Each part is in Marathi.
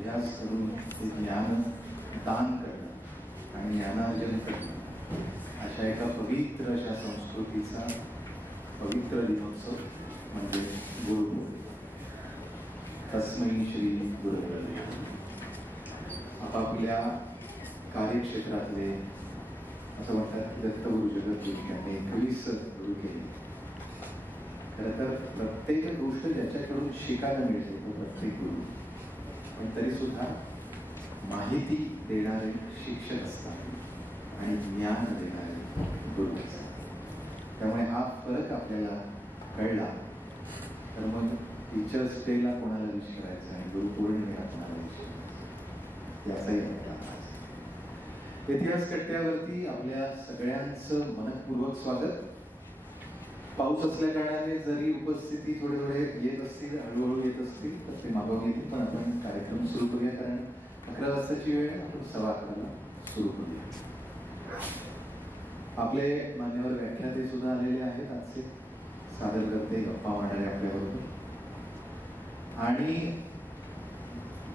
अभ्यास करून ते ज्ञान दान करणं आणि ज्ञानार्जन करणं अशा एका पवित्र अशा संस्कृतीचा पवित्र दिनोत्सव म्हणजे गुरुपौर्णिमा. तस्मै श्री गुरुवे. आपापल्या कार्यक्षेत्रातले असं म्हणतात की दत्तगुरु जगद्गुरू यांनी 21 गुरु केले. खरं तर प्रत्येक गोष्ट ज्याच्याकडून शिकायला मिळते तो प्रत्येक गुरु, पण तरी सुद्धा माहिती देणारे शिक्षक असतात आणि ज्ञान देणारे गुरु असतात. त्यामुळे हा फरक आपल्याला कळला तर मग टीचर्स डेला कोणाला विश करायचं आणि गुरुपौर्णिमेला कोणाला विश करायचं याचाही आपल्याला. इतिहास कट्ट्यावरती आपल्या सगळ्यांचं मनपूर्वक स्वागत. पाऊस असल्या कारणाने जरी उपस्थिती थोडे थोडे येत असतील, हळूहळू येत असतील तर ते मागवून येतील, पण आपण कार्यक्रम सुरू करूया. कारण 11 वाजताची वेळ, आपण 11:15 सुरू करूया. आपले मान्यवर व्याख्याते सुद्धा आलेले आहेत, आजचे सादर करते गप्पा मांडणारे आपल्याबरोबर. आणि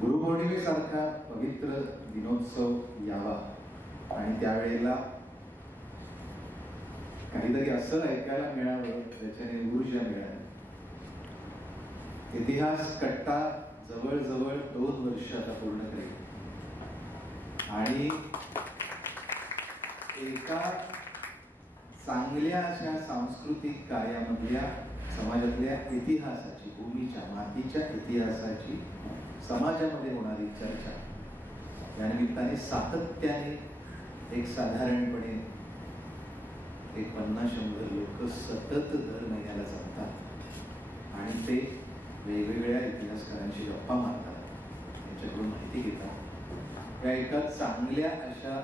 गुरुपौर्णिमेसारखा पवित्र दिनोत्सव यावा आणि त्यावेळेला काहीतरी असं ऐकायला मिळावं ज्याच्याने ऊर्जा मिळाली. इतिहास कट्टा जवळजवळ 2 वर्ष आता पूर्ण करेल आणि एका चांगल्या अशा सांस्कृतिक कार्यामधल्या समाजातल्या इतिहासाची, भूमीच्या मातीच्या इतिहासाची समाजामध्ये होणारी चर्चा या निमित्ताने सातत्याने एक साधारणपणे 50-100 लोक सतत दर महिन्याला जमतात आणि ते वेगवेगळ्या इतिहासकारांशी गप्पा मारतात, त्यांच्याकडून माहिती घेतात. या एका चांगल्या अशा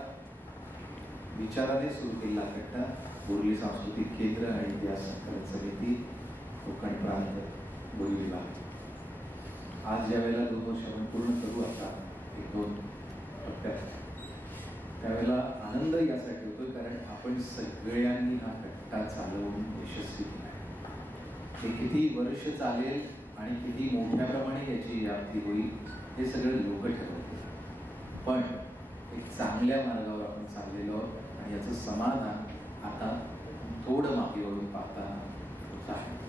विचाराने सुरू केलेला कट्टा बोरली सांस्कृतिक केंद्र आणि इतिहास संकलन समिती, कोकण प्रांत, बोरी विभाग. आज ज्या वेळेला 2 वर्ष आपण पूर्ण करू आता 1-2 टप्प्यात, त्यावेळेला आनंद यासाठी होतो कारण आपण सगळ्यांनी हा कट्टा चालवून यशस्वी केला. हे किती वर्ष चालेल आणि किती मोठ्या प्रमाणे याची व्याप्ती होईल हे सगळं लोक ठरवतील, पण एक चांगल्या मार्गावर आपण चाललेलो आणि याचं समाधान आता थोडं मागेवरून पाहता होत आहे.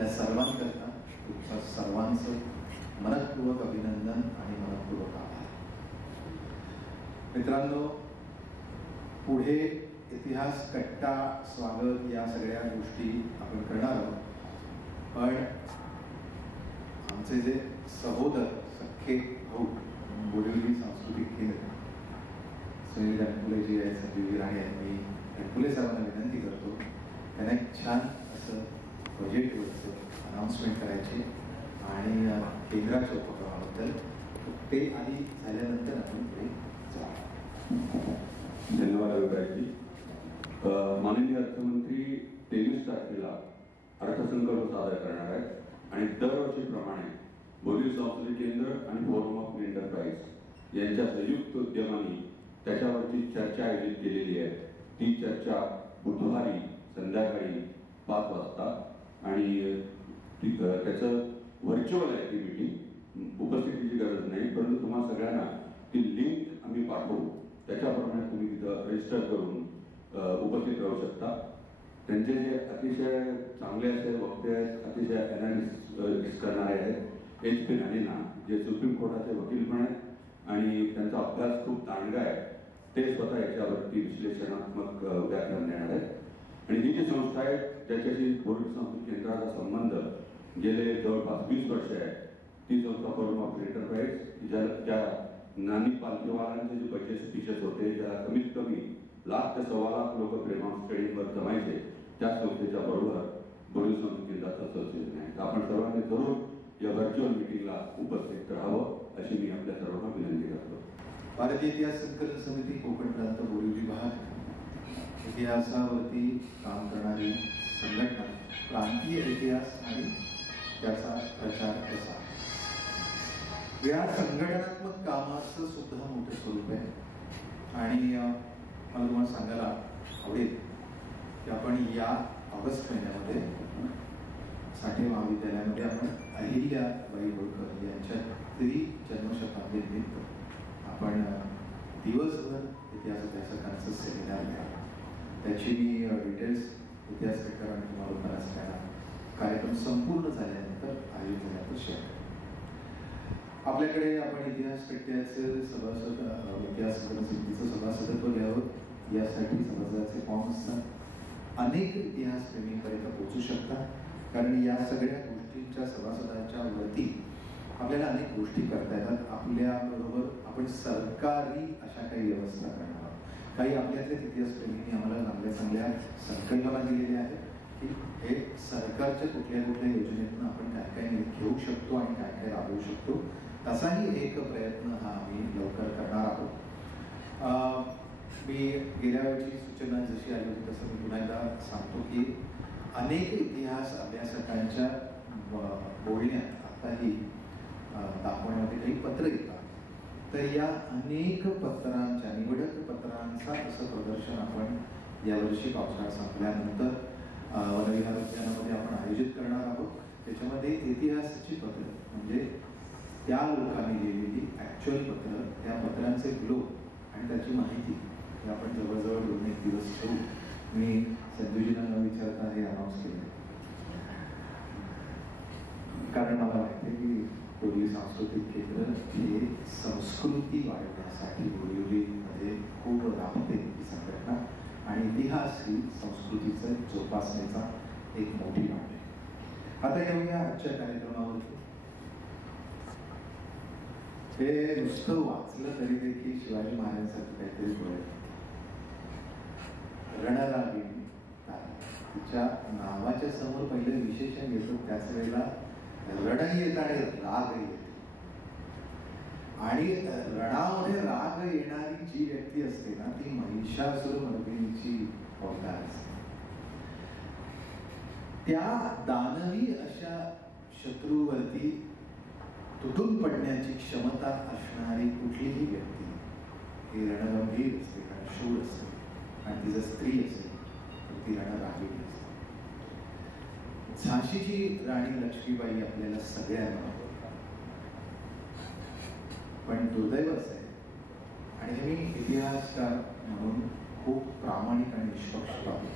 या सर्वांकरता तुमचं सर्वांचं मनपूर्वक अभिनंदन आणि मनपूर्वक आभार. मित्रांनो, पुढे इतिहास कट्टा, स्वागत या सगळ्या गोष्टी आपण करणार आहोत, पण आमचे जे सहोदर सख्खे भाऊ बोरिवली सांस्कृतिक केंद्र सुनील गणपुलेजी आहेत, संजीव राणे आहेत, मी गणपुले साहेबांना विनंती करतो त्यांना एक छान असं प्रोजेक्टवरचं अनाउन्समेंट करायचे आणि केंद्राच्या उपक्रमाबद्दल ते आधी झाल्यानंतर आपण पुढे जाऊ. धन्यवाद अभिप्रायजी. माननीय अर्थमंत्री 23 तारखेला अर्थसंकल्प सादर करणार आहेत आणि दरवर्षीप्रमाणे बोरिवली सांस्कृतिक केंद्र आणि फोरम ऑफ एंटरप्राइज यांच्या संयुक्त उद्यमाने त्याच्यावरची चर्चा आयोजित केलेली आहे. ती चर्चा बुधवारी संध्याकाळी 5 वाजता आणि त्याचं व्हर्च्युअल आहे. ती मीटिंग उपस्थितीची गरज नाही, परंतु तुम्हाला सगळ्यांना ती लिंक आम्ही पाठवू, त्याच्याप्रमाणे तुम्ही तिथं रजिस्टर करून उपस्थित राहू शकता. त्यांचे जे अतिशय चांगले असे वक्ते आहेत, अतिशय अनालिसिस करणारे आहेत, HP नानीना जे सुप्रीम कोर्टाचे वकील पण आहेत आणि त्यांचा अभ्यास खूप दांडगा आहे, ते स्वतः याच्यावरती विश्लेषणात्मक व्याख्यान देणार आहेत. आणि ही जी संस्था आहे ज्याच्याशी बोरिवली सांस्कृतिक केंद्राचा संबंध गेले जवळपास 20 वर्ष आहे, ती संस्था फोरम ऑफ एंटरप्राइज, ज्या नानी पालखीवालांचे जे बजेट स्पीचेस होते, ज्याला कमीत कमी 1,00,000 ते 1,25,000 लोक प्रेमाउंट स्टेडियमवर जमायचे, त्या संस्थेच्या बरोबर बोरिवली सांस्कृतिक केंद्राचं असोसिएशन आहे. तर आपण सर्वांनी जरूर या व्हर्च्युअल मीटिंगला उपस्थित राहावं अशी मी आपल्या सर्वांना विनंती करतो. भारतीय इतिहास संकलन समिती, कोकण प्रांत, बोरिवली विभाग, इतिहासावरती काम करणारी संघटना, प्रांतीय इतिहास आणि त्याचा प्रचार प्रसार या संघटनात्मक कामाचं सुद्धा मोठं स्वरूप आहे. आणि मला तुम्हाला सांगायला आवडेल की आपण या ऑगस्ट महिन्यामध्ये साठे महाविद्यालयामध्ये आपण अहिल्याबाई होळकर यांच्या जन्मशताब्दीनिमित्त आपण दिवसभर इतिहासाचं सेमिनार घ्या. त्याची मी डिटेल्स इतिहास आणि तुम्हाला असणारा कार्यक्रम संपूर्ण झाल्यानंतर आयोजित झाल्यानंतर शेअर करेन. आपल्याकडे आपण इतिहास कट्ट्याचे सभासद इतिहास समितीचं सभासदत्व घ्यावं यासाठी सभासदाचे फॉर्म असतात. अनेक इतिहास प्रेमींपर्यंत पोहोचू शकतात, कारण या सगळ्या गोष्टींच्या सभासदांच्या वरती आपल्याला अनेक गोष्टी करता येतात. आपल्याबरोबर आपण सरकारी अशा काही व्यवस्था करणार आहोत. काही आपल्यातल्या इतिहासप्रेमींनी आम्हाला चांगल्या चांगल्या संकल्पना दिलेल्या आहेत की हे सरकारच्या कुठल्या कुठल्या योजनेतून आपण काय काय घेऊ शकतो आणि काय काय राबवू शकतो. तसाही एक प्रयत्न हा आम्ही लवकर करणार आहोत. मी गेल्या वेळची सूचना जशी आली होती तसं मी पुन्हा एकदा सांगतो की अनेक इतिहास अभ्यासकांच्या बोलण्यात आताही दाखवण्यामध्ये काही पत्र येतात. तर या अनेक पत्रांच्या निवडक पत्रांचा असं प्रदर्शन आपण यावर्षी पावसाळा संपल्यानंतर वनविहार उद्यानामध्ये आपण आयोजित करणार आहोत. त्याच्यामध्ये इतिहासाची पत्र म्हणजे त्या लोकांनी लिहिलेली ॲक्च्युअल पत्र, त्या पत्रांचे ग्लोब आणि त्याची माहिती हे आपण जवळजवळ 2-1 दिवस ठेवू. मी संजूजींना न विचारता हे अनाऊन्स केलं, कारण मला माहिती आहे की बोरिवली सांस्कृतिक केंद्र हे संस्कृती वाढवण्यासाठी बोरिवलीमध्ये खूप राबते ही संघटना, आणि इतिहास ही संस्कृतीचं जोपासण्याचा एक मोठी वाट आहे. आता येऊया आजच्या कार्यक्रमावरती. हे नुसतं वाचलं तरी देखील शिवाजी महाराजांसाठी काहीतरी बोलायचं. रणरागिणी तिच्या नावाच्या समोर पहिलं विशेषण येतं, त्याच वेळेला रण येत आणि राग येते. आणि रणामध्ये राग येणारी जी व्यक्ती असते ना ती महिषासुरमर्दिनीची अवतार असते. त्या दानवी अशा शत्रूवरती तुटून पडण्याची क्षमता असणारी कुठलीही व्यक्ती ही रणगंभीर असते, रणशूर असते, आणि ती जर स्त्री असेल तर ती रणरागिणी असते. झाशीची राणी लक्ष्मीबाई आपल्याला सगळ्यांना, पण दुर्दैवच आहे, आणि हे मी इतिहासकार म्हणून खूप प्रामाणिक आणि निष्पक्ष पाहतो.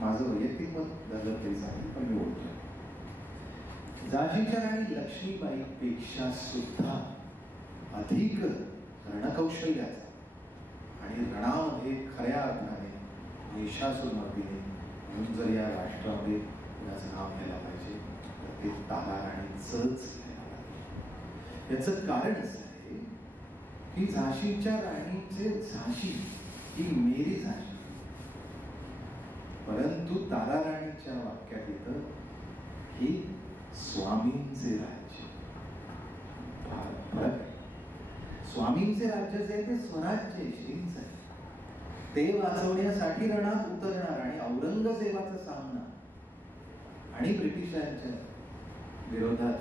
माझं वैयक्तिक मत झालं तरी चालेल, पण मी बोलतो. झाशीच्या राणी लक्ष्मीबाई पेक्षा सुद्धा अधिक रणकौशल्याचा आणि रणामध्ये खऱ्या अर्थाने महिषासुरमर्दिनी म्हणून जर या राष्ट्रामध्ये कुणाचं नाव घ्यायला पाहिजे तर ते तारा राणीचंच घ्यायला पाहिजे. याचं कारण असं आहे की झाशीच्या राणीचे झाशी ही मेरी झाशी, परंतु तारा राणीच्या वाक्यात येतं ही स्वामींचे राज्य. फरक आहे. स्वामींचे राज्य जे आहे ते स्वराज्य श्रींच आहे. ते वाचवण्यासाठी रणात उतरणार आणि औरंगजेबाचा सामना आणि ब्रिटिशांच्या विरोधात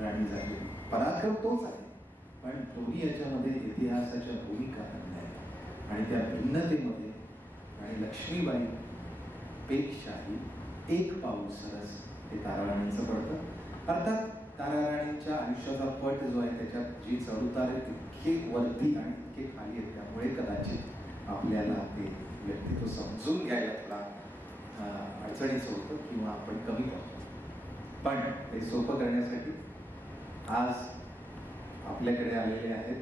राणी झाली. पराक्रम तोच आहे, पण दोन्ही याच्यामध्ये इतिहासाच्या भूमिका आहेत आणि त्या भिन्नतेमध्ये आणि लक्ष्मीबाई पेक्षाही एक पाऊल सरस हे ताराराणींचं पडतं. अर्थात ताराराणींच्या आयुष्याचा पट जो आहे त्याच्यात जी चढउतार आहे तितके वरती आणि इतके खाली आहेत, त्यामुळे कदाचित आपल्याला ते व्यक्तित्व समजून घ्यायला थोडा अडचणीचं होतं किंवा आपण कमी करतो. पण ते सोपं करण्यासाठी आज आपल्याकडे आलेले आहेत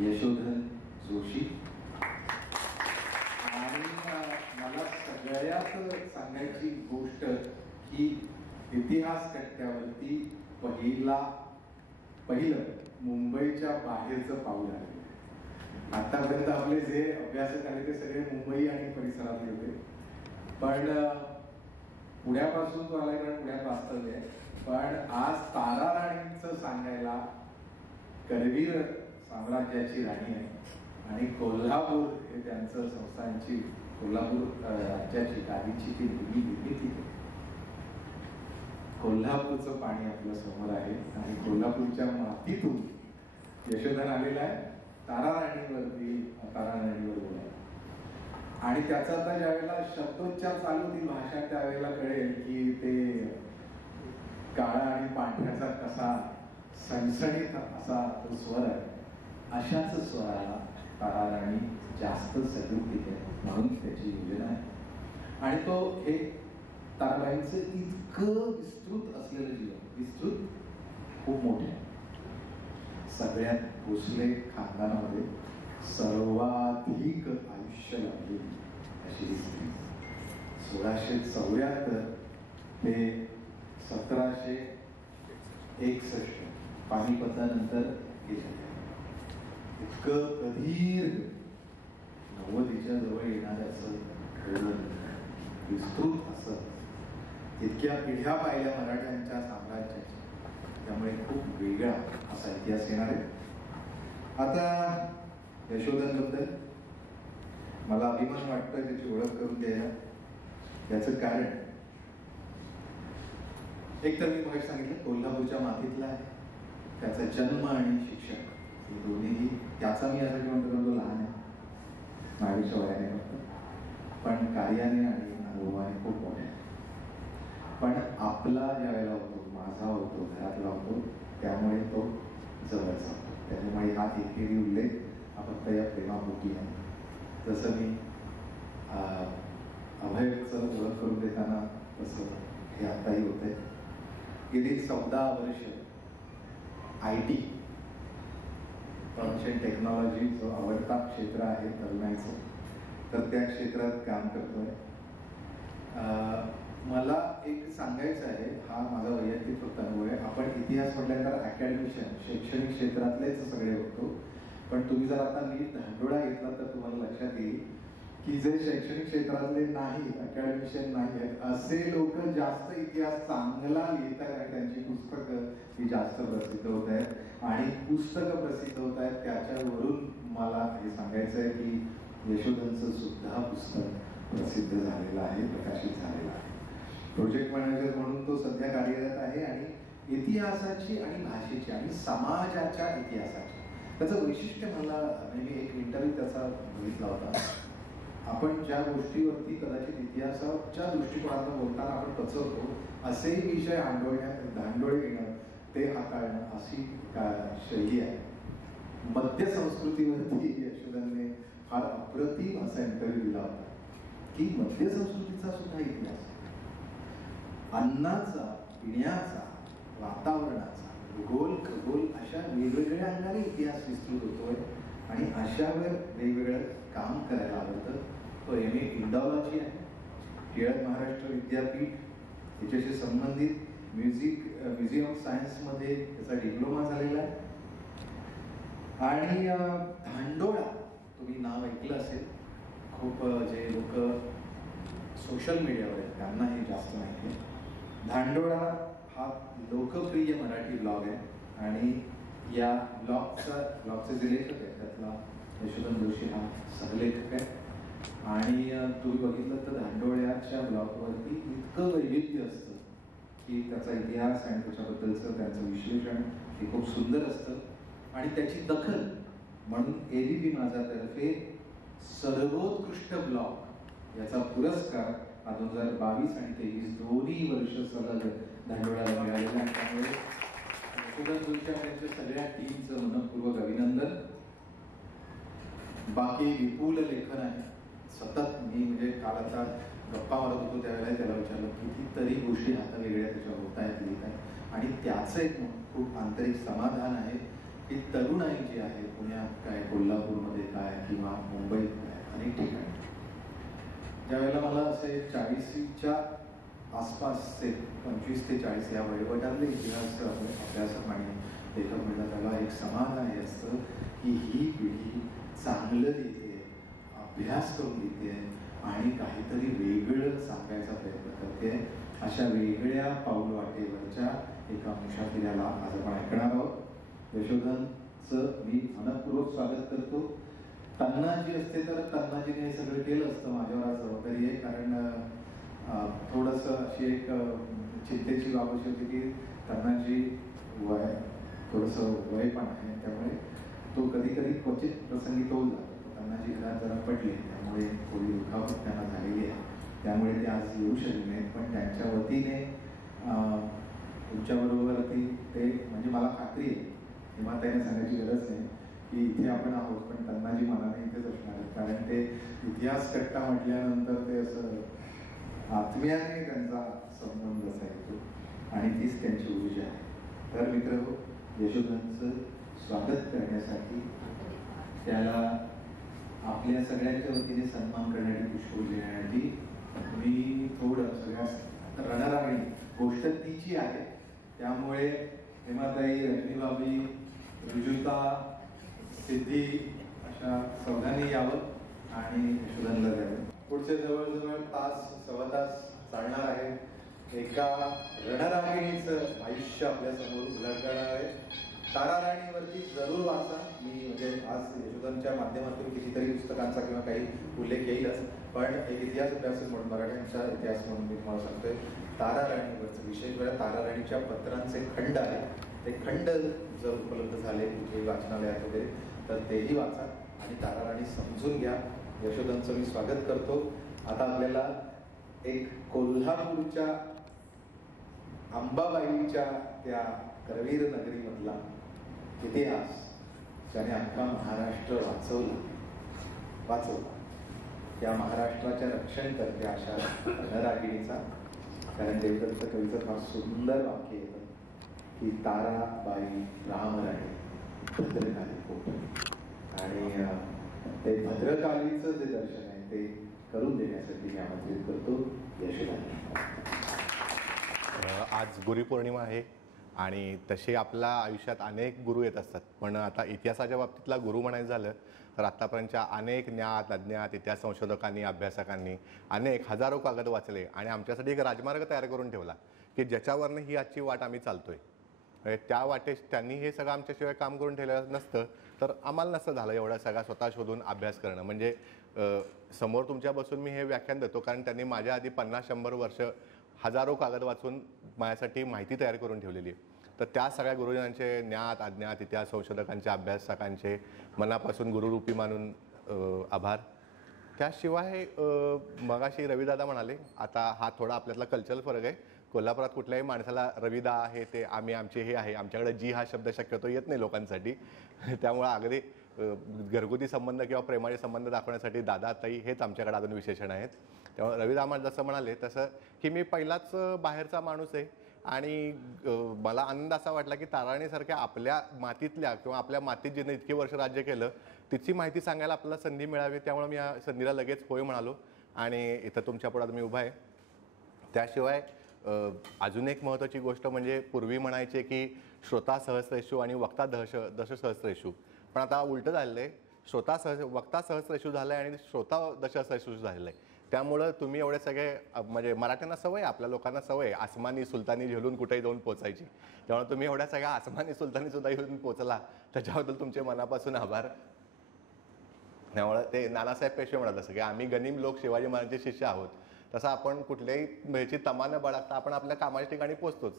यशोधन जोशी. आणि मला सगळ्यात सांगायची गोष्ट की इतिहास कट्ट्यावरती पहिलं मुंबईच्या बाहेरचं पाऊल आहे. आतापर्यंत आपले जे अभ्यासक आले ते सगळे मुंबई आणि परिसरातले होते, पण पुण्यापासून तो आलाय कारण पुण्यात वास्तव्य आहे. पण आज तारा राणींचं सांगायला करवीर साम्राज्याची राणी आहे आणि कोल्हापूर हे त्यांचं संस्थांची, कोल्हापूर राज्याची गादीची ती निर्मिती. कोल्हापूरचं पाणी आपल्या समोर आहे आणि कोल्हापूरच्या मातीतून यशोधन आलेला आहे तारा राणीवरती, तारा राणीवर बोलायला. आणि त्याचा आता ज्यावेळेला शब्दोच्चार चालू होतील भाषा त्यावेळेला कळेल की ते काळ स्वराला ताराराणी जास्त सल्यूट देते म्हणून त्याची योजना आहे. आणि तो हे ताराबाईंचं इतकं विस्तृत असलेलं जीवन, विस्तृत खूप मोठे आहे. सगळ्यात भोसले खानदानामध्ये सर्वाधिक आयुष्य लाभलेली अशी ही स्त्री. 1674 ते 1761 पानिपतानंतर गेले. इतकं प्रदीर्घ 90च्या जवळ येणाऱ्याचं घडलं विस्तृत असं इतक्या पिढ्या पाहिल्या मराठ्यांच्या साम्राज्याच्या. त्यामुळे खूप वेगळा असा इतिहास येणार आहे. आता यशोधनबद्दल मला अभिमान वाटतोय त्याची ओळख करून द्यायला. याचं कारण एक तर मी मग सांगितलं कोल्हापूरच्या मातीतला आहे. त्याचा जन्म आणि शिक्षण हे दोन्हीही त्याचा मी असं म्हणतो तो लहान आहे माझ्यापेक्षा वयाने फक्त, पण कार्याने आणि अनुभवाने खूप मोठे आहे. पण आपला ज्या वेळेला होतो, माझा होतो, घरातला होतो, त्यामुळे तो जवळचा होतो. त्याच्यामुळे हा एकेरी उल्लेख हा फक्त या प्रेमापोटी आहे. जसं मी अभयचं ओळख करून देताना तसं हे आताही होतंय. गेली 14 वर्ष IT इन्फॉर्मेशन टेक्नॉलॉजी जो आवडता क्षेत्र आहे तरुणाईचं, तर त्या क्षेत्रात काम करतोय. मला एक सांगायचं आहे, हा माझा वैयक्तिक फक्त अनुभव आहे. आपण इतिहास म्हटल्यानंतर अकॅडमिशियन शैक्षणिक क्षेत्रातलेच सगळे होतो, पण तुम्ही जर आता नीट धांडोळा घेतला तर तुम्हाला लक्षात येईल की जे शैक्षणिक क्षेत्रातले नाही, अकॅडमिशियन नाही आहेत, असे लोक जास्त इतिहास चांगला लिहित आहेत आणि त्यांची पुस्तकं ही जास्त प्रसिद्ध होत आहेत. आणि पुस्तकं प्रसिद्ध होत आहेत त्याच्यावरून मला हे सांगायचं आहे की यशोधनचं सुद्धा पुस्तक प्रसिद्ध झालेलं आहे, प्रकाशित झालेलं आहे. प्रोजेक्ट मॅनेजर म्हणून तो सध्या कार्यरत आहे. आणि इतिहासाची आणि भाषेची आणि समाजाच्या इतिहासाची त्याचं वैशिष्ट्य मला, म्हणजे मी एक इंटरव्ह्यू त्याचा बघितला होता. आपण ज्या गोष्टीवरती कदाचित इतिहासाच्या दृष्टिकोनातून बोलताना आपण पचवतो असेही विषय धांडोळे घेणं, ते हाताळणं अशी शैली आहे. मध्य संस्कृतीवरती यशोधनने फार अप्रतिम असा इंटरव्ह्यू दिला होता की मध्य संस्कृतीचा सुद्धा इतिहास, अन्नाचा, पिण्याचा, वातावरणाचा, भूगोल, खगोल अशा वेगवेगळ्या अंगाने इतिहास विस्तृत होतोय. आणि अशावर वेगवेगळं काम करायला आवडतं. तो MA इंडॉलॉजी आहे, टिळक महाराष्ट्र विद्यापीठ याच्याशी संबंधित म्युझियम ऑफ सायन्समध्ये त्याचा डिप्लोमा झालेला आहे. आणि धांडोळा तुम्ही नाव ऐकलं असेल, खूप जे लोक सोशल मीडियावर आहेत त्यांना हे जास्त माहिती आहे. धांडोळा हा लोकप्रिय मराठी ब्लॉग आहे आणि या ब्लॉगचे जे लेखक आहेत त्यातला यशोधन जोशी हा सहलेखक आहे. आणि तुम्ही बघितलं तर धांडोळ्याच्या ब्लॉगवरती इतकं वैविध्य असतं की त्याचा इतिहास आणि त्याच्याबद्दलचं त्यांचं विश्लेषण हे खूप सुंदर असतं. आणि त्याची दखल म्हणून ABP माझातर्फे सर्वोत्कृष्ट ब्लॉग याचा पुरस्कार 2022 आणि 2023 दोन्ही वर्ष सलग धांडोळ्याला मिळालेला आहे. त्यामुळे यशोधन जोशी यांच्या सगळ्या टीमचं मनपूर्वक अभिनंदन. बाकी विपुल लेखन आहे सतत. मी म्हणजे काल आता गप्पा मारत होतो त्यावेळेला त्याला विचारलं कितीतरी गोष्टी आता वेगळ्या त्याच्यावर होत आहेत, लिहित आहेत. आणि त्याचं एक खूप आंतरिक समाधान आहे की तरुणाई जी आहे पुण्यात काय, कोल्हापूरमध्ये काय किंवा मुंबईत काय, अनेक ठिकाणी ज्यावेळेला मला असे 40च्या आसपासचे 25 ते 40 या वयोगटातले इतिहास अभ्यासक आणि लेखक मिळतात त्याला एक समाधान हे असतं की ही पिढी चांगलं लिहिते, अभ्यास करून लिहिते आणि काहीतरी वेगळं सांगायचा प्रयत्न करते. अशा वेगळ्या पाऊलवाटेवरच्या एका मुशाफिराला आज आपण ऐकणार आहोत. यशोधनचं मी मनपूर्वक स्वागत करतो. तन्नाजी असते तर तन्नाजीने हे सगळं केलं असतं, माझ्यावर आज जबाबदारी आहे. कारण थोडंसं अशी एक चिंतेची बाब अशी होती की तन्नाजी थोडंसं वय पण आहे, त्यामुळे तो कधी कधी क्वचित प्रसंगी तो जातो. तन्नाजी घरात जरा पडले त्यामुळे थोडी दुखापत त्यांना झालेली आहे, त्यामुळे ते आज येऊ शकले नाहीत. पण त्यांच्या वतीने तुमच्याबरोबर ते म्हणजे मला खात्री आहे, किंवा त्याने सांगायची गरज नाही की इथे आपण आहोत, पण तन्नाजी मनाने इथेच असणार आहेत, कारण ते इतिहास कट्टा म्हटल्यानंतर ते असं आत्म्याने त्यांचा संबंध असायचो आणि तीच त्यांची ऊर्जा आहे. तर मित्र यशोदांचं स्वागत करण्यासाठी, त्याला आपल्या सगळ्यांच्या वतीने सन्मान करण्यासाठी, पुष्प देण्यासाठी मी थोडं सगळ्या रणरागिणी, गोष्ट तिची आहे त्यामुळे हेमाताई, रजनीबाबी, रुजुता, सिद्धी अशा चौघांनी यावं आणि यशोदांना द्यावं. पुढचे जवळजवळ सव्वा तास चालणार आहे. एका रणरागिणीचं आयुष्य आपल्या समोर उलगडणार आहे. तारा राणीवरती जरूर वाचा. मी म्हणजे आज यशोदांच्या माध्यमातून कितीतरी पुस्तकांचा किंवा काही उल्लेख येईलच, पण एक इतिहास अभ्यासक म्हणून, मराठ्यांचा इतिहास म्हणून मी तुम्हाला सांगतोय, तारा राणीवरचं विशेष वेळा तारा राणीच्या पत्रांचे खंड आहे. ते खंड जर उपलब्ध झाले कुठे वाचनालयात वगैरे तर तेही वाचा आणि तारा राणी समजून घ्या. यशोदांचं मी स्वागत करतो. आता आपल्याला एक कोल्हापूरच्या अंबाबाईच्या त्या करवीर नगरीमधला इतिहास, ज्याने अख्खा महाराष्ट्र वाचवला, त्या महाराष्ट्राच्या रक्षणकर्त्या अशा रणरागिणीचा, कारण देवदत्त कवीचं फार सुंदर वाक्य येतं की ताराबाई रामराणी भद्रकाली पोट, आणि ते भद्रकालीचं जे दर्शन आहे ते करून देण्यासाठी मी आमंत्रित करतो यशोदा. आज गुरुपौर्णिमा आहे आणि तसे आपल्या आयुष्यात अनेक गुरु येत असतात, पण आता इतिहासाच्या बाबतीतला गुरु म्हणायचं झालं तर आत्तापर्यंतच्या अनेक ज्ञात अज्ञात इतिहास संशोधकांनी, अभ्यासकांनी अनेक हजारो कागद वाचले आणि आमच्यासाठी एक राजमार्ग तयार करून ठेवला की ज्याच्यावरनं ही आजची वाट आम्ही चालतोय. त्या वाटेस त्यांनी हे सगळं आमच्याशिवाय काम करून ठेवलं नसतं तर आम्हाला नसतं झालं एवढा सगळा स्वतः शोधून अभ्यास करणं. म्हणजे समोर तुमच्या बसून मी हे व्याख्यान देतो कारण त्यांनी माझ्या आधी 50-100 वर्ष हजारो कागद वाचून माझ्यासाठी माहिती तयार करून ठेवलेली आहे. तर त्या सगळ्या गुरुजनांचे, ज्ञात अज्ञात इतिहास संशोधकांचे, अभ्यासकांचे मनापासून गुरुरूपी मानून आभार. त्याशिवाय मगाशी रविदादा म्हणाले, आता हा थोडा आपल्यातला कल्चरल फरक आहे. कोल्हापुरात कुठल्याही माणसाला रविदा आहे ते आम्ही आमचे हे आहे, आमच्याकडे जी हा शब्द शक्यतो येत नाही लोकांसाठी. त्यामुळं अगदी घरगुती संबंध किंवा प्रेमाचे संबंध दाखवण्यासाठी दादा ताई हेच आमच्याकडे अजून विशेषण आहेत. त्यामुळे रविदा जसं म्हणाले तसं की मी पहिलाच बाहेरचा माणूस आहे आणि मला आनंद असा वाटला की ताराणीसारख्या आपल्या मातीतल्या किंवा आपल्या मातीत जिने इतके वर्ष राज्य केलं तिची माहिती सांगायला आपल्याला संधी मिळावी. त्यामुळे मी या संधीला लगेच होय म्हणालो आणि इथं तुमच्या पुढे मी उभा आहे. त्याशिवाय अजून एक महत्त्वाची गोष्ट म्हणजे पूर्वी म्हणायचे की श्रोता सहस्रेषु आणि वक्ता दश सहस्रेषु, पण आता उलटं झालेलं आहे. वक्ता सहस्रेषु झालं आहे आणि श्रोता दशसहस्रेषु झालेलं आहे. त्यामुळं तुम्ही एवढे सगळे म्हणजे मराठ्यांना सवय, आपल्या लोकांना सवय आसमानी सुलतानी झेलून कुठेही जाऊन पोचायची. त्यामुळे तुम्ही एवढ्या सगळ्या आसमानी सुलतानी सुद्धा येऊन पोचला त्याच्याबद्दल तुमचे मनापासून आभार. त्यामुळं ते नानासाहेब पेशवे म्हणत असं की आम्ही गनिम लोक शिवाजी महाराजांचे शिष्य आहोत. तसं आपण कुठल्याही ह्याची तमा न बाळगता आपण आपल्या कामाच्या ठिकाणी पोचतोच.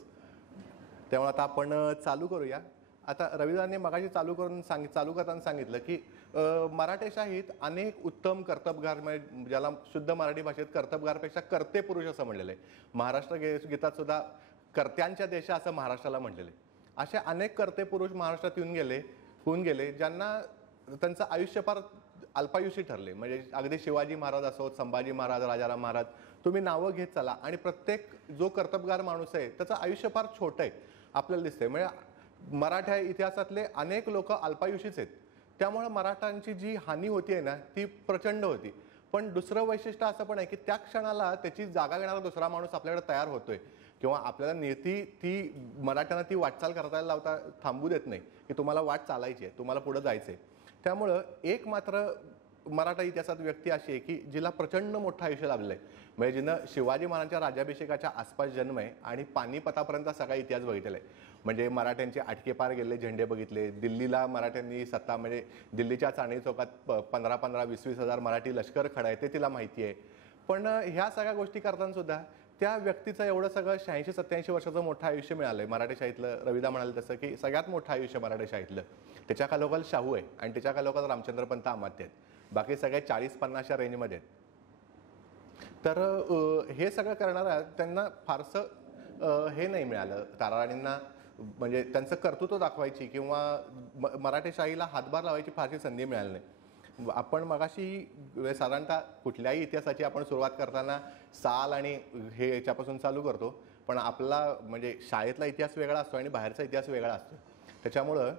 त्यामुळे आता आपण चालू करूया. आता रविदाने मगाशी चालू करताना सांगितलं की मराठेशाहीत अनेक उत्तम कर्तबगार, म्हणजे ज्याला शुद्ध मराठी भाषेत कर्तबगारपेक्षा कर्ते पुरुष असं म्हणलेलं आहे. महाराष्ट्र गीतात सुद्धा कर्त्यांच्या देश असं महाराष्ट्राला म्हटलेलं आहे. असे अनेक कर्ते पुरुष महाराष्ट्रात होऊन गेले ज्यांना त्यांचं आयुष्य फार अल्पायुषी ठरले. म्हणजे अगदी शिवाजी महाराज असोत, संभाजी महाराज, राजाराम महाराज, तुम्ही नावं घेत चला आणि प्रत्येक जो कर्तबगार माणूस आहे त्याचं आयुष्य फार छोटं आहे आपल्याला दिसतंय. म्हणजे मराठा इतिहासातले अनेक लोक अल्पायुषीच आहेत. त्यामुळे मराठांची जी हानी होती आहे ना ती प्रचंड होती. पण दुसरं वैशिष्ट्य असं पण आहे की त्या क्षणाला त्याची जागा घेणारा दुसरा माणूस आपल्याकडे तयार होतोय किंवा आपल्याला नेती ती मराठ्यांना ती वाटचाल करायला लावता थांबू देत नाही की तुम्हाला वाट चालायची आहे, तुम्हाला पुढे जायचं आहे. त्यामुळं एक मात्र मराठा इतिहासात व्यक्ती अशी आहे की जिला प्रचंड मोठं आयुष्य लाभलं आहे. म्हणजे जिनं शिवाजी महाराजांच्या राज्याभिषेकाच्या आसपास जन्म आहे आणि पानिपतापर्यंत सगळा इतिहास बघितलेला आहे. म्हणजे मराठ्यांचे आटके पार गेले झेंडे बघितले. दिल्लीला मराठ्यांनी सत्ता, म्हणजे दिल्लीच्या चांदणी चौकात 15-20 हजार मराठी लष्कर खडा आहे ते तिला माहिती आहे. पण ह्या सगळ्या गोष्टी करताना सुद्धा त्या व्यक्तीचं एवढं सगळं 86-87 वर्षाचं मोठं आयुष्य मिळालं आहे. मराठेशाहीतलं रविदा म्हणाले तसं की सगळ्यात मोठं आयुष्य मराठेशाहीतलं. त्याच्या खालोखाल शाहू आहे आणि त्याच्या खालोखाल रामचंद्रपंत अमात्य आहेत. बाकी सगळे 40-50च्या रेंजमध्ये आहेत. तर हे सगळं करणारा त्यांना फारसं हे नाही मिळालं. ताराराणींना म्हणजे त्यांचं कर्तृत्व दाखवायची किंवा मराठेशाहीला हातभार लावायची फारशी संधी मिळाली नाही. आपण मगाशी साधारणतः कुठल्याही इतिहासाची आपण सुरुवात करताना साल आणि हे याच्यापासून चालू करतो, पण आपला म्हणजे शाळेतला इतिहास वेगळा असतो आणि बाहेरचा इतिहास वेगळा असतो. त्याच्यामुळं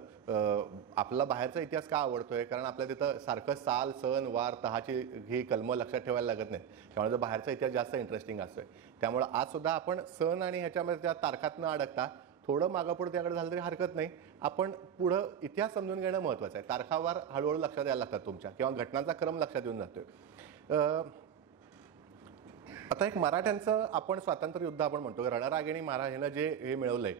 आपला बाहेरचा इतिहास का आवडतोय, कारण आपल्या तिथं सारखं साल, सण, वार, तहाची ही कलमं लक्षात ठेवायला लागत नाही. त्यामुळे जर बाहेरचा इतिहास जास्त इंटरेस्टिंग असतोय. त्यामुळं आज सुद्धा आपण सण आणि ह्याच्यामध्ये त्या तारखात न अडकता थोडं मागं पुढं त्याकडे झालं तरी हरकत नाही. आपण पुढं इतिहास समजून घेणं महत्त्वाचं आहे. तारखावार हळूहळू लक्षात यायला लागतात तुमच्या, किंवा घटनांचा क्रम लक्षात येऊन जातोय. आता एक मराठ्यांचं आपण स्वातंत्र्य युद्ध आपण म्हणतो, रणरागिणी महाराज ह्यानं जे हे मिळवलंय,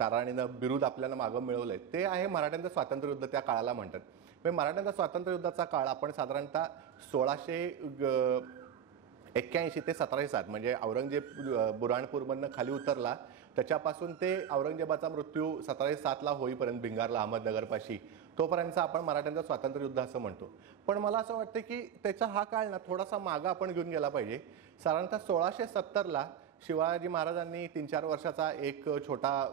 ताराणीनं बिरुद आपल्याला मागं मिळवलंय, ते आहे मराठ्यांचं स्वातंत्र्य युद्ध. त्या काळाला म्हणतात. म्हणजे मराठ्यांचा स्वातंत्र्य युद्धाचा काळ आपण साधारणतः 1681 ते 1707, म्हणजे औरंगजेब बुरहाणपूरमधनं खाली उतरला त्याच्यापासून ते औरंगजेबाचा मृत्यू 1707ला होईपर्यंत भिंगारला अहमदनगरपाशी, तोपर्यंत आपण मराठ्यांचं स्वातंत्र्य युद्ध असं म्हणतो. पण मला असं वाटतं की त्याचा हा काळ ना थोडासा मागं आपण घेऊन गेला पाहिजे. साधारणतः 1670ला शिवाजी महाराजांनी 3-4 वर्षाचा एक छोटा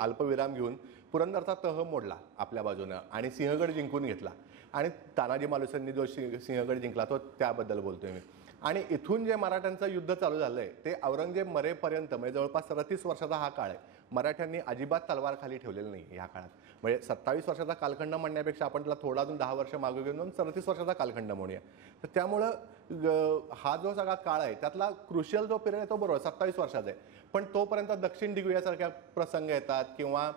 अल्पविराम घेऊन पुरंदरचा तह मोडला आपल्या बाजूनं आणि सिंहगड जिंकून घेतला. आणि तानाजी मालुसरेंनी जो सिंहगड जिंकला तो त्याबद्दल बोलतोय मी. आणि इथून जे मराठ्यांचं युद्ध चालू झालंय ते औरंगजेब मरेपर्यंत, म्हणजे जवळपास 37 वर्षाचा हा काळ आहे. मराठ्यांनी अजिबात तलवार खाली ठेवलेली नाही ह्या काळात. म्हणजे 27 वर्षाचा कालखंड म्हणण्यापेक्षा आपण त्याला थोडा अजून 10 वर्ष मागे घेऊन 37 वर्षाचा कालखंड म्हणूया. तर त्यामुळं हा जो सगळा काळ आहे त्यातला क्रुशियल जो पिरियड आहे तो बरोबर 27 वर्षाचा आहे. पण तोपर्यंत दक्षिण दिग्विजयासारख्या प्रसंग येतात, किंवा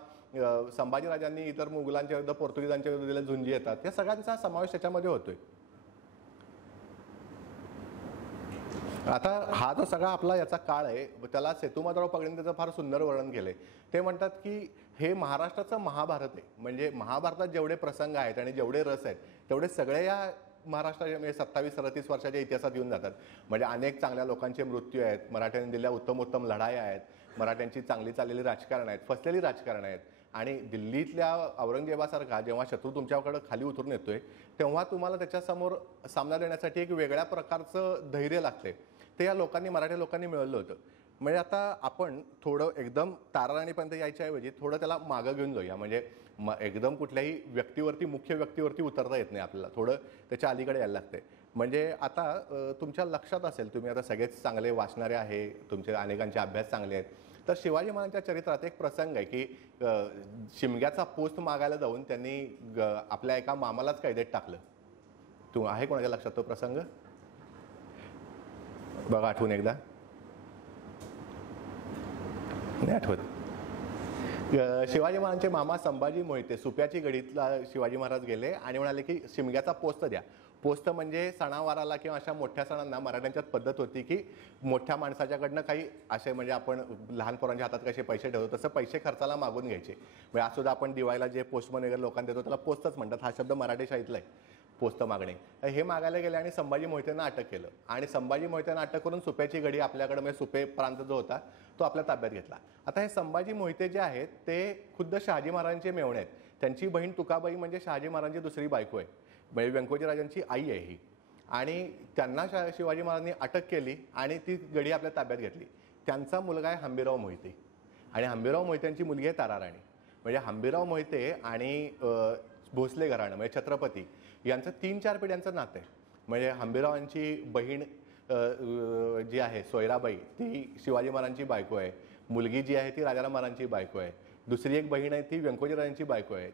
संभाजीराजांनी इतर मुघलांच्या विरुद्ध, पोर्तुगीजांच्या विरुद्ध दिल्या झुंजी येतात. या सगळ्यांचा समावेश त्याच्यामध्ये होतोय. आता हा जो सगळा आपला याचा काळ आहे त्याला सेतुमाधवराव पगडीने त्याचं फार सुंदर वर्णन केलंय. ते म्हणतात की हे महाराष्ट्राचं महाभारत आहे. म्हणजे महाभारतात जेवढे प्रसंग आहेत आणि जेवढे रस आहेत तेवढे सगळे या महाराष्ट्राच्या म्हणजे 27-37 वर्षाच्या इतिहासात येऊन जातात. म्हणजे अनेक चांगल्या लोकांचे मृत्यू आहेत, मराठ्यांनी दिलेल्या उत्तम उत्तम लढाया आहेत, मराठ्यांची चांगली चाललेली राजकारण आहेत, फसलेली राजकारण आहेत. आणि दिल्लीतल्या औरंगजेबासारखा जेव्हा शत्रू तुमच्याकडे खाली उतरून येतोय तेव्हा तुम्हाला त्याच्यासमोर सामना देण्यासाठी एक वेगळ्या प्रकारचं धैर्य लागते. ते या लोकांनी, मराठी लोकांनी मिळवलं होतं. म्हणजे आता आपण थोडं एकदम ताराराणीपर्यंत यायच्याऐवजी थोडं त्याला मागं घेऊन जाऊया. म्हणजे एकदम कुठल्याही व्यक्तीवरती, मुख्य व्यक्तीवरती उतरता येत नाही आपल्याला, थोडं त्याच्या अलीकडे यायला लागते. म्हणजे आता तुमच्या लक्षात असेल, तुम्ही आता सगळेच चांगले वाचणारे आहे, तुमचे अनेकांचे अभ्यास चांगले आहेत, तर शिवाजी महाराजांच्या चरित्रात एक प्रसंग आहे की शिमग्याचा पोस्ट मागायला जाऊन त्यांनी आपल्या एका मामालाच कैदेत टाकलं. आहे कोणाच्या लक्षात तो प्रसंग? बघा आठवून एकदा. नाही आठवत. शिवाजी महाराजांचे मामा संभाजी मोहिते सुप्याची गडीतला शिवाजी महाराज गेले आणि म्हणाले की शिमग्याचा पोस्त द्या. पोस्त म्हणजे सणावाराला किंवा अशा मोठ्या सणांना मराठ्यांच्यात पद्धत होती की मोठ्या माणसाच्याकडनं काही असे, म्हणजे आपण लहान पोरांच्या हातात कसे पैसे ठेवतो तसं पैसे खर्चाला मागून घ्यायचे. म्हणजे आज सुद्धा आपण दिवाळीला जे पोस्टमन वगैरे लोकांना देतो त्याला पोस्तच म्हणतात. हा शब्द मराठी शाळेतला आहे, पोस्त मागणे. हे मागायला गेले आणि संभाजी मोहितेंना अटक केलं. आणि संभाजी मोहितेंना अटक करून सुप्याची गडी आपल्याकडे, म्हणजे सुपे प्रांत जो होता तो आपल्या ताब्यात घेतला. आता हे संभाजी मोहिते जे आहेत ते खुद्द शहाजी महाराजांचे मेव्हणे आहेत. त्यांची बहीण तुकाबाई म्हणजे शहाजी महाराजांची दुसरी बायको आहे, म्हणजे व्यंकोजीराजांची आई आहे ही. आणि त्यांना शिवाजी महाराजांनी अटक केली आणि ती गडी आपल्या ताब्यात घेतली. त्यांचा मुलगा आहे हंबीरराव मोहिते आणि हंबीरराव मोहित्यांची मुलगी आहे ताराराणी. म्हणजे हंबीरराव मोहिते आणि भोसले घराणं म्हणजे छत्रपती यांचं 3-4 पिढ्यांचं नातं आहे. म्हणजे हंबीररावांची बहीण जी आहे सोयराबाई ती शिवाजी महाराजांची बायको आहे. मुलगी जी आहे ती राजाराम महाराजांची बायको आहे. दुसरी एक बहीण आहे ती व्यंकोजीराजांची बायको आहे.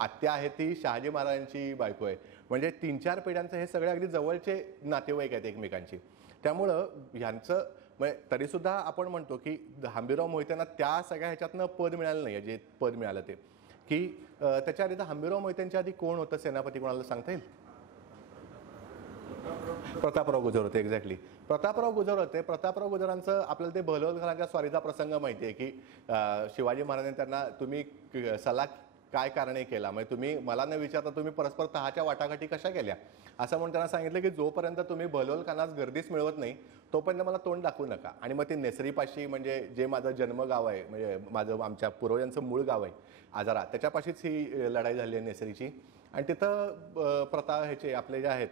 आत्या आहे ती शहाजी महाराजांची बायको आहे. म्हणजे 3-4 पिढ्यांचं हे सगळे अगदी जवळचे नातेवाईक आहेत एकमेकांची. त्यामुळं ह्यांचं म्हणजे तरीसुद्धा आपण म्हणतो की हंबीरराव मोहित्यांना त्या सगळ्या ह्याच्यातनं पद मिळालं नाही. जे पद मिळालं ते की त्याच्या आधी हंबीरराव मोहित्यांच्या आधी कोण होतं सेनापती, कोणाला सांगता येईल? प्रतापराव गुजर होते. एक्झॅक्टली, प्रतापराव गुजर होते. प्रतापराव गुजरांचं आपल्याला ते बहलोलकरांच्या स्वारीचा प्रसंग माहिती आहे की शिवाजी महाराजांनी त्यांना तुम्ही सल्ला काय कारणे केला, म्हणजे तुम्ही मला न विचारता तुम्ही परस्पर तहाच्या वाटाघाटी कशा केल्या असं म्हणून त्यांना सांगितलं की जोपर्यंत तुम्ही बहलोलखानास गर्दीस मिळवत नाही तोपर्यंत मला तोंड दाखवू नका. आणि मग ते नेसरीपाशी, म्हणजे जे माझं जन्मगाव आहे, म्हणजे आमच्या पूर्वजांचं मूळ गाव आहे आजारा, त्याच्यापाशीच ही लढाई झाली आहे नेसरीची. आणि तिथं ह्याचे आपले जे आहेत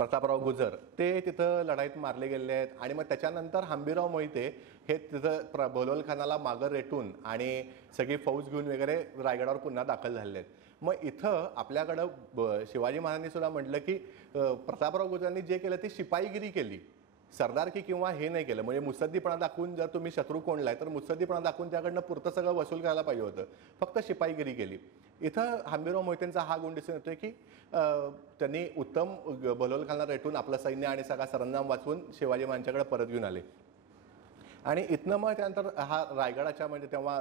प्रतापराव गुजर ते तिथं लढाईत मारले गेले आहेत. आणि मग त्याच्यानंतर हंबीरराव मोहिते हे तिथं बहलोल खानाला मागं रेटून आणि सगळी फौज घेऊन वगैरे रायगडावर पुन्हा दाखल झालेले आहेत. मग इथं आपल्याकडं शिवाजी महाराजांनी सुद्धा म्हटलं की प्रतापराव गुजरांनी जे केलं ते शिपाईगिरी केली, सरदारकी किंवा हे नाही केलं. म्हणजे मुत्सद्दीपणा दाखवून जर तुम्ही शत्रू कोणलाय तर मुत्सद्दीपणा दाखवून त्याकडनं पुरतं सगळं वसूल करायला पाहिजे होतं, फक्त शिपाईगिरी केली. इथं हंबीरराव मोहितेंचा हा गुण दिसून येतोय की त्यांनी उत्तम बहलोल खानाला रेटून आपलं सैन्य आणि सगळा सरंजाम वाचवून शिवाजी महाराजांच्याकडे परत घेऊन आले. आणि इथनं मग त्यानंतर हा रायगडाच्या म्हणजे तेव्हा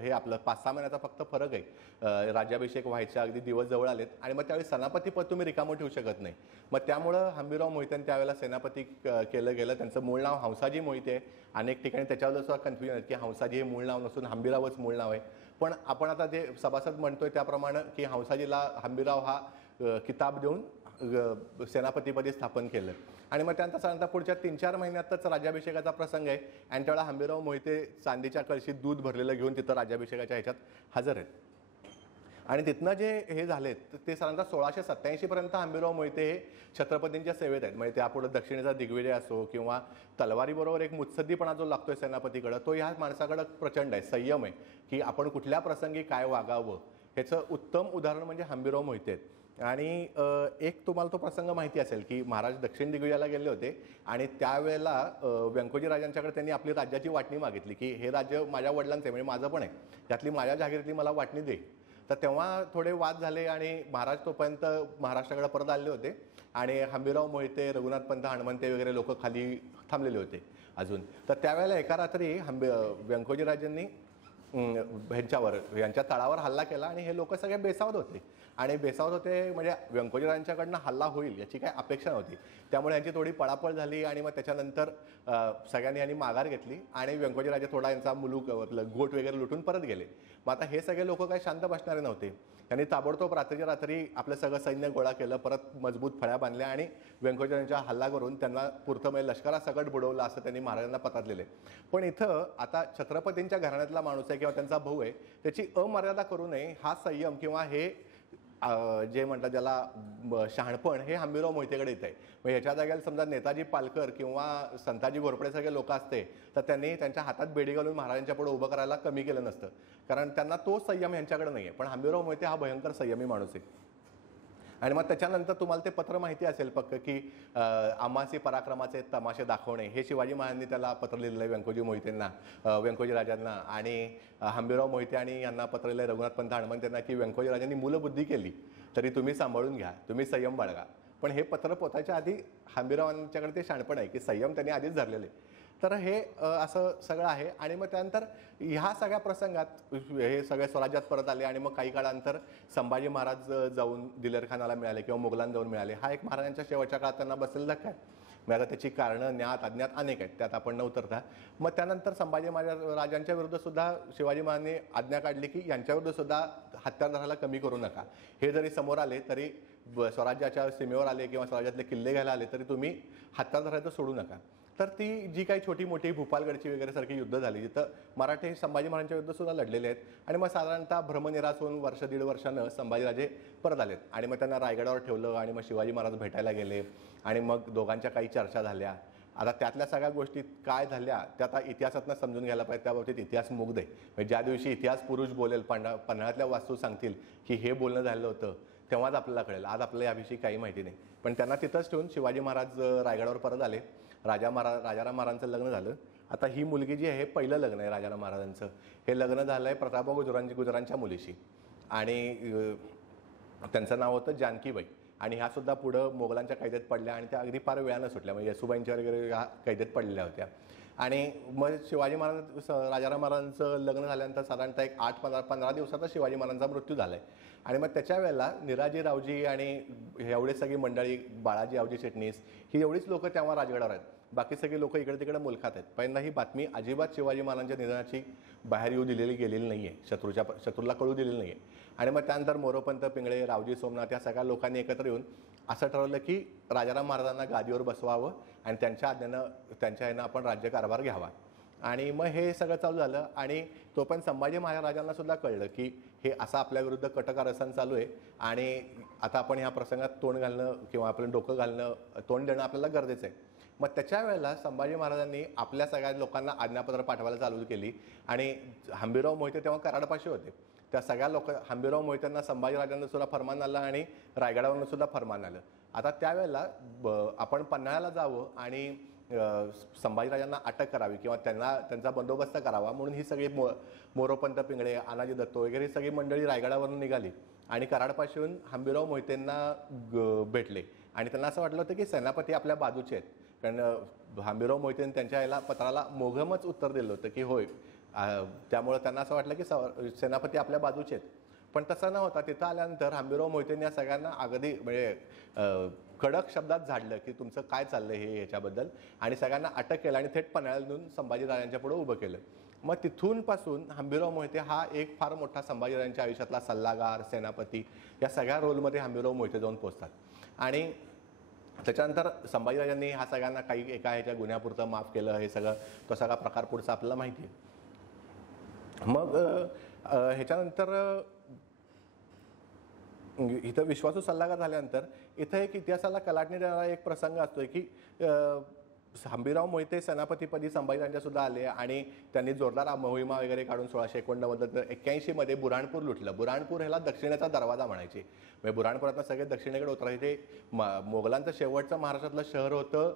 हे आपलं 5-6 महिन्याचा फक्त फरक आहे. राज्याभिषेक व्हायच्या अगदी दिवस जवळ आलेत आणि मग त्यावेळी सेनापती पद तुम्ही रिकामं ठेवू शकत नाही. मग त्यामुळं हंबीरराव मोहित्यांनी त्यावेळेला सेनापती केलं गेलं. त्यांचं मूळ नाव हंसाजी मोहिते आहे. अनेक ठिकाणी त्याच्यावर सुद्धा कन्फ्युजन आहे की हंसाजी हे मूळ नाव नसून हंबीररावच मूळ नाव आहे. पण आपण आता जे सभासद म्हणतोय त्याप्रमाणे की हंसाजीला हंबीरराव हा किताब देऊन सेनापतीपदी स्थापन केलं. आणि मग त्यानंतर साधारणतः पुढच्या 3-4 महिन्यातच राज्याभिषेकाचा प्रसंग आहे आणि त्यावेळेला हंबीरराव मोहिते चांदीच्या कळशीत दूध भरलेलं घेऊन तिथं राज्याभिषेकाच्या ह्याच्यात हजर आहेत. आणि तिथनं जे हे झालेत ते साधारणतः 1687 पर्यंत हंबीरराव मोहिते हे छत्रपतींच्या सेवेत आहेत. म्हणजे त्यापुढे दक्षिणेचा दिग्विजय असो किंवा तलवारीबरोबर एक मुत्सद्दीपणा जो लागतोय सेनापतीकडं तो ह्या माणसाकडं प्रचंड आहे, संयम आहे की आपण कुठल्या प्रसंगी काय वागावं ह्याचं उत्तम उदाहरण म्हणजे हंबीरराव मोहिते आहेत. आणि एक तुम्हाला तो प्रसंग माहिती असेल की महाराज दक्षिण दिग्विजयाला गेले होते आणि त्यावेळेला व्यंकोजी राजांच्याकडे त्यांनी आपली राज्याची वाटणी मागितली की हे राज्य माझ्या वडिलांचं आहे, म्हणजे माझं पण आहे, त्यातली माझ्या जागीरातली मला वाटणी दे. तर तेव्हा थोडे वाद झाले आणि महाराज तोपर्यंत महाराष्ट्राकडे परत आले होते आणि हंबीरराव मोहिते, रघुनाथपंत हणमंते वगैरे लोक खाली थांबलेले होते अजून. तर त्यावेळेला एका रात्री व्यंकोजी राजांनी यांच्या तळावर हल्ला केला आणि हे लोक सगळे बेसावत होते. आणि बेसावत होते म्हणजे व्यंकोजीराजांच्याकडनं हल्ला होईल याची काय अपेक्षा नव्हती. त्यामुळे यांची थोडी पळापळ झाली आणि मग त्याच्यानंतर सगळ्यांनी यांनी माघार घेतली आणि व्यंकोजीराजे थोडा यांचा मुलूक गोट वगैरे लुटून परत गेले. मग आता हे सगळे लोक काही शांत बसणारे नव्हते. त्यांनी ताबडतोब रात्रीच्या रात्री आपलं सगळं सैन्य गोळा केलं, परत मजबूत फळ्या बांधल्या आणि व्यंकोजीराजांच्या हल्ला करून त्यांना पुरतं म्हणजे लष्करासकट बुडवलं असं त्यांनी महाराजांना पत्रात लिहिले. पण इथं आता छत्रपतींच्या घराण्यातला माणूस आहे किंवा त्यांचा भाऊ आहे त्याची अमर्यादा करू नये हा संयम किंवा हे जे म्हणतात ज्याला शहाणपण हे हंबीरराव मोहितेकडे येत आहे. मग ह्याच्या जागेला समजा नेताजी पालकर किंवा संताजी घोरपडे सगळे लोक असते तर त्यांनी त्यांच्या हातात बेडी घालून महाराजांच्या पुढे उभं करायला कमी केलं नसतं, कारण त्यांना तो संयम यांच्याकडे नाही आहे. पण हंबीरराव मोहिते हा भयंकर संयमी माणूस आहे. आणि मग त्याच्यानंतर तुम्हाला ते पत्र माहिती असेल पक्क की आमासी पराक्रमाचे तमाशे दाखवणे हे शिवाजी महाराजांनी त्याला पत्र लिहिलेलं आहे व्यंकोजी मोहितेंना, व्यंकोजी राजांना. आणि हंबीरराव मोहिते आणि यांना पत्र लिहिलं रघुनाथपंत हणमंतेंना की व्यंकोजी राजांनी मूलबुद्धी केली तरी तुम्ही सांभाळून घ्या, तुम्ही संयम बाळगा. पण हे पत्र पोचायच्या आधी हंबीररावांच्याकडे ते शाणपण आहे की संयम त्यांनी आधीच धरलेले. तर हे असं सगळं आहे. आणि मग त्यानंतर ह्या सगळ्या प्रसंगात हे सगळे स्वराज्यात परत आले आणि मग काही काळानंतर संभाजी महाराज जाऊन दिलेरखानाला मिळाले किंवा मोगलांना जाऊन मिळाले. हा एक महाराजांच्या शेवटच्या काळात त्यांना बसलेला धक्का आहे. मग आता त्याची कारणं ज्ञात अज्ञात अनेक आहेत, त्यात आपण न उतरता मग त्यानंतर संभाजी राजांच्या विरुद्ध सुद्धा शिवाजी महाराजांनी आज्ञा काढली की यांच्याविरुद्ध सुद्धा हत्यार धरायला कमी करू नका. हे जरी समोर आले तरी स्वराज्याच्या सीमेवर आले किंवा स्वराज्यातले किल्ले घ्यायला आले तरी तुम्ही हत्यार धरायचं सोडू नका. तर ती जी काही छोटी मोठी भूपालगडची वगैरे सारखी युद्ध झाली जिथं मराठे संभाजी महाराजांच्या विरुद्ध सुद्धा लढलेले आहेत. आणि मग साधारणतः भ्रमनिरास होऊन 1-1.5 वर्षानं संभाजीराजे परत आलेत आणि मग त्यांना रायगडावर ठेवलं आणि मग शिवाजी महाराज भेटायला गेले आणि मग दोघांच्या काही चर्चा झाल्या. आता त्यातल्या सगळ्या गोष्टी काय झाल्या त्या आता इतिहासातनं समजून घ्यायला पाहिजे. त्या बाबतीत इतिहास मुग्ध आहे. म्हणजे ज्या दिवशी इतिहास पुरुष बोलेल, पन्हाळ्यातल्या वास्तू सांगतील की हे बोलणं झालं होतं तेव्हाच आपल्याला कळेल. आज आपल्याला याविषयी काही माहिती नाही. पण त्यांना तिथंच ठेवून शिवाजी महाराज रायगडावर परत आले. राजाराम महाराजांचं लग्न झालं. आता ही मुलगी जी आहे हे पहिलं लग्न आहे राजाराम महाराजांचं. हे लग्न झालं आहे प्रतापराव गुजरांच्या मुलीशी आणि त्यांचं नाव होतं जानकीबाई. आणि ह्या सुद्धा पुढं मोगलांच्या कैदेत पडल्या आणि त्या अगदी फार वेळानं सुटल्या, म्हणजे येसुबाईंच्या वगैरे ह्या कैदेत पडलेल्या होत्या. आणि मग शिवाजी महाराज राजाराम महाराजांचं लग्न झाल्यानंतर साधारणतः एक 8-15 दिवसातच शिवाजी महाराजांचा मृत्यू झाला आहे. आणि मग त्याच्या वेळेला निराजी रावजी आणि एवढे सगळी मंडळी, बाळाजी आवजी चिटणीस ही एवढीच लोकं तेव्हा राजगडावर आहेत. बाकी सगळी लोक इकडे तिकडे मुलखात आहेत. पहिल्यांदा ही बातमी अजिबात शिवाजी महाराजांच्या निधनाची बाहेर येऊ दिलेली गेलेली नाही आहे, शत्रूला कळू दिलेली नाही आहे. आणि मग त्यानंतर मोरोपंत पिंगळे, रावजी सोमनाथ या सगळ्या लोकांनी एकत्र येऊन असं ठरवलं की राजाराम महाराजांना गादीवर बसवावं आणि त्यांच्या आज्ञेनं त्यांच्या ह्यानं आपण राज्यकारभार घ्यावा. आणि मग हे सगळं चालू झालं आणि तो पण संभाजी महाराजांना सुद्धा कळलं की हे असं आपल्याविरुद्ध कटकारस्थान चालू आहे आणि आता आपण ह्या प्रसंगात तोंड घालणं किंवा आपलं डोकं घालणं, तोंड देणं आपल्याला गरजेचं आहे. मग त्याच्या वेळेला संभाजी महाराजांनी आपल्या सगळ्या लोकांना आज्ञापत्र पाठवायला चालू केली आणि हंबीरराव मोहिते तेव्हा कराडपाशी होते. त्या सगळ्या हंबीरराव मोहित्यांना संभाजीराजांना सुद्धा फरमान आलं आणि रायगडावरून सुद्धा फरमान आलं. आता त्यावेळेला आपण पन्हाळ्याला जावं आणि संभाजीराजांना अटक करावी किंवा त्यांचा बंदोबस्त करावा म्हणून ही सगळी मोरोपंत पिंगळे, आनाजी दत्तो वगैरे सगळी मंडळी रायगडावरून निघाली आणि कराडपाशी येऊन हंबीरराव मोहितेंना भेटले आणि त्यांना असं वाटलं होतं की सेनापती आपल्या बाजूचे आहेत. कारण हंबीरराव मोहितेंनी त्यांच्या याला पत्राला मोघमच उत्तर दिलं होतं की होय. त्यामुळे त्यांना असं वाटलं की सेनापती आपल्या बाजूचे आहेत. पण तसं न होता तिथं आल्यानंतर हंबीरराव मोहितेंनी या सगळ्यांना अगदी म्हणजे कडक शब्दात झाडलं की तुमचं काय चाललं हे याच्याबद्दल आणि सगळ्यांना अटक केलं आणि थेट पन्हाळ्याला नेऊन संभाजीराजांच्या पुढे उभं केलं. मग तिथून पासून हंबीरराव मोहिते हा एक फार मोठा संभाजीराजांच्या आयुष्यातला सल्लागार, सेनापती या सगळ्या रोलमध्ये हंबीरराव मोहिते जाऊन पोहोचतात. आणि त्याच्यानंतर संभाजीराजांनी ह्या सगळ्यांना काही एका ह्याच्या गुन्ह्यापुरतं माफ केलं. हे सगळं तो सगळा प्रकार पुढचा आपल्याला माहिती आहे. मग ह्याच्यानंतर इथं विश्वासू सल्लागार झाल्यानंतर इथं एक इतिहासाला कलाटणी देणारा एक प्रसंग असतोय की हंबीरराव मोहिते सेनापतीपदी संभाजीराजांच्या सुद्धा आले आणि त्यांनी जोरदार मोहिमा वगैरे काढून 1689 बुऱ्हाणपूर लुटलं. बुऱ्हाणपूर ह्याला दक्षिणेचा दरवाजा म्हणायचे. म्हणजे बुऱ्हाणपुरातनं सगळे दक्षिणेकडे उतरायचे. मोगलांचं शेवटचं महाराष्ट्रातलं शहर होतं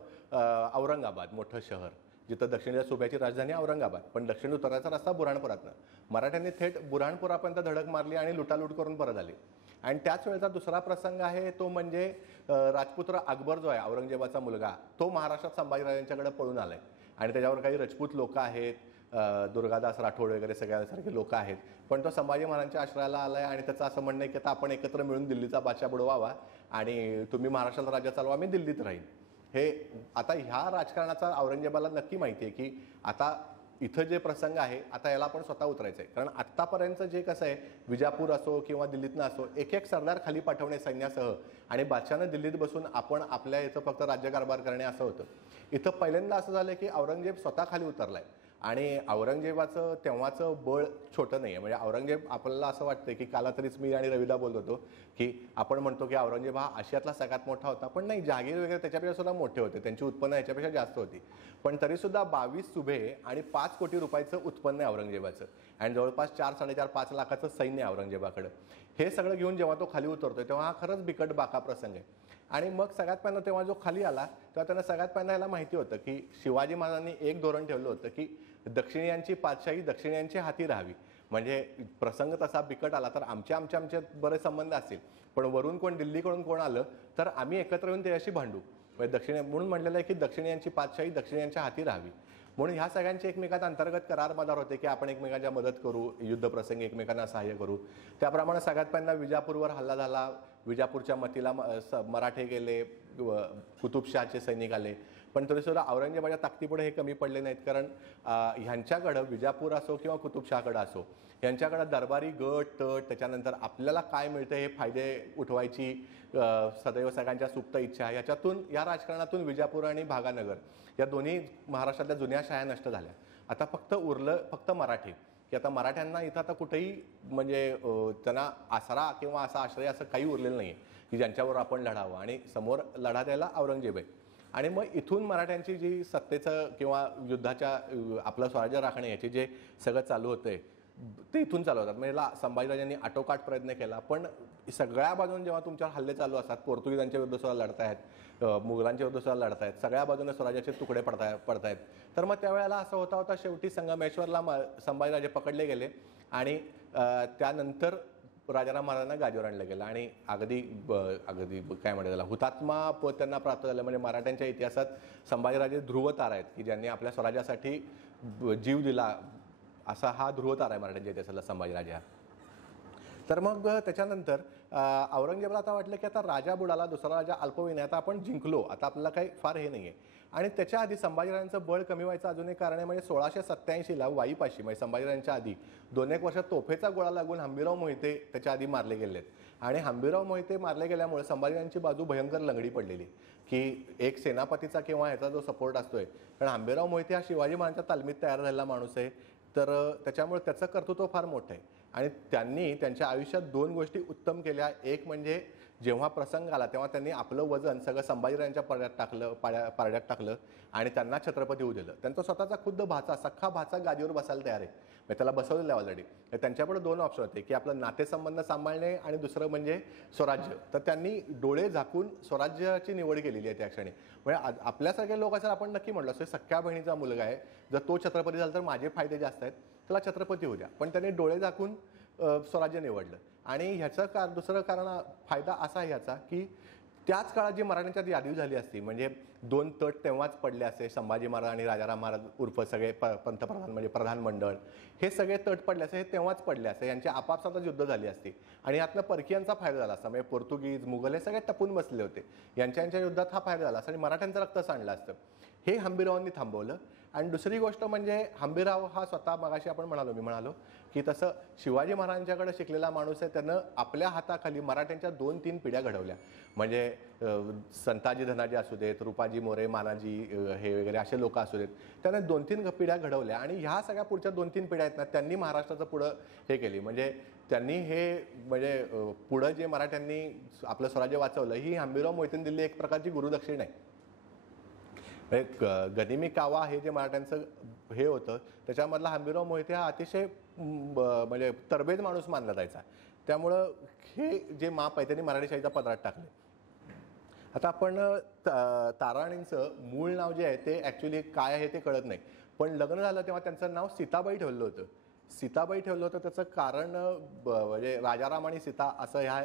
औरंगाबाद, मोठं शहर, जिथं दक्षिणेच्या सुब्याची राजधानी औरंगाबाद. पण दक्षिण उतरायचा रस्ता बुऱ्हाणपुरातनं. मराठ्यांनी थेट बुऱ्हाणपुरापर्यंत धडक मारली आणि लुटालूट करून परत आले. आणि त्याच वेळेचा दुसरा प्रसंग आहे तो म्हणजे राजपुत्र अकबर जो आहे औरंगजेबाचा मुलगा, तो महाराष्ट्रात संभाजीराजांच्याकडे पळून आलाय आणि त्याच्यावर काही राजपूत लोक आहेत, दुर्गादास राठोड वगैरे सगळ्यासारखे लोक आहेत. पण तो संभाजी महाराजांच्या आश्रयाला आलाय आणि त्याचं असं म्हणणं आहे की आता आपण एकत्र मिळून दिल्लीचा बादशाह बुडवावा आणि तुम्ही महाराष्ट्राला राज्य चालवा, मी दिल्लीत राहीन. हे आता ह्या राजकारणाचा औरंगजेबाला नक्की माहिती आहे की आता इथं जे प्रसंग आहे आता याला आपण स्वतः उतरायचं आहे. कारण आत्तापर्यंत जे कसं आहे विजापूर असो किंवा दिल्लीतनं असो एक एक सरदार खाली पाठवणे सैन्यासह आणि बादशाहनं दिल्लीत बसून आपण आपल्या इथं फक्त राज्यकारभार करणे असं होतं. इथं पहिल्यांदा असं झालं की औरंगजेब स्वतः खाली उतरलाय आणि औरंगजेबाचं तेव्हाचं बळ छोटं नाही आहे. म्हणजे औरंगजेब आपल्याला असं वाटतं की काला तरीच मी आणि रविदा बोलत होतो की आपण म्हणतो की औरंगजेब हा आशियातला सगळ्यात मोठा होता, पण नाही, जहागीर वगैरे त्याच्यापेक्षा सुद्धा मोठे होते, त्यांची उत्पन्न ह्याच्यापेक्षा जास्त होती. पण तरीसुद्धा 22 सुभे आणि 5 कोटी रुपयाचं उत्पन्न आहे औरंगजेबाचं आणि जवळपास 4-4.5-5 लाखाचं सैन्य आहे औरंगजेबाकडं. हे सगळं घेऊन जेव्हा तो खाली उतरतोय तेव्हा हा खरंच बिकट बाका प्रसंग आहे. आणि मग सगळ्यात पहिला तेव्हा जो खाली आला तेव्हा त्यांना सगळ्यात पहिला याला माहिती होतं की शिवाजी महाराजांनी एक धोरण ठेवलं होतं की दक्षिणीयांची पातशाही दक्षिणीयांच्या हाती राहावी. म्हणजे प्रसंग तसा बिकट आला तर आमचे बरेच संबंध असतील, पण वरून कोण दिल्लीकडून कोण आलं तर आम्ही एकत्र येऊन त्याच्याशी भांडू. म्हणजे म्हणून म्हटलेलं आहे की दक्षिणीयांची पातशाही दक्षिणीयांच्या हाती राहावी. म्हणून ह्या सगळ्यांचे एकमेकात अंतर्गत करार मदार होते की आपण एकमेकांच्या मदत करू, युद्धप्रसंगी एकमेकांना सहाय्य करू. त्याप्रमाणे सगळ्यात पहिल्यांदा विजापूरवर हल्ला झाला. विजापूरच्या मतीला मराठे गेले, कुतुबशहाचे सैनिक आले. पण तरीसुद्धा औरंगजेबाच्या ताकदीपुढे हे कमी पडले नाहीत. कारण ह्यांच्याकडं विजापूर असो किंवा कुतुबशहाकडं असो यांच्याकडं दरबारी गट तट, त्याच्यानंतर आपल्याला काय मिळतं हे फायदे उठवायची सदैव सगळ्यांच्या सुप्त इच्छा, याच्यातून या राजकारणातून विजापूर आणि भागानगर या दोन्ही महाराष्ट्रातल्या जुन्या शाळा नष्ट झाल्या. आता फक्त मराठी, की आता मराठ्यांना इथं आता कुठेही म्हणजे त्यांना आसरा किंवा असा आश्रय असं काही उरलेलं नाही आहे की ज्यांच्यावर आपण लढावं आणि समोर लढा द्यायला औरंगजेब आहे. आणि मग इथून मराठ्यांची जी सत्तेचं किंवा युद्धाच्या आपलं स्वराज्य राखणे याचे जे सगळं चालू होतंय ते इथून चालू होतात. म्हणजे संभाजीराजांनी आटोकाट प्रयत्न केला, पण सगळ्या बाजून जेव्हा तुमच्यावर हल्ले चालू असतात, पोर्तुगीजांच्या विरुद्ध सुद्धा लढतायत, मुघलांच्या विरुद्ध सुद्धा लढतायत, सगळ्या बाजूने स्वराज्याचे तुकडे पडतायत, तर मग त्यावेळेला असं होता शेवटी संगमेश्वरला संभाजीराजे पकडले गेले आणि त्यानंतर राजाराम महाराजांना गादीवर आणलं गेलं आणि अगदी काय म्हणतात त्याला हुतात्मा पद त्यांना प्राप्त झालं. म्हणजे मराठ्यांच्या इतिहासात संभाजीराजे ध्रुवतारा आहेत की ज्यांनी आपल्या स्वराज्यासाठी जीव दिला, असा हा ध्रुवतारा आहे मराठ्यांच्या इतिहासातला संभाजीराजे हा. तर मग त्याच्यानंतर औरंगजेबाला आता वाटलं की आता राजा बुडाला, दुसरा राजा अल्पवयीन, आता आपण जिंकलो, आता आपल्याला काही फार हे नाही आहे. आणि त्याच्या आधी संभाजीराजांचं बळ कमी व्हायचं अजून एक कारण आहे. म्हणजे 1687ला वाईपाशी म्हणजे संभाजीराजांच्या आधी 2-1 वर्षात तोफेचा गोळा लागून हंबीरराव मोहिते त्याच्या आधी मारले गेलेत आणि हंबीरराव मोहिते मारले गेल्यामुळे संभाजीराजांची बाजू भयंकर लंगडी पडलेली की एक सेनापतीचा किंवा ह्याचा जो सपोर्ट असतोय, कारण हंबीरराव मोहिते हा शिवाजी महाराजांच्या तालमीत तयार झालेला माणूस आहे, तर त्याच्यामुळे त्याचं कर्तृत्व फार मोठं आहे. आणि त्यांनी त्यांच्या आयुष्यात 2 गोष्टी उत्तम केल्या. एक म्हणजे जेव्हा प्रसंग आला तेव्हा त्यांनी आपलं वजन सगळं संभाजीराजांच्या पारड्यात टाकलं आणि त्यांना छत्रपती होऊ दिलं. त्यांचा स्वतःचा खुद्द भाचा, सख्खा भाचा गादीवर बसायला तयार आहे, म्हणजे त्याला बसवलेलं आहे ऑलरेडी. त्यांच्यापुढे 2 ऑप्शन होते की आपलं नातेसंबंध सांभाळणे आणि दुसरं म्हणजे स्वराज्य. तर त्यांनी डोळे झाकून स्वराज्याची निवड केलेली आहे त्या क्षणी. म्हणजे आपल्यासारखे लोक असेल आपण नक्की म्हटलं असं सख्ख्या बहिणीचा मुलगा आहे, जर तो छत्रपती झाला तर माझे फायदे जास्त आहेत, त्याला छत्रपती होऊ द्या. पण त्यांनी डोळे झाकून स्वराज्य निवडलं. आणि ह्याचं दुसरं कारण फायदा असा आहे ह्याचा की त्याच काळात जी मराठ्यांच्यात यादी झाली असती, म्हणजे 2 तट तेव्हाच पडले असते, संभाजी महाराज आणि राजाराम महाराज उर्फ सगळे पंतप्रधान म्हणजे प्रधानमंडळ, हे सगळे तट पडले असते, हे तेव्हाच पडले असते. यांची आपापसातच युद्ध झाली असती आणि यातनं परकीयांचा फायदा झाला असता. म्हणजे पोर्तुगीज, मुघल हे सगळे टपून बसले होते, यांच्या युद्धात हा फायदा झाला असता आणि मराठ्यांचं रक्त सांडलं असतं. हे हंबीररावांनी थांबवलं. आणि दुसरी गोष्ट म्हणजे हंबीरराव हा स्वतः मगाशी मी म्हणालो की तसं शिवाजी महाराजांच्याकडे शिकलेला माणूस आहे. त्यानं आपल्या हाताखाली मराठ्यांच्या 2-3 पिढ्या घडवल्या. म्हणजे संताजी धनाजी असू देत, रूपाजी मोरे, मानाजी हे वगैरे असे लोक असू देत, त्यानं 2-3 पिढ्या घडवल्या. आणि ह्या सगळ्या पुढच्या 2-3 पिढ्या आहेत ना, त्यांनी महाराष्ट्राचं पुढं हे केली. म्हणजे त्यांनी हे म्हणजे पुढं जे मराठ्यांनी आपलं स्वराज्य वाचवलं, ही हंबीरराव मोहितेंनी दिलेली एक प्रकारची गुरुदक्षिणा आहे. गनिमी कावा हे जे मराठ्यांचं हे होतं, त्याच्यामधला हंबीरराव मोहिते हा अतिशय म्हणजे तरबेज माणूस मानला जायचा. त्यामुळं हे जे माप आहे त्यांनी मराठीशाहीचा पदरात टाकले. आता आपण ताराणींचं मूळ नाव जे आहे ते ॲक्च्युली काय आहे ते कळत नाही, पण लग्न झालं तेव्हा त्यांचं नाव सीताबाई ठेवलं होतं. सीताबाई ठेवलं होतं त्याचं कारण म्हणजे राजाराम आणि सीता असं ह्या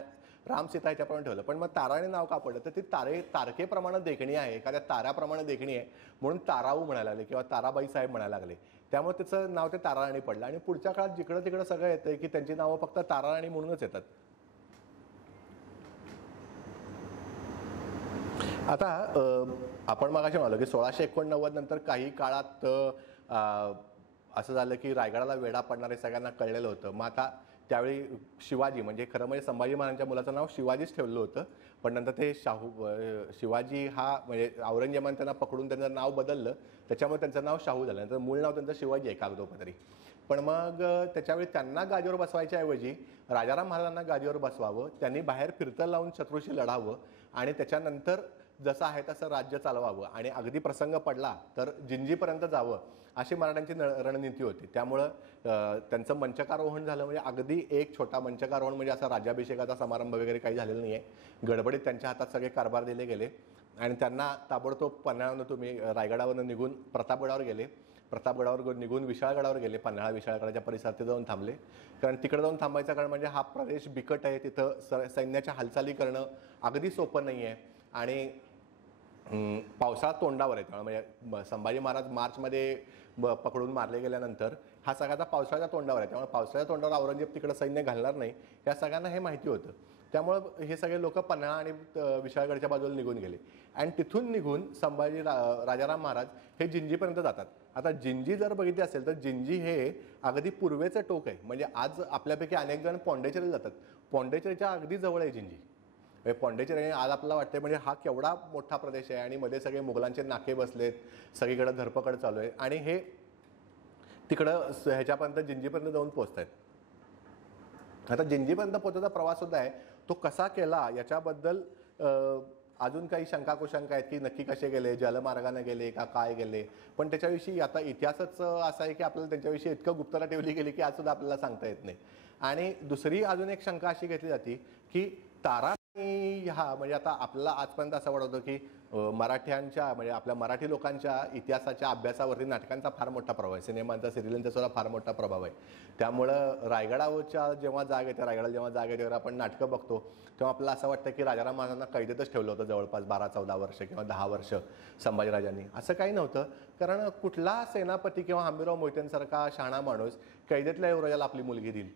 राम सीता ह्याच्याप्रमाणे ठेवलं. पण मग ताराणी नाव का पडलं, तर ती तारकेप्रमाणे देखणी आहे, एखाद्या ताऱ्याप्रमाणे देखणी आहे म्हणून ताराऊ म्हणायला लागले किंवा ताराबाई साहेब म्हणायला लागले. त्यामुळे त्याचं नाव ते ताराराणी पडलं. आणि पुढच्या काळात जिकडं तिकडं सगळं येतंय की त्यांची नावं फक्त ताराराणी म्हणूनच येतात. आता आपण मगाशी म्हणालो की 1689 नंतर काही काळात असं झालं की रायगडाला वेढा पडणार हे सगळ्यांना कळलेलं होतं. मग आता त्यावेळी शिवाजी म्हणजे खरं म्हणजे संभाजी महाराजांच्या मुलाचं नाव शिवाजीच ठेवलं होतं, पण नंतर ते शिवाजी हा म्हणजे औरंगजेबाने त्यांना पकडून त्यांचं नाव बदललं, त्याच्यामुळे त्यांचं नाव शाहू झालं. नंतर मूळ नाव त्यांचं शिवाजी आहे कागदोपत्री. पण मग त्याच्यावेळी त्यांना गादीवर बसवायच्या ऐवजी राजाराम महाराजांना गादीवर बसवावं, त्यांनी बाहेर फिरतं लावून शत्रूशी लढावं आणि त्याच्यानंतर जसं आहे तसं राज्य चालवावं आणि अगदी प्रसंग पडला तर जिंजीपर्यंत जावं, अशी मराठ्यांची रणनीती होती. त्यामुळं त्यांचं मंचकारोहण झालं. म्हणजे अगदी एक छोटा मंचकारोहण म्हणजे असा राज्याभिषेकाचा समारंभ वगैरे काही झालेला नाही आहे. गडबडीत त्यांच्या हातात सगळे कारभार दिले गेले आणि त्यांना ताबडतोब पन्हाळ्यावरून तुम्ही रायगडावरून निघून प्रतापगडावर गेले. प्रतापगडावर निघून विशाळगडावर गेले. पन्हाळा विशाळगडाच्या परिसरात ते जाऊन थांबले, कारण तिकडे जाऊन थांबायचं कारण म्हणजे हा प्रदेश बिकट आहे, तिथं सैन्याच्या हालचाली करणं अगदी सोपं नाही आहे. आणि पावसाळा तोंडावर आहे, म्हणजे संभाजी महाराज मार्चमध्ये पकडून मारले गेल्यानंतर हा सगळ्याचा पावसाळ्याच्या तोंडावर आहे. त्यामुळे पावसाळ्याच्या तोंडावर औरंगजेब तिकडे सैन्य घालणार नाही, या सगळ्यांना हे माहिती होतं. त्यामुळं हे सगळे लोक पन्हाळा आणि विशाळगडच्या बाजूला निघून गेले आणि तिथून निघून राजाराम महाराज हे जिंजीपर्यंत जातात. आता जिंजी जर बघितली असेल तर जिंजी हे अगदी पूर्वेचं टोक आहे. म्हणजे आज आपल्यापैकी अनेक जण पॉंडेचेरी जातात, पॉंडेचेरीच्या अगदी जवळ आहे जिंजी. पॉंडेचेरी आज आपल्याला वाटते म्हणजे हा केवढा मोठा प्रदेश आहे आणि मध्ये सगळे मुघलांचे नाके बसलेत, सगळीकडे धरपकड चालू आहे आणि हे तिकडं ह्याच्यापर्यंत जिंजीपर्यंत जाऊन पोहोचत आहेत. आता जिंजीपर्यंत पोहोचायचा प्रवास सुद्धा आहे, तो कसा केला याच्याबद्दल अजून काही शंका कुशंका आहेत की नक्की कसे गेले, जलमार्गाने गेले का काय गेले. पण त्याच्याविषयी आता इतिहासच असा आहे की आपल्याला त्यांच्याविषयी इतकं गुप्तता ठेवली गेली की आज सुद्धा आपल्याला सांगता येत नाही. आणि दुसरी अजून एक शंका अशी घेतली जाते की ताराणी हा म्हणजे आता आपल्याला आजपर्यंत असं वाटतं की मराठ्यांच्या म्हणजे आपल्या मराठी लोकांच्या इतिहासाच्या अभ्यासावरती नाटकांचा फार मोठा प्रभाव आहे, सिनेमांचा सिरियलचा सुद्धा फार मोठा प्रभाव आहे. त्यामुळं रायगडावरच्या जेव्हा जाग येते, रायगडाला जेव्हा जाग येते आपण नाटकं बघतो तेव्हा आपल्याला असं वाटतं की राजाराम महाराजांना कैदेतच ठेवलं होतं जवळपास 12-14 वर्ष किंवा 10 वर्ष संभाजीराजांनी. असं काही नव्हतं, कारण कुठला सेनापती किंवा हंबीरराव मोहितेंसारखा शहाणा माणूस कैदेतल्या युवराजाला आपली मुलगी दिली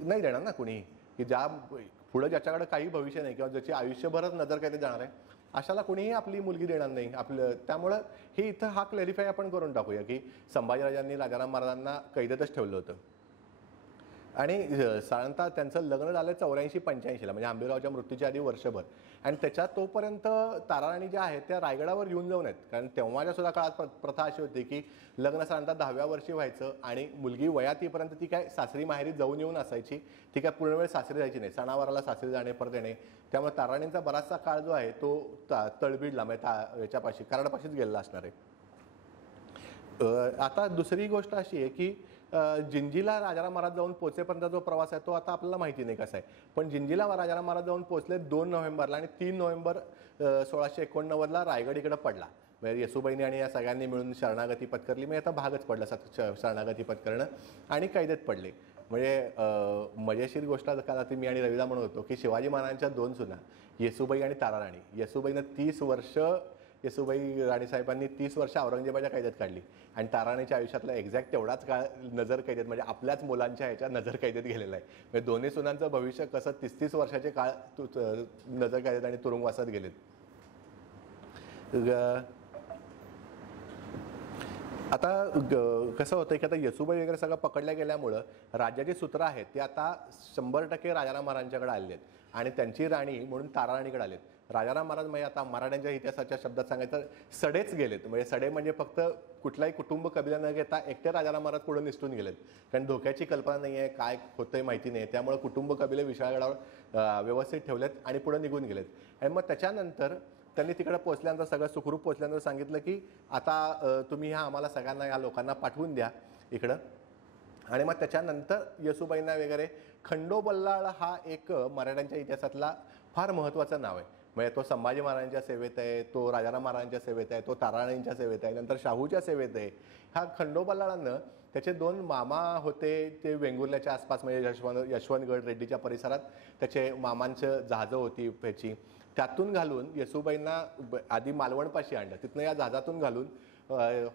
नाही देणार ना कुणी, की ज्या पुढं ज्याच्याकडे काही भविष्य नाही किंवा ज्याची आयुष्यभरच नजर काय ते जाणार आहे अशाला कोणीही आपली मुलगी देणार नाही आपलं. त्यामुळं हे इथं हा क्लॅरिफाय आपण करून टाकूया की संभाजीराजांनी राजाराम महाराजांना कैदेतच ठेवलं होतं. आणि साधारणतः त्यांचं लग्न झालं 84-85ला म्हणजे हंबीररावच्या मृत्यूच्या आधी वर्षभर. आणि त्याच्यात तोपर्यंत ताराराणी ज्या आहेत त्या रायगडावर येऊन जाऊन आहेत. कारण तेव्हाच्या सुद्धा काळात प्रथा अशी होती की लग्न साधारणतः 10व्या वर्षी व्हायचं आणि मुलगी वयात येईपर्यंत ती काय सासरी माहेरी जाऊन येऊन असायची. ती काय पूर्ण वेळ सासरी जायची नाही, सणावाराला सासरी जाणे परत येणे. त्यामुळे ताराराणींचा बराचसा काळ जो आहे तो तळबीडला म्हणजे याच्यापाशी कराडपाशीच गेलेला असणार आहे. आता दुसरी गोष्ट अशी आहे की जिंजीला राजाराम महाराज जाऊन पोहोचेपर्यंत जो प्रवास आहे तो आता आपल्याला माहिती नाही कसा आहे, पण जिंजीला राजाराम महाराज जाऊन पोहोचले 2 नोव्हेंबरला आणि 3 नोव्हेंबर 1689ला रायगड इकडे पडला. म्हणजे येसुबाईंनी आणि या सगळ्यांनी मिळून शरणागती पत्करली. म्हणजे आता भागच पडला शरणागती पत्करणं आणि कैदेत पडले. म्हणजे मजेशीर गोष्ट काल ती मी आणि रविदा म्हणत होतो की शिवाजी महाराजांच्या 2 सुना येसुबाई आणि ताराराणी. येसुबाईनं 30 वर्ष येसुबाई राणीसाहेबांनी 30 वर्ष औरंगजेबाच्या कैदेत काढली आणि ताराराणीच्या आयुष्यातला एक्झॅक्ट तेवढाच काळ नजर कैदेत म्हणजे आपल्याच मुलांच्या ह्याच्या नजर कैदेत गेलेला आहे. म्हणजे दोन्ही सुनांचं भविष्य कसं 30-30 वर्षाचे काळ नजर कैदेत आणि तुरुंगवासात गेलेत. आता कसं होतं की आता येसुबाई वगैरे सगळं पकडल्या गेल्यामुळं राज्याची सूत्र आहेत ते आता 100% राजाराम महाराजांच्याकडे आलेले आहेत आणि त्यांची राणी म्हणून ताराराणीकडे आलेत. राजाराम महाराज म्हणजे आता मराठ्यांच्या इतिहासाच्या शब्दात सांगायचं तर सडेच गेलेत. म्हणजे सडे म्हणजे फक्त कुठलाही कुटुंब कबिला न घेता एकटे राजाराम महाराज पुढे निसटून गेलेत. कारण धोक्याची कल्पना नाही आहे, काय होतंय माहिती नाही, त्यामुळे कुटुंब कबिले विशाळगडावर व्यवस्थित ठेवलेत आणि पुढे निघून गेलेत. आणि मग त्याच्यानंतर त्यांनी तिकडे पोहोचल्यानंतर सगळं सुखरूप पोहोचल्यानंतर सांगितलं की आता तुम्ही ह्या आम्हाला सगळ्यांना या लोकांना पाठवून द्या इकडं. आणि मग त्याच्यानंतर येसुबाईंना वगैरे खंडोबल्लाळ हा एक मराठ्यांच्या इतिहासातला फार महत्त्वाचं नाव आहे. म्हणजे तो संभाजी महाराजांच्या सेवेत आहे, तो राजाराम महाराजांच्या सेवेत आहे, तो ताराराणींच्या सेवेत आहे, नंतर शाहूच्या सेवेत आहे. ह्या खंडोबल्लाळानं त्याचे 2 मामा होते ते वेंगुर्ल्याच्या आसपास म्हणजे यशवंतगड रेड्डीच्या परिसरात त्याचे मामांचं जहाजं होती ह्याची, त्यातून घालून येसुबाईंना आधी मालवणपाशी आणलं, तिथनं या जहाजातून घालून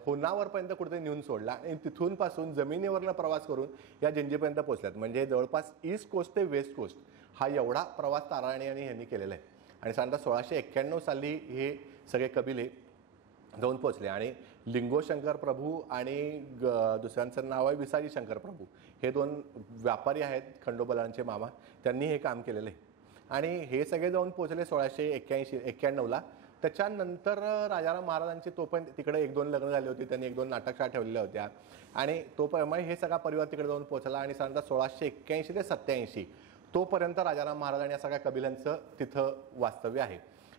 होनावरपर्यंत कुठेतरी नेऊन सोडला आणि तिथून पासून जमिनीवरनं प्रवास करून या जिंजीपर्यंत पोहोचल्यात. म्हणजे जवळपास ईस्ट कोस्ट ते वेस्ट कोस्ट हा एवढा प्रवास ताराराणी आणि ह्यांनी केलेला आहे. आणि साधारणतः 1691 साली हे सगळे कबिले जाऊन पोचले आणि लिंगो शंकर प्रभू आणि दुसऱ्यांचं नाव आहे विसाजी शंकर प्रभू, हे 2 व्यापारी आहेत खंडोबल्लाळांचे मामा, त्यांनी हे काम केलेलं आहे. आणि हे सगळे जाऊन पोचले 1691ला. त्याच्यानंतर राजाराम महाराजांची तोपर्यंत तिकडे 1-2 लग्न झाली होती, त्यांनी 1-2 नाटकशाळा ठेवलेल्या होत्या आणि तोपर्यंत हे सगळा परिवार तिकडे जाऊन पोहोचला. आणि साधारणतः 1681 ते 87 तोपर्यंत राजाराम महाराज आणि या सगळ्या कबिलांचं तिथं वास्तव्य आहे.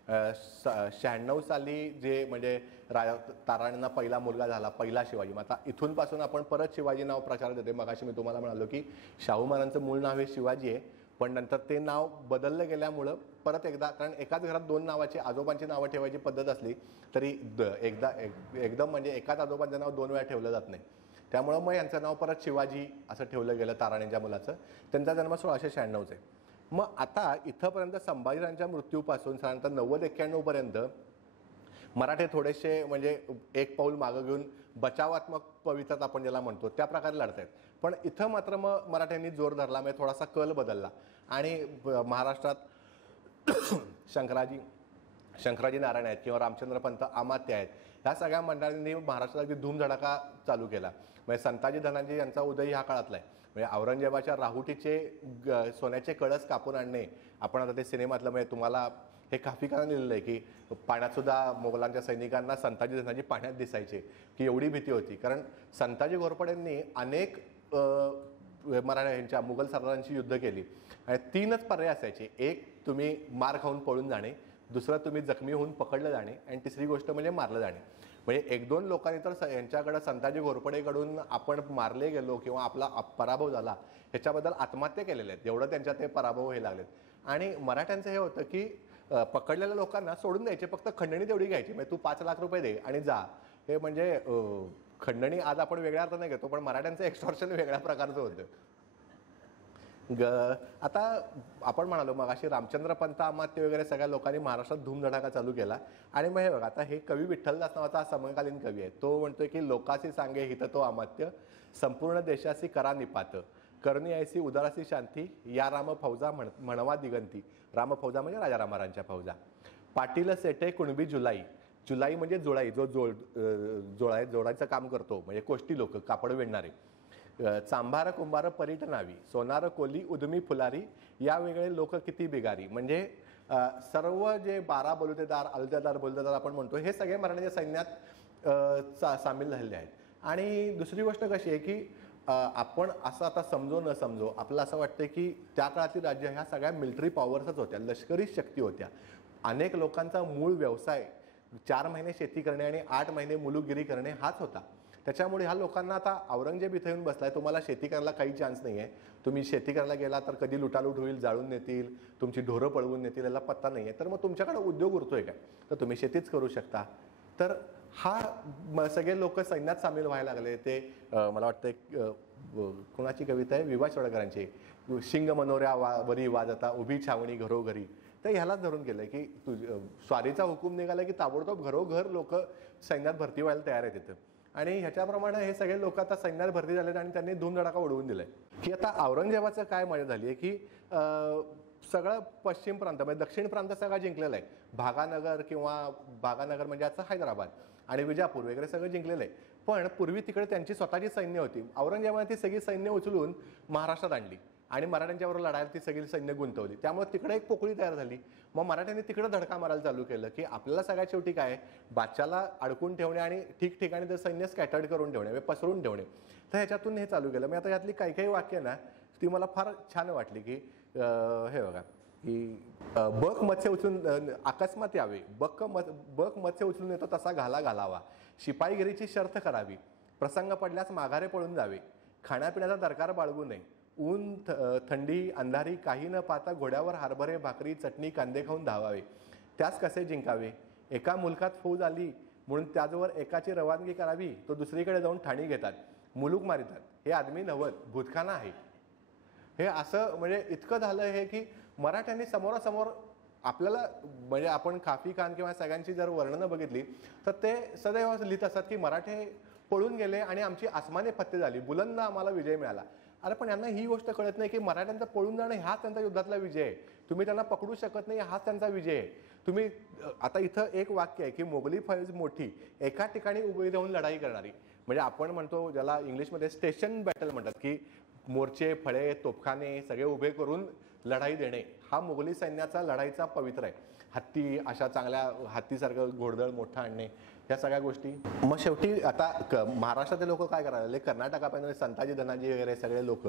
96 साली जे म्हणजे ताराराणींना पहिला मुलगा झाला, पहिला शिवाजी. मग आता इथून पासून आपण परत शिवाजी नाव प्रचारात येते. मगाशी मी तुम्हाला म्हणालो की शाहू महाराजांचं मूळ नाव हे शिवाजी आहे, पण नंतर ते नाव बदललं गेल्यामुळं परत एकदा, कारण एकाच घरात 2 नावाची आजोबांची नावं ठेवायची पद्धत असली तरी एकदम म्हणजे एकाच आजोबांचं नाव 2 वेळा ठेवलं जात नाही. त्यामुळं मग यांचं नाव परत शिवाजी असं ठेवलं गेलं ताराराणींच्या मुलाचं. त्यांचा जन्म 1696 आहे. मग आता इथंपर्यंत संभाजीराजांच्या मृत्यूपासून साधारणतः 90-91 पर्यंत मराठे थोडेसे म्हणजे एक पाऊल मागं घेऊन बचावात्मक पवित्रता आपण ज्याला म्हणतो त्या प्रकारे लढत आहेत. पण इथं मात्र मग मराठ्यांनी जोर धरला, म्हणजे थोडासा कल बदलला आणि महाराष्ट्रात शंकराजी नारायण आहेत किंवा रामचंद्र पंत अमात्य आहेत, ह्या सगळ्या मंडळांनी महाराष्ट्रात धूमधडाका चालू केला. म्हणजे संताजी धनाजी यांचा उदय ह्या काळातला आहे. म्हणजे औरंगजेबाच्या राहुटीचे सोन्याचे कळस कापून आणणे, आपण आता ते सिनेमातलं म्हणजे तुम्हाला हे काफीकानं लिहिलेलं आहे की पाण्यात सुद्धा मोगलांच्या सैनिकांना संताजी धनाजी पाण्यात दिसायचे की एवढी भीती होती. कारण संताजी घोरपडेंनी अनेक मराठ्यांच्या मुघल सरदारांची युद्ध केली आणि 3च पर्याय असायचे. एक, तुम्ही मार खाऊन पळून जाणे, दुसरं तुम्ही जखमी होऊन पकडलं जाणे आणि तिसरी गोष्ट म्हणजे मारलं जाणे. म्हणजे 1-2 लोकांनी तर यांच्याकडं संताजी घोरपडेकडून आपण मारले गेलो किंवा आपला पराभव झाला ह्याच्याबद्दल आत्महत्या केलेल्या आहेत, एवढं त्यांच्या ते पराभव व्हायला लागलेत. आणि मराठ्यांचं हे होतं की पकडलेल्या लोकांना सोडून द्यायचे, फक्त खंडणी तेवढी घ्यायची. म्हणजे तू 5 लाख रुपये दे आणि जा. हे म्हणजे खंडणी आज आपण वेगळ्या अर्थाने घेतो, पण मराठ्यांचं एक्सटॉर्शन वेगळ्या प्रकारचं होतं. आता आपण म्हणालो मग अशी रामचंद्र पंत अमात्य वगैरे सगळ्या लोकांनी महाराष्ट्रात धूमधडाका चालू केला. आणि मग हे बघा, आता हे कवी विठ्ठलदास नावाचा समकालीन कवी आहे, तो म्हणतोय की लोकासी सांगे हित तो अमात्य, संपूर्ण देशासी करा निपात, करणी ऐसी उदारासी शांती, या राम फौजा म्हणवा दिगंती. राम फौजा म्हणजे राजाराम महाराजांच्या फौजा. पाटील सेटे कुणबी जुलाई, जुलाई म्हणजे जुळाई, जो जोडायचं काम करतो, म्हणजे कोष्टी लोक, कापड विणणारे. चांभार कुंभार परीट नावी, सोनार कोली उदमी फुलारी, या वेगळे लोक किती बिगारी. म्हणजे सर्व जे 12 बलुतेदार बलुतेदार आपण म्हणतो हे सगळे मराठ्यांच्या सैन्यात सामील झालेले आहेत. आणि दुसरी गोष्ट कशी आहे की आपण असं आता समजो न समजो आपलं असं वाटतं की त्या काळातील राज्य ह्या सगळ्या मिलिटरी पॉवर्सच होत्या, लष्करी शक्ती होत्या. अनेक लोकांचा मूळ व्यवसाय 4 महिने शेती करणे आणि 8 महिने मुलुकगिरी करणे हाच होता. त्याच्यामुळे ह्या लोकांना आता औरंगजेब इथं येऊन बसलाय, तुम्हाला शेती करायला काही चान्स नाही आहे, तुम्ही शेती करायला गेला तर कधी लुटालूट होईल, जाळून नेतील, तुमची ढोरं पळवून नेतील, याला पत्ता नाही आहे. तर मग तुमच्याकडे उद्योग उरतोय काय, तर तुम्ही शेतीच करू शकता. तर हा सगळे लोक सैन्यात सामील व्हायला लागले. ते मला वाटतं कोणाची कविता आहे, विवा शिरोडकरांची, शिंग मनोऱ्या वरी वाजता उभी छावणी घरोघरी. तर ह्यालाच धरून गेलं की स्वारीचा हुकूम निघाला की ताबडतोब घरोघर लोक सैन्यात भरती व्हायला तयार आहेत तिथं. आणि ह्याच्याप्रमाणे हे सगळे लोक आता सैन्यात भरती झालेत आणि त्यांनी धूमधडाका उडवून दिलाय. की आता औरंगजेबाचं काय मजा झाली आहे की सगळं पश्चिम प्रांत म्हणजे दक्षिण प्रांत सगळा जिंकलेला आहे. भागानगर म्हणजे आता हैदराबाद आणि विजापूर वगैरे सगळं जिंकलेलं आहे. पण पूर्वी तिकडे त्यांची स्वतःची सैन्य होती. औरंगजेबाने ती सगळी सैन्य उचलून महाराष्ट्रात आणली आणि मराठ्यांच्यावर लढायला ती सगळी सैन्य गुंतवली. त्यामुळे तिकडे एक पोकळी तयार झाली. मग मराठ्यांनी तिकडे धडका मारायला चालू केलं की आपल्याला सगळ्यात शेवटी काय, बादशाला अडकून ठेवणे आणि ठिकठिकाणी ते सैन्य स्कॅटर्ड करून ठेवणे, पसरून ठेवणे. तर ह्याच्यातून हे चालू केलं. मी आता यातली काही वाक्य ना ती मला फार छान वाटली की हे बघा की बक मत्स्य उचलून अकस्मात यावे, बक मत्स्य उचलून येतो तसा घालावा, शिपाईगिरीची शर्थ करावी, प्रसंग पडल्यास माघारे पळून जावे, खाण्यापिण्याचा दरकार बाळगू नये, ऊन थंडी अंधारी काही न पाहता घोड्यावर हरभरे भाकरी चटणी कांदे खाऊन धावावे, त्यास कसे जिंकावे, एका मुलकात फौज आली म्हणून त्याजवळ एकाची रवानगी करावी, तो दुसरीकडे जाऊन ठाणी घेतात, मुलूक मारितात, हे आदमी नव्हत भूतखाना आहे. हे असं म्हणजे इतकं झालं हे की मराठ्यांनी समोरासमोर आपल्याला म्हणजे आपण काफी खान किंवा सगळ्यांची जर वर्णनं बघितली तर ते सदैव लिहित असतात की मराठे पळून गेले आणि आमची आसमाने फत्ते झाली, बुलंद आम्हाला विजय मिळाला. अरे पण यांना ही गोष्ट कळत नाही की मराठ्यांचा पळून जाणं हाच त्यांचा युद्धातला विजय आहे. तुम्ही त्यांना पकडू शकत नाही, हाच त्यांचा विजय आहे. तुम्ही आता इथं एक वाक्य आहे की मोगली फौज मोठी एका ठिकाणी उभी राहून लढाई करणारी, म्हणजे आपण म्हणतो ज्याला इंग्लिशमध्ये स्टेशन बॅटल म्हणतात की मोर्चे फळे तोफखाने सगळे उभे करून लढाई देणे, हा मोगली सैन्याचा लढाईचा पवित्र आहे. हत्ती अशा चांगल्या हत्तीसारखं घोडदळ मोठं आणणे, या सगळ्या गोष्टी. मग शेवटी आता महाराष्ट्रातले लोक काय करायला, कर्नाटकापर्यंत संताजी धनाजी वगैरे सगळे लोक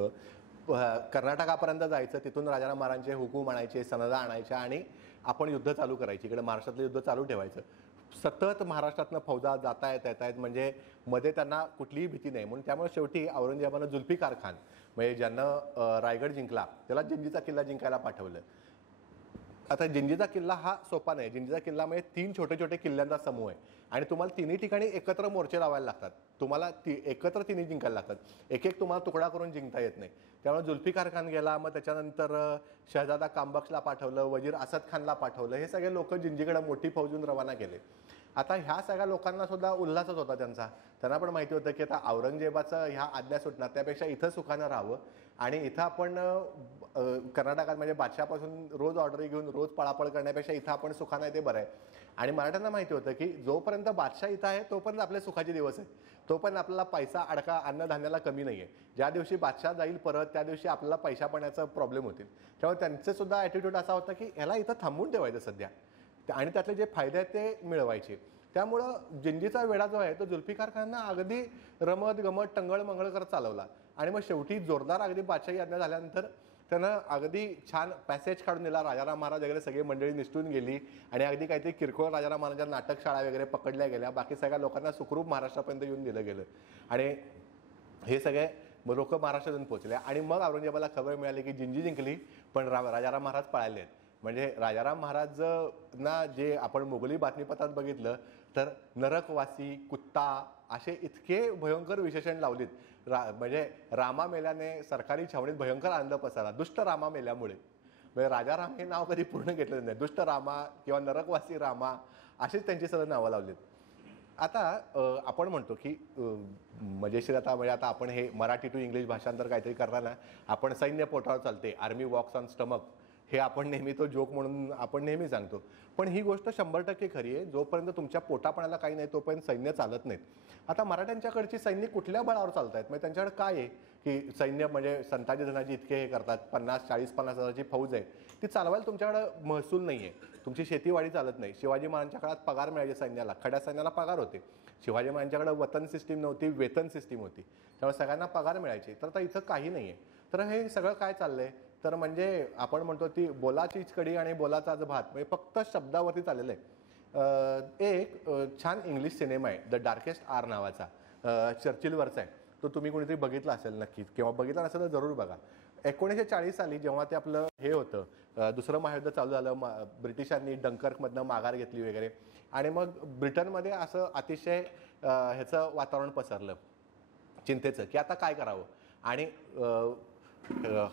कर्नाटकापर्यंत जायचं, तिथून राजाराम महाराजांचे हुकूम आणायचे, सनदा आणायच्या आणि आपण युद्ध चालू करायची, इकडे महाराष्ट्रातलं युद्ध चालू ठेवायचं. सतत महाराष्ट्रातनं फौजा जाता येत म्हणजे मध्ये त्यांना कुठलीही भीती नाही. म्हणून त्यामुळे शेवटी औरंगजेबानं जुल्फिकार खान म्हणजे ज्यानं रायगड जिंकला त्याला जिंजीचा किल्ला जिंकायला पाठवलं. आता जिंजीचा किल्ला हा सोपा नाही. जिंजीचा किल्ला म्हणजे 3 छोटे छोटे किल्ल्यांचा समूह आहे आणि तुम्हाला तिन्ही ठिकाणी एकत्र मोर्चे लावायला लागतात. तुम्हाला एकत्र तिन्ही जिंकायला लागतात. एक तुम्हाला तुकडा करून जिंकता येत नाही. त्यामुळे जुल्फिकार खान गेला, मग त्याच्यानंतर शहजादा कांबक्सला पाठवलं, वजीर असद खानला पाठवलं. हे सगळे लोक जिंजीकडे मोठी फौजून रवाना केले. आता ह्या सगळ्या लोकांना सुद्धा उल्हासच होता त्यांचा. त्यांना पण माहिती होतं की आता औरंगजेबाचं ह्या आज्ञा सुटणार, त्यापेक्षा इथं सुखानं राहावं आणि इथं आपण कर्नाटकात म्हणजे बादशापासून रोज ऑर्डरी घेऊन रोज पळापळ करण्यापेक्षा इथं आपण सुखानं आहे ते बरं आहे. आणि मराठ्यांना माहिती होतं की जोपर्यंत बादशाह इथं आहे तोपर्यंत आपले सुखाचे दिवस आहे, तोपर्यंत आपल्याला पैसा अडका अन्नधान्याला कमी नाही आहे. ज्या दिवशी बादशाह जाईल परत त्या दिवशी आपल्याला पैसा पाण्याचा प्रॉब्लेम होतील. त्यामुळे त्यांचं सुद्धा ॲटिट्यूड असा होता की ह्याला इथं थांबवून ठेवायचं सध्या आणि त्यातले जे फायदे आहेत ते मिळवायचे. त्यामुळं जिंजीचा वेढा जो आहे तो जुल्फिकार खानना अगदी रमत गमत टंगळ मंगळ करत चालवला. आणि मग शेवटी जोरदार अगदी बादशाही आज्ञा झाल्यानंतर त्यानं अगदी छान पॅसेज काढून दिला. राजाराम महाराज वगैरे सगळी मंडळी निसटून गेली आणि अगदी काहीतरी किरकोळ राजाराम महाराजांच्या नाटकशाळा वगैरे पकडल्या गेल्या. बाकी सगळ्या लोकांना सुखरूप महाराष्ट्रापर्यंत येऊन दिलं गेलं आणि हे सगळे लोक महाराष्ट्रातून पोहोचले. आणि मग औरंगजेबाला खबर मिळाली की जिंजी जिंकली पण राजाराम महाराज पळाले आहेत. म्हणजे राजाराम महाराजांना जे आपण मोगली बातमीपत्रात बघितलं तर नरकवासी कुत्ता असे इतके भयंकर विशेषण लावलीत. म्हणजे रामा मेल्याने सरकारी छावणीत भयंकर आनंद पसरला दुष्ट रामा मेल्यामुळे. म्हणजे राजाराम हे नाव कधी पूर्ण घेतलं नाही. दुष्ट रामा किंवा नरकवासी रामा अशीच त्यांची सगळं नावं लावलीत. आता आपण म्हणतो की मजेशीर आता म्हणजे आता आपण हे मराठी टू इंग्लिश भाषांतर काहीतरी करणार ना, आपण सैन्य पोटावर चालते, आर्मी वॉक्स ऑन स्टमक, हे आपण नेहमी तो जोक म्हणून आपण नेहमी सांगतो, पण ही गोष्ट 100% खरी आहे. जोपर्यंत तुमच्या पोटापणाला काही नाही तोपर्यंत सैन्य चालत नाहीत. आता मराठ्यांच्याकडची सैन्य कुठल्या बळावर चालत आहेत? म्हणजे त्यांच्याकडे काय आहे की सैन्य म्हणजे संताजी धनाजी इतके हे करतात, 40-50 हजाराची फौज आहे, ती चालवायला तुमच्याकडे महसूल नाही आहे. तुमची शेतीवाडी चालत नाही. शिवाजी महाराजांच्या काळात पगार मिळायचे सैन्याला, खड्या सैन्याला पगार होते. शिवाजी महाराजांच्याकडे वतन सिस्टीम नव्हती, वेतन सिस्टीम होती, त्यामुळे सगळ्यांना पगार मिळायचे. तर आता इथं काही नाही आहे. तर हे सगळं काय चाललंय तर म्हणजे आपण म्हणतो ती बोलाचीच कढी आणि बोलाचाच भात, म्हणजे फक्त शब्दावरती चाललेलं आहे. एक छान इंग्लिश सिनेमा आहे द डार्केस्ट आर नावाचा, चर्चिलवरचा आहे. तो तुम्ही कोणीतरी बघितला असेल नक्कीच, किंवा बघितला नसेल तर जरूर बघा. 1940 साली जेव्हा ते आपलं हे होतं, दुसरं महायुद्ध चालू झालं, ब्रिटिशांनी डंकर्कमधनं माघार घेतली वगैरे, आणि मग ब्रिटनमध्ये असं अतिशय ह्याचं वातावरण पसरलं चिंतेचं की आता काय करावं. आणि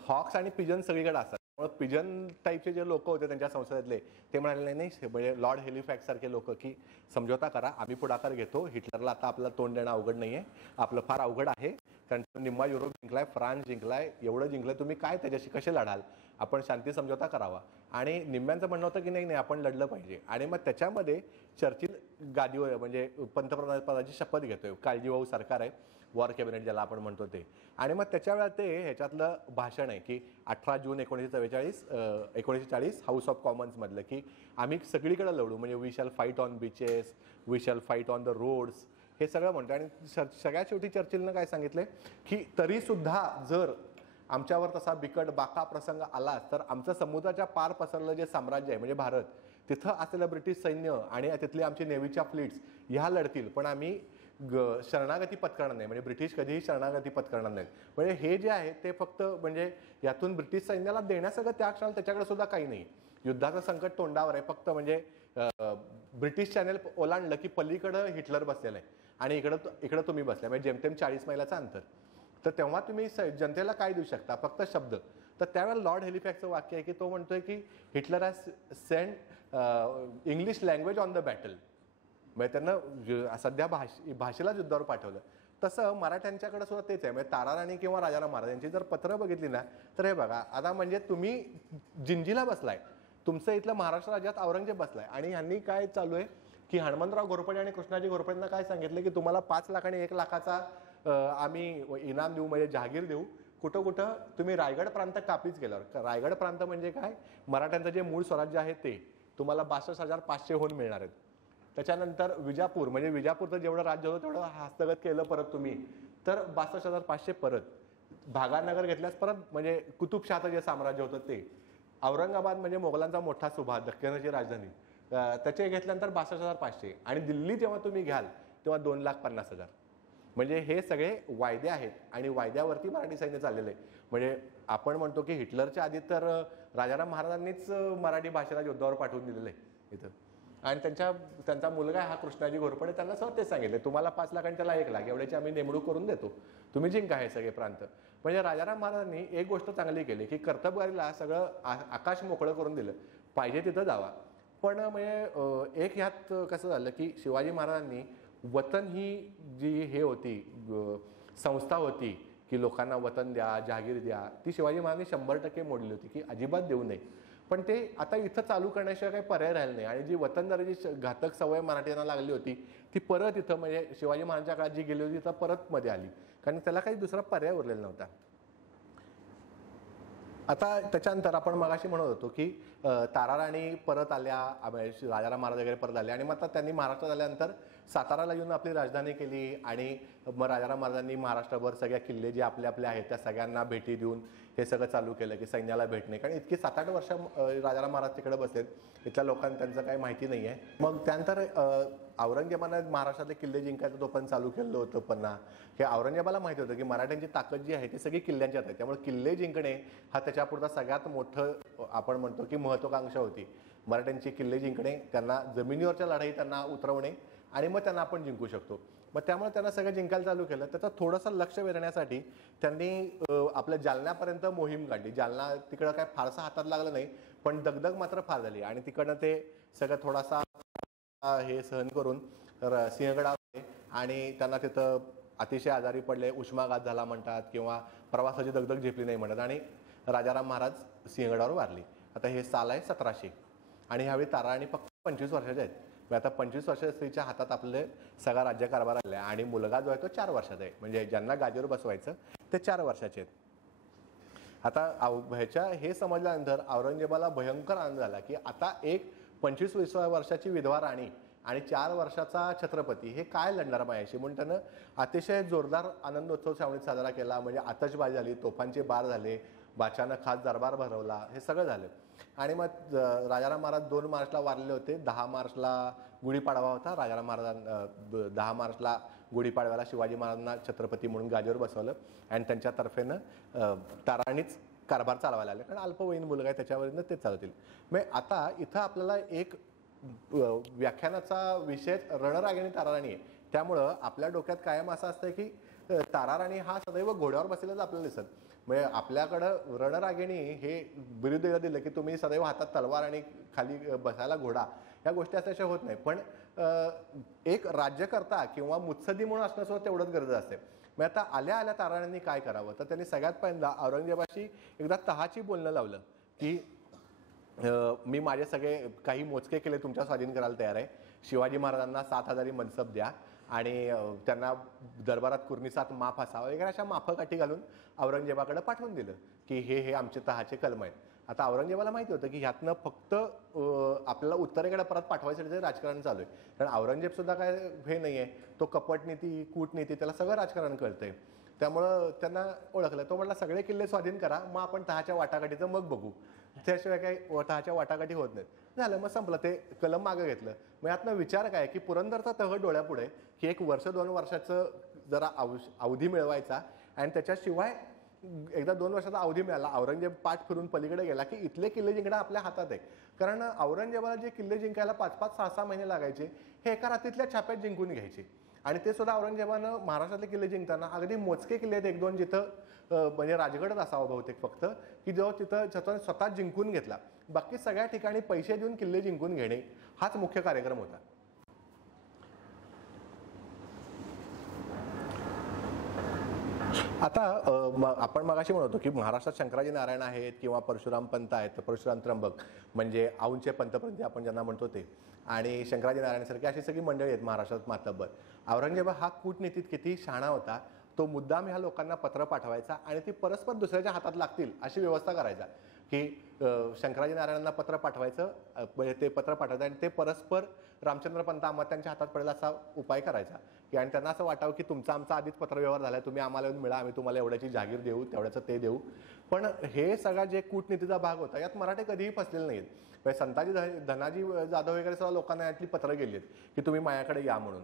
हॉक्स आणि पिजन सगळीकडे असतात. त्यामुळे पिजन टाईपचे जे लोक होते त्यांच्या संसदेतले ते म्हणाले नाही म्हणजे लॉर्ड हेलिफॅक्स सारखे लोक की समझोता करा, आम्ही पुढाकार घेतो, हिटलरला आता आपल्याला तोंड देणं अवघड नाही आहे, आपलं फार अवघड आहे कारण निम्मा युरोप जिंकलाय, फ्रान्स जिंकलाय, एवढं जिंकलंय, तुम्ही काय त्याच्याशी कसे लढाल, आपण शांती समझोता करावा. आणि निम्म्यांचं म्हणणं होतं की नाही नाही आपण लढलं पाहिजे. आणि मग त्याच्यामध्ये चर्चिल गादीवर म्हणजे पंतप्रधान पदाची शपथ घेतोय, काळजीवाहू सरकार आहे, वॉर कॅबिनेट ज्याला आपण म्हणतो ते. आणि मग त्याच्या वेळा ते ह्याच्यातलं भाषण आहे की 18 जून 1940 हाऊस ऑफ कॉमन्समधलं की आम्ही सगळीकडे लढू, म्हणजे we shall fight on beaches, we shall fight on the roads, हे सगळं म्हणतो. आणि सगळ्यात शेवटी चर्चिलनं काय सांगितलं की तरीसुद्धा जर आमच्यावर तसा बिकट बाका प्रसंग आला तर आमचं समुद्राच्या पार पसरलं जे साम्राज्य आहे म्हणजे भारत, तिथं असलेलं ब्रिटिश सैन्य आणि तिथली आमची नेव्हीच्या फ्लीट्स ह्या लढतील, पण आम्ही शरणागती पत्करणार नाही, म्हणजे ब्रिटिश कधीही शरणागती पत्करणार नाहीत. म्हणजे हे जे आहे ते फक्त म्हणजे यातून ब्रिटिश सैन्याला देण्यासगळं त्या क्षणाला त्याच्याकडे सुद्धा काही नाही. युद्धाचं संकट तोंडावर आहे, फक्त म्हणजे ब्रिटिश चॅनेल ओलांडलं की पलीकडं हिटलर बसलेलं आहे आणि इकडं तुम्ही बसले, म्हणजे जेमतेम 40 मैलाचं अंतर. तर तेव्हा तुम्ही जनतेला काय देऊ शकता, फक्त शब्द. तर त्यावेळेला लॉर्ड हेलिफॅक्सचं वाक्य आहे की तो म्हणतोय की Hitler has send English language on the battle, म्हणजे त्यांना सध्या भाषेलाच युद्धावर पाठवलं. तसं मराठ्यांच्याकडे सुद्धा तेच आहे. म्हणजे ताराराणी किंवा राजाराम महाराज यांची जर पत्रं बघितली ना तर हे बघा, आता म्हणजे तुम्ही जिंजीला बसलाय, तुमचं इथलं महाराष्ट्र राज्यात औरंगजेब बसलाय, आणि ह्यांनी काय चालू आहे की हनुमंतराव घोरपडे आणि कृष्णाजी घोरपडेंना काय सांगितलं की तुम्हाला 5 लाख आणि 1 लाखाचा आम्ही इनाम देऊ, म्हणजे जहागीर देऊ. कुठं कुठं तुम्ही रायगड प्रांत कापीच केल्यावर. रायगड प्रांत म्हणजे काय, मराठ्यांचं जे मूळ स्वराज्य आहे ते तुम्हाला 62,500 होऊन मिळणार आहेत. त्याच्यानंतर विजापूर, म्हणजे विजापूरचं जेवढं राज्य होतं तेवढं हस्तगत केलं परत तुम्ही तर 62,500 परत. भागानगर घेतल्यास परत म्हणजे कुतुबशहाचं जे साम्राज्य होतं ते. औरंगाबाद म्हणजे मोगलांचा मोठा सुभा, दख्खनची राजधानी, त्याचे घेतल्यानंतर 62,500. आणि दिल्ली जेव्हा तुम्ही घ्याल तेव्हा 2,50,000. म्हणजे हे सगळे वायदे आहेत आणि वायद्यावरती मराठी सैन्य चाललेलं आहे. म्हणजे आपण म्हणतो की हिटलरच्या आधी तर राजाराम महाराजांनीच मराठी भाषेला युद्धावर पाठवून दिलेलं आहे इथं. आणि त्यांचा मुलगा हा कृष्णाजी घोरपडे, त्यांना सहज तेच सांगितले तुम्हाला 5 लाख आणि त्याला 1 लाख एवढ्याची आम्ही नेमणूक करून देतो, तुम्ही जिंका हे सगळे प्रांत. म्हणजे राजाराम महाराजांनी एक गोष्ट चांगली केली की कर्तबगारीला सगळं आकाश मोकळं करून दिलं, पाहिजे तिथं जावा. पण म्हणजे एक ह्यात कसं झालं की शिवाजी महाराजांनी वतन ही जी हे होती संस्था होती की लोकांना वतन द्या, जहागीर द्या, ती शिवाजी महाराजांनी 100% मोडली होती की अजिबात देऊ नये. पण ते आता इथं चालू करण्याशिवाय काही पर्याय राहिला नाही. आणि जी वतनदारीची घातक सवय मराठ्यांना लागली होती ती परत इथं म्हणजे शिवाजी महाराजांच्या काळात जी गेली होती तर परत मध्ये आली, कारण त्याला काही दुसरा पर्याय उरलेला नव्हता. आता त्याच्यानंतर आपण मगाशी म्हणत होतो की ताराराणी परत आल्या, राजाराम महाराज वगैरे परत आले, आणि मग आता त्यांनी महाराष्ट्रात आल्यानंतर साताराला येऊन आपली राजधानी केली. आणि मग राजाराम महाराजांनी महाराष्ट्रभर सगळ्या किल्ले जे आपले आपले आहेत त्या सगळ्यांना भेटी देऊन हे सगळं चालू केलं की सैन्याला भेटणे, कारण इतकी 7-8 वर्ष राजाराम महाराज तिकडे बसलेत, इथल्या लोकांना त्यांचं काही माहिती नाही आहे. मग त्यानंतर औरंगजेबानं महाराष्ट्रातले किल्ले जिंकायचं तो पण चालू केलं होतं. पण हे औरंगजेबाला माहिती होतं की मराठ्यांची ताकद जी आहे ती सगळी किल्ल्यांच्यात आहे, त्यामुळे किल्ले जिंकणे हा त्याच्यापुरता सगळ्यात मोठं आपण म्हणतो की महत्त्वाकांक्षा होती. मराठ्यांची किल्ले जिंकणे, त्यांना जमिनीवरच्या लढाई त्यांना उतरवणे, आणि मग त्यांना आपण जिंकू शकतो. मग त्यामुळे त्यांना सगळं जिंकायला चालू केलं. त्याचं थोडंसं लक्ष वेधण्यासाठी त्यांनी आपल्या जालन्यापर्यंत मोहीम काढली. जालना तिकडं काय फारसा हातात लागलं नाही, पण दगदग मात्र फार झाली. आणि तिकडनं ते सगळं थोडासा हे सहन करून सिंहगडावर, आणि त्यांना तिथं अतिशय आजारी पडले, उष्माघात झाला म्हणतात, किंवा प्रवासाची दगदग झेपली नाही म्हणतात, आणि राजाराम महाराज सिंहगडावर वारले. आता हे साल आहे 1700 आणि ह्यावेळी ताराराणी फक्त 25 वर्षाच्या आहेत. मग आता 25 वर्षाच्या स्त्रीच्या हातात आपले सगळा राज्यकारभार आला आणि मुलगा जो आहे तो 4 वर्षाचा आहे. म्हणजे ज्यांना गादीवर बसवायचं ते 4 वर्षाचे आहेत. आता ह्याच्या हे समजल्यानंतर औरंगजेबाला भयंकर आनंद झाला की आता एक 25 वर्षाची विधवा राणी आणि 4 वर्षाचा छत्रपती हे काय लढणार माझ्याशी, म्हणून त्यानं अतिशय जोरदार आनंदोत्सव छावणीत साजरा केला. म्हणजे आतषबाजी झाली, तोफांचे बार झाले, बादशाहनं खास दरबार भरवला, हे सगळं झालं. आणि मग राजाराम महाराज 2 मार्चला वारलेले होते. 10 मार्चला गुढीपाडवा होता. राजाराम महाराज 10 मार्चला गुढीपाडव्याला शिवाजी महाराजांना छत्रपती म्हणून गादीवर बसवलं आणि त्यांच्यातर्फेनं ताराणीच कारभार चालवायला आले, कारण अल्पवयीन मुलगा आहे त्याच्यावरनं ते चालवतील. मग आता इथं आपल्याला एक व्याख्यानाचा विषय रणरागिणी ताराराणी आहे. त्यामुळं आपल्या डोक्यात कायम असं असतं की ताराराणी हा सदैव घोड्यावर बसलेलाच आपल्याला दिसत. म्हणजे आपल्याकडं रणरागिणी हे बिरुद दिलं की तुम्ही सदैव हातात तलवार आणि खाली बसायला घोडा, ह्या गोष्टी असल्याशिवाय होत नाही. पण एक राज्यकर्ता किंवा मुत्सदी म्हणून असणं सुद्धा तेवढंच गरज असते. मग आता आल्या आल्या ताराराणींनी काय करावं, तर त्यांनी सगळ्यात पहिल्यांदा औरंगजेबाशी एकदा तहाची बोलणं लावलं की मी माझे सगळे काही मोजके केले तुमच्या स्वाधीन करायला तयार आहे. शिवाजी महाराजांना 7,000 मनसब द्या आणि त्यांना दरबारात कुर्निसात माफ असावा वगैरे अशा माफकाठी घालून औरंगजेबाकडे पाठवून दिलं की हे आमचे तहाचे कलम आहेत. आता औरंगजेबाला माहिती होतं की ह्यातनं फक्त आपल्याला उत्तरेकडे परत पाठवायसाठी राजकारण चालू आहे. कारण औरंगजेब सुद्धा काय हे नाही आहे, तो कपटनीती कूटनीती त्याला सगळं राजकारण कळतंय. त्यामुळं त्यांना ओळखलं. तो म्हटला सगळे किल्ले स्वाधीन करा, मग आपण तहाच्या वाटाघाटीचं मग बघू, त्याशिवाय काही तहाच्या वाटाघाटी होत नाहीत. झालं, मग संपलं. ते कलम मागं घेतलं. मग यातनं विचार काय की पुरंदरचा तह डोळ्यापुढे की 1 वर्ष 2 वर्षाचं जरा अवधी मिळवायचा आणि त्याच्याशिवाय एकदा 2 वर्षाचा अवधी मिळाला, औरंगजेब पाठ फिरून पलीकडे गेला की इथले किल्ले जिंकणं आपल्या हातात आहे. कारण औरंगजेबाला जे किल्ले जिंकायला 5-5, 6-6 महिने लागायचे हे एका रात्रीतल्या छाप्यात जिंकून घ्यायचे. आणि ते सुद्धा औरंगजेबानं महाराष्ट्रातले किल्ले जिंकताना अगदी मोजके किल्ले आहेत, 1-2 जिथं म्हणजे राजगडच असावा बहुतेक फक्त, की जो तिथं स्वतः जिंकून घेतला. बाकी सगळ्या ठिकाणी पैसे देऊन किल्ले जिंकून घेणे हाच मुख्य कार्यक्रम होता. आता आपण मगाशी म्हणतो की महाराष्ट्रात शंकराजी नारायण आहेत किंवा परशुराम पंत आहेत, परशुराम त्र्यंबक म्हणजे औंधचे पंतप्रतिनिधी आपण ज्यांना म्हणतो ते, आणि शंकराजी नारायणसारखी अशी सगळी मंडळी आहेत महाराष्ट्रात मातब्बर. औरंगजेब हा कूटनीतीत किती शहाणा होता. तो मुद्दाम ह्या लोकांना पत्र पाठवायचा आणि ती परस्पर दुसऱ्याच्या हातात लागतील अशी व्यवस्था करायचा की शंकराजी नारायणांना पत्र पाठवायचं, म्हणजे ते पत्र पाठवायचं आणि ते परस्पर रामचंद्र पंत त्यांच्या हातात पडेल असा उपाय करायचा की, आणि त्यांना असं वाटावं की तुमचा आमचा आधीच पत्रव्यवहार झाला, तुम्ही आम्हाला येऊन मिळा, आम्ही तुम्हाला एवढ्याची जागीर देऊ, तेवढ्याचं ते देऊ. पण हे सगळा जे कूटनीतीचा भाग होता यात मराठे कधीही फसलेले नाहीत. म्हणजे संताजी धनाजी जाधव वगैरे सगळं लोकांना यातली पत्र गेली आहेत की तुम्ही माझ्याकडे या म्हणून,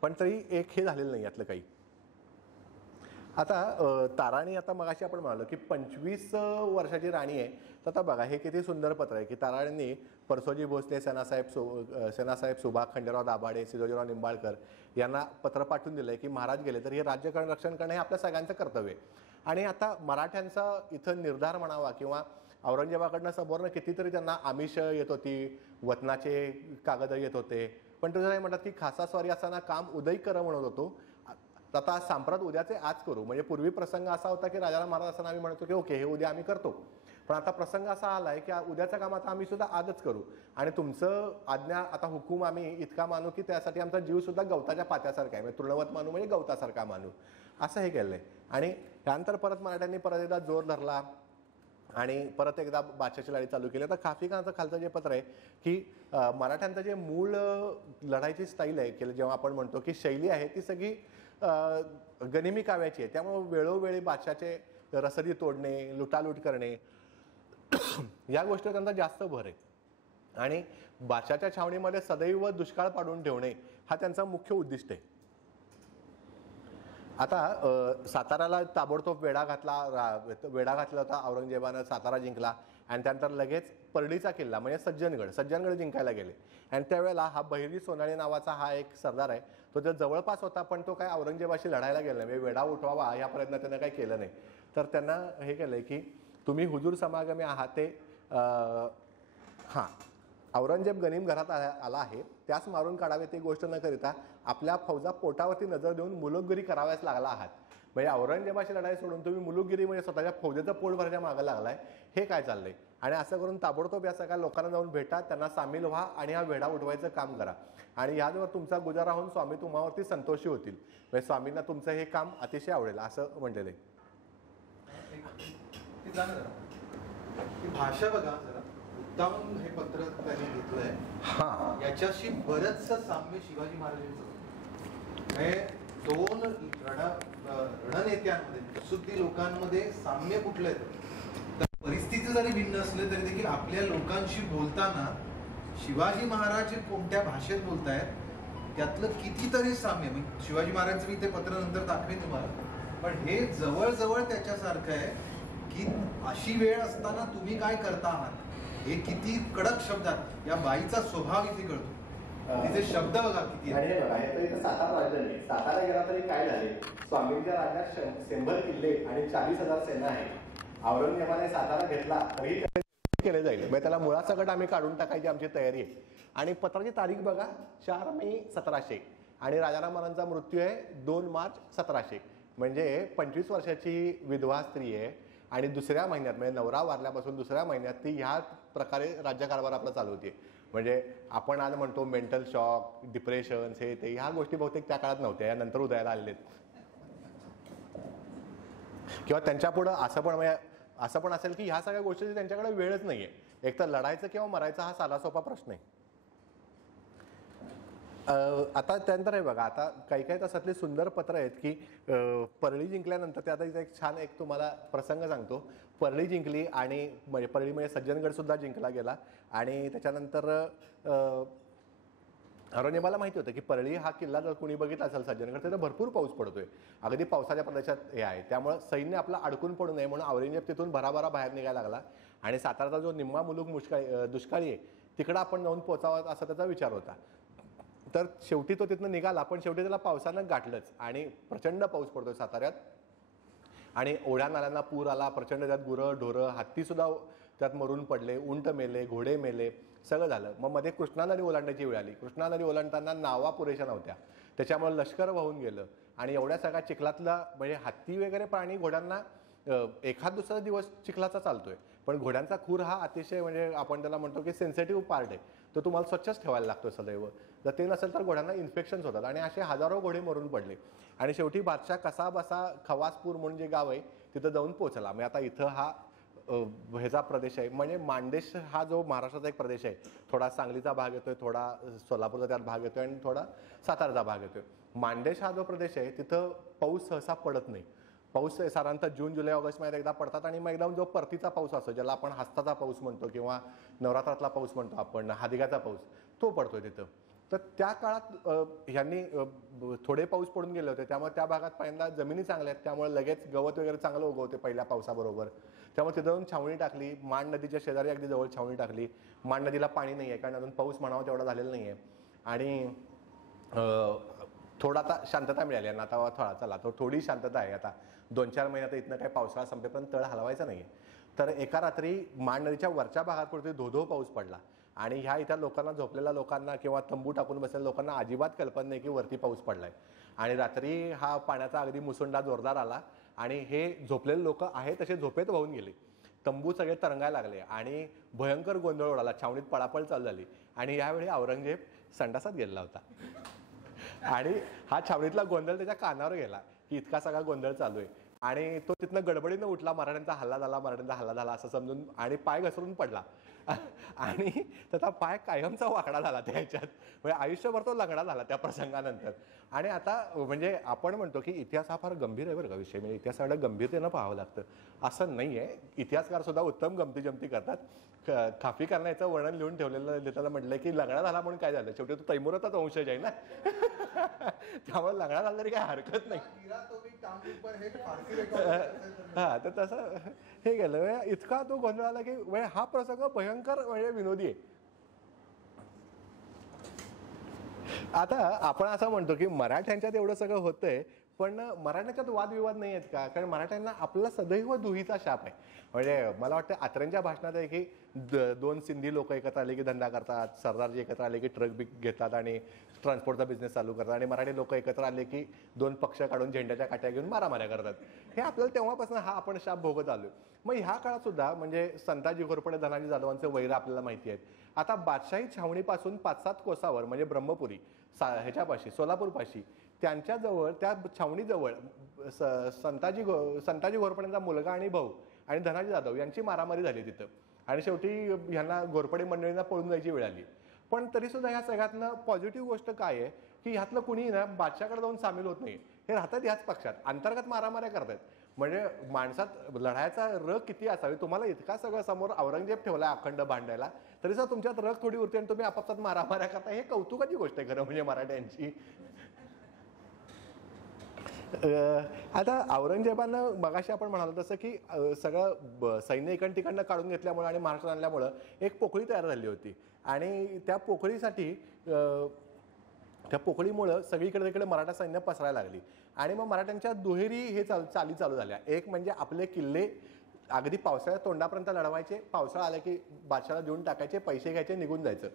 पण तरी एक हे झालेलं नाही यातलं काही. आता ताराणी, आता मगाशी आपण म्हणालो की 25 वर्षाची राणी आहे. तर आता बघा हे किती सुंदर पत्र आहे की ताराणींनी परसोजी भोसले, सेनासाहेब सुभा, खंडेराव दाभाडे, सिद्धोजीराव निंबाळकर यांना पत्र पाठवून दिलं आहे की महाराज गेले तर हे राज्यकरण रक्षण करणं हे आपल्या सगळ्यांचं कर्तव्य आहे. आणि आता मराठ्यांचा इथं निर्धार म्हणावा किंवा औरंगजेबाकडनं समोरनं कितीतरी त्यांना आमिष येत होती, वतनाचे कागद येत होते, पण तुझं काय म्हणतात की खासा स्वारी असताना काम उदय कर म्हणत होतो. आता सांप्रत उद्याचे आज करू. म्हणजे पूर्वी प्रसंग असा होता की राजाराम महाराज असताना आम्ही म्हणतो की ओके हे उद्या आम्ही करतो, पण आता प्रसंग असा आला आहे की उद्याचं काम आता आम्ही सुद्धा आजच करू आणि तुमचं आज्ञा आता हुकूम आम्ही इतका मानू की त्यासाठी आमचा जीव सुद्धा गवताच्या पात्यासारखा आहे, म्हणजे तृणवत मानू म्हणजे गवतासारखा मानू, असं हे केलं आहे. आणि त्यानंतर परत मराठ्यांनी परत एकदा जोर धरला आणि परत एकदा बादशाहची लढाई चालू केली. आता काफी खानचं खालचं जे पत्र आहे की मराठ्यांचं जे मूळ लढाईची स्टाईल आहे की जेव्हा आपण म्हणतो की शैली आहे ती सगळी गनिमी काव्याची आहे. त्यामुळे वेळोवेळी बादशाचे रसदी तोडणे, लुटालूट करणे या गोष्टीवर त्यांचा जास्त भर आहे. आणि बादशाच्या छावणीमध्ये सदैव दुष्काळ पाडून ठेवणे हा त्यांचा मुख्य उद्दिष्ट आहे. आता साताराला ताबडतोब वेढा घातला होता औरंगजेबानं, सातारा जिंकला आणि त्यानंतर लगेच परडीचा किल्ला म्हणजे सज्जनगड जिंकायला गेले. आणि त्यावेळेला हा बहिरी सोनाळी नावाचा हा एक सरदार आहे, तो जो जवळपास होता पण तो काय औरंगजेबाशी लढायला गेला नाही, म्हणजे वेढा उठवावा या प्रयत्न त्यानं काही केलं नाही. तर त्यांना हे केलंय की तुम्ही हुजूर समागमी आहात ते औरंगजेब गनीम घरात आला आहे त्यास मारून काढावे ती गोष्ट न करिता आपल्या फौजा पोटावरती नजर देऊन मुलतगिरी कराव्यास लागला आहात. म्हणजे औरंगजेबाची लढाई सोडून तुम्ही मुलुकगिरी म्हणजे स्वतःच्या फौजेचं पोट भरायच्या मागं लागलाय, हे काय चाललंय? आणि असं करून ताबडतोब या सगळ्या लोकांना जाऊन भेटा, त्यांना सामील व्हा आणि हा वेढा उठवायचं काम करा. आणि ह्याचवर तुमचा गुजारा होऊन स्वामी तुम्हावरती संतोषी होतील. म्हणजे स्वामींना तुमचं हे काम अतिशय आवडेल असं म्हटलेलं आहे. ही भाषा बघा जरा, उत्तम हे पत्र त्यांनी घेतलंय. हां, याच्याशी बरंचसं साम्य शिवाजी महाराजांचं म्हणजे दोन रणनेत्यांमध्ये, सुद्धी लोकांमध्ये साम्य कुठलं येतं? तर परिस्थिती जरी भिन्न असले तरी देखील आपल्या लोकांशी बोलताना शिवाजी महाराज कोणत्या भाषेत बोलतायत त्यातलं कितीतरी साम्य. म्हणजे शिवाजी महाराजांचं मी ते पत्र नंतर दाखवेन तुम्हाला, पण हे जवळजवळ त्याच्यासारखं आहे की अशी वेळ असताना तुम्ही काय करता आहात, हे किती कडक शब्दात. या बाईचा स्वभाव इथे कळतो, तिचे शब्द बघा किती. आणि हे बघा, हे तर इथं सातारा राजधानी, सातारा गेला तरी काय झाले, स्वामींच्या राज्यात 100 किल्ले आणि 40,000 सेना आहे. औरंगजेबाने सातारा घेतला तरी केले जाईल, म्हणजे त्याला मुळासकट आम्ही काढून टाकायची आमची तयारी आहे. आणि पत्राची तारीख बघा, 4 मे 1700 आणि राजाराम महाराजांचा मृत्यू आहे 2 मार्च 1700. म्हणजे 25 वर्षाची विधवा स्त्री आहे आणि दुसऱ्या महिन्यात म्हणजे नवरा वारल्यापासून दुसऱ्या महिन्यात ती ह्या प्रकारे राज्यकारभार आपला चालवते. म्हणजे आपण आज म्हणतो मेंटल शॉक, डिप्रेशन, हे ते ह्या गोष्टी बहुतेक त्या काळात नव्हत्या, या नंतर उदयाला आलेले. किंवा त्यांच्या पुढं असं पण असेल की ह्या सगळ्या गोष्टीची त्यांच्याकडे वेळच नाहीये. एक तर लढायचं किंवा मरायचं हा साधा सोपा प्रश्न आहे. आता त्यानंतर हे बघा, आता काही काही तासातले सुंदर पत्र आहेत की परळी जिंकल्यानंतर, ते आता इथे एक छान एक तुम्हाला प्रसंग सांगतो. परळी जिंकली आणि म्हणजे परळी म्हणजे सज्जनगड सुद्धा जिंकला गेला. आणि त्याच्यानंतर औरंगजेबाला माहिती होतं की परळी हा किल्ला जर कोणी बघितला असेल सज्जनगड, तर भरपूर पाऊस पडतोय, अगदी पावसाच्या प्रदेशात हे आहे. त्यामुळे सैन्य आपलं अडकून पडू नये म्हणून औरंगजेब तिथून भराभरा बाहेर निघायला लागला. आणि साताराचा जो निम्मा मुलूक दुष्काळी आहे तिकडं आपण जाऊन पोचावं असा त्याचा विचार होता. तर शेवटी तो तिथनं निघाला, पण शेवटी त्याला पावसानं गाठलंच आणि प्रचंड पाऊस पडतोय साताऱ्यात. आणि ओढ्या नाल्यांना पूर आला, प्रचंड. त्यात गुरं ढोरं हत्तीसुद्धा त्यात मरून पडले, उंट मेले, घोडे मेले, सगळं झालं. मग मध्ये कृष्णा नदी ओलांडण्याची वेळ आली. कृष्णा नदी ओलांडताना नावा पुरेशा नव्हत्या, त्याच्यामुळे लष्कर वाहून गेलं. आणि एवढ्या सगळ्या चिखलातला म्हणजे हत्ती वगैरे प्राणी घोड्यांना एखाद दुसरा दिवस चिखलाचा चालतोय, पण घोड्यांचा खूर हा अतिशय म्हणजे आपण त्याला म्हणतो की सेन्सिटिव्ह पार्ट आहे, तो तुम्हाला स्वच्छच ठेवायला लागतो सदैव. जर ते नसेल तर घोड्यांना इन्फेक्शन्स होतात. आणि असे हजारो घोडे मरून पडले. आणि शेवटी बादशाह कसा बसा खवासपूर म्हणून जे गाव आहे तिथं जाऊन पोहोचला. म्हणजे आता इथं हा ह्याचा प्रदेश आहे, म्हणजे मांडेश हा जो महाराष्ट्राचा एक प्रदेश आहे, थोडा सांगलीचा भाग येतोय, थोडा सोलापूरचा त्यात भाग येतोय आणि थोडा साताराचा भाग येतोय. मांडेश हा जो प्रदेश आहे तिथं पाऊस सहसा पडत नाही. पाऊस साधारणतः जून जुलै ऑगस्ट मध्ये एकदा पडतात आणि मग एकदम जो परतीचा पाऊस असतो, ज्याला आपण हस्ताचा पाऊस म्हणतो किंवा नवरात्रातला पाऊस म्हणतो आपण, हादिगाचा पाऊस, तो पडतोय तिथं. तर त्या काळात ह्यांनी थोडे पाऊस पडून गेले होते, त्यामुळे त्या भागात पहिल्यांदा जमिनी चांगल्या आहेत, त्यामुळे लगेच गवत वगैरे चांगलं उगवते पहिल्या पावसाबरोबर. त्यामुळे तिथं जाऊन छावणी टाकली. माण नदीच्या शेजारी अगदी जवळ छावणी टाकली. माण नदीला पाणी नाही आहे कारण अजून पाऊस म्हणावा तेवढा झालेला नाही आहे. आणि थोडा आता शांतता मिळाली आणि आता थोडा चला तो थोडी शांतता आहे. आता 2-4 महिन्यात इथनं काही पावसाळा संपेपर्यंत तळ हलवायचा नाही आहे. तर एका रात्री माण नदीच्या वरच्या भागात कुठेतरी धो पाऊस पडला. आणि ह्या इथं लोकांना, झोपलेल्या लोकांना किंवा तंबू टाकून बसलेल्या लोकांना अजिबात कल्पना नाही की वरती पाऊस पडलाय. आणि रात्री हा पाण्याचा अगदी मुसंडा जोरदार आला आणि हे झोपलेले लोक आहे तसे झोपेत वाहून गेले. तंबू सगळे तरंगायला लागले आणि भयंकर गोंधळ उडाला. छावणीत पळापळ चालू झाली. आणि यावेळी औरंगजेब संडासात गेलेला होता. आणि हा छावणीतला गोंधळ त्याच्या कानावर गेला की इतका सगळा गोंधळ चालू आहे. आणि तो तिथनं गडबडीनं उठला, मराठ्यांचा हल्ला झाला असं समजून, आणि पाय घसरून पडला. आणि त्याचा पाय कायमचा वाकडा झाला त्याच्यात. म्हणजे आयुष्यभर तो लंगडा झाला त्या प्रसंगानंतर. आणि आता म्हणजे आपण म्हणतो की इतिहास हा फार गंभीर आहे बरं का विषय, म्हणजे इतिहासाकडे गंभीरतेनं पाहावं लागतं. असं नाही आहे. इतिहासकार सुद्धा उत्तम गमती जमती करतात. खाफी करण्याचं वर्णन लिहून ठेवलेलं लिहिताना म्हटलं की लंगडा झाला म्हणून काय झालं, शेवटी तो तैमुराचाच वंशज आहे ना. त्यामुळे लंगडा झाला तरी काही हरकत नाही. हा, तर तसं हे गेलं. इतका तो गोंधळ आला की हा प्रसंग भयंकर म्हणजे विनोदी आहे. आता आपण असं म्हणतो की मराठ्यांच्यात एवढं सगळं होतंय, पण मराठ्याच्यात वादविवाद नाही आहेत का? कारण मराठ्यांना आपला सदैव दुहीचा शाप आहे. म्हणजे मला वाटतं आत्र्यांच्या भाषणात आहे की दोन सिंधी लोक एकत्र आले की धंदा करतात, सरदारजी एकत्र आले की ट्रक बिक घेतात आणि ट्रान्सपोर्टचा बिझनेस चालू करतात, आणि मराठी लोक एकत्र आले की दोन पक्ष काढून झेंड्याच्या काट्या घेऊन मारामाऱ्या करतात. हे आपल्याला तेव्हापासून हा आपण शाप भोगत आलो. मग ह्या काळात सुद्धा म्हणजे संताजी घोरपडे धनाजी जाधवांचे वैर आपल्याला माहिती आहेत. आता बादशाही छावणीपासून 5-7 कोसावर म्हणजे ब्रह्मपुरी ह्याच्यापाशी सोलापूरपाशी त्यांच्याजवळ त्या छावणीजवळ संताजी घोरपडेंचा मुलगा आणि भाऊ आणि धनाजी जाधव यांची मारामारी झाली तिथं, आणि शेवटी ह्यांना घोरपडे मंडळींना पळून जायची वेळ आली. पण तरीसुद्धा ह्या सगळ्यातनं पॉझिटिव्ह गोष्ट काय आहे की ह्यातलं कुणी ना बादशाकडे जाऊन सामील होत नाही. हे राहतात ह्याच पक्षात, अंतर्गत मारामाऱ्या करतात. म्हणजे माणसात लढायचा रग किती असावी. तुम्हाला इतका सगळं समोर औरंगजेब ठेवला अखंड भांडायला, तरी सुद्धा तुमच्यात रग थोडी उरते आणि तुम्ही आपापसात मारामाऱ्या करता. हे कौतुकाची गोष्ट आहे खरं म्हणजे मराठ्यांची. आता औरंगजेबानं मगाशी आपण म्हणालो तसं की सगळं सैन्य इकडनं काढून घेतल्यामुळे आणि महाराष्ट्रात आणल्यामुळं एक पोकळी तयार झाली होती, आणि त्या पोकळीसाठी त्या पोकळीमुळं सगळीकडे तिकडे मराठा सैन्य पसरायला लागली. आणि मग मराठ्यांच्या दुहेरी हे चाली चालू झाल्या. एक म्हणजे आपले किल्ले अगदी पावसाळ्यात तोंडापर्यंत लढवायचे, पावसाळा आला की बादशाला देऊन टाकायचे, पैसे घ्यायचे, निघून जायचं.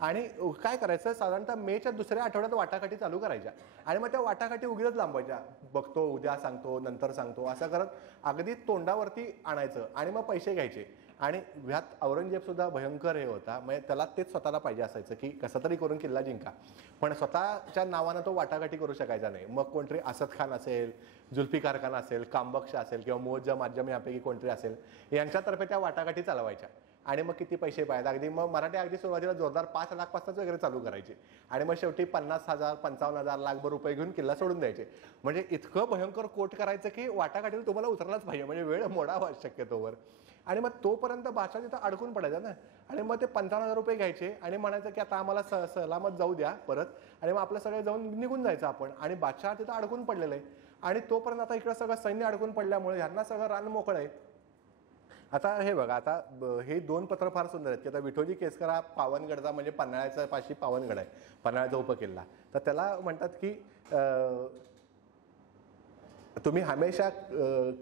आणि काय करायचं, साधारणतः मेच्या दुसऱ्या आठवड्यात वाटाघाटी चालू करायच्या, आणि मग त्या वाटाघाटी उगीच लांबायच्या. बघतो, उद्या सांगतो, नंतर सांगतो, असं करत अगदी तोंडावरती आणायचं आणि मग पैसे घ्यायचे. आणि ह्यात औरंगजेब सुद्धा भयंकर हे होता. म्हणजे त्याला तेच स्वतःला पाहिजे असायचं की कसं तरी करून किल्ला जिंका, पण स्वतःच्या नावानं तो वाटाघाटी करू शकायचा नाही. मग कोणतरी असद खान असेल, जुल्फिकार खान असेल, कामबक्ष असेल किंवा मुअज्जम आजम यापैकी कोणतरी असेल, यांच्यातर्फे त्या वाटाघाटी चालवायच्या. आणि मग किती पैसे पाहिजे, अगदी मग मराठी अगदी सुरुवातीला जोरदार 5 लाखापासूनच वगैरे चालू करायचे, आणि मग शेवटी 50,000, 55,000, लाखभर रुपये घेऊन किल्ला सोडून द्यायचे. म्हणजे इतकं भयंकर कोट करायचं की वाटाघाटीला तुम्हाला उतरलाच पाहिजे, म्हणजे वेळ मोडावा शक्यतोवर. आणि मग तोपर्यंत बादशाह तिथं अडकून पडायचा ना, आणि मग ते 55,000 रुपये घ्यायचे आणि म्हणायचं की आता आम्हाला सलामत जाऊ द्या परत, आणि मग आपलं सगळं जाऊन निघून जायचं आपण. आणि बादशाह तिथं अडकून पडलेलं आहे, आणि तोपर्यंत आता इकडं सगळं सैन्य अडकून पडल्यामुळे ह्यांना सगळं रान मोकळं आहे. आता हे बघा, आता हे 2 पत्र फार सुंदर आहेत की आता विठोजी केसकर हा पावनगडचा म्हणजे पन्हाळ्याच्या पाशी पावनगड आहे, पन्हाळ्याचा उपकिल्ला. तर त्याला म्हणतात की तुम्ही हमेशा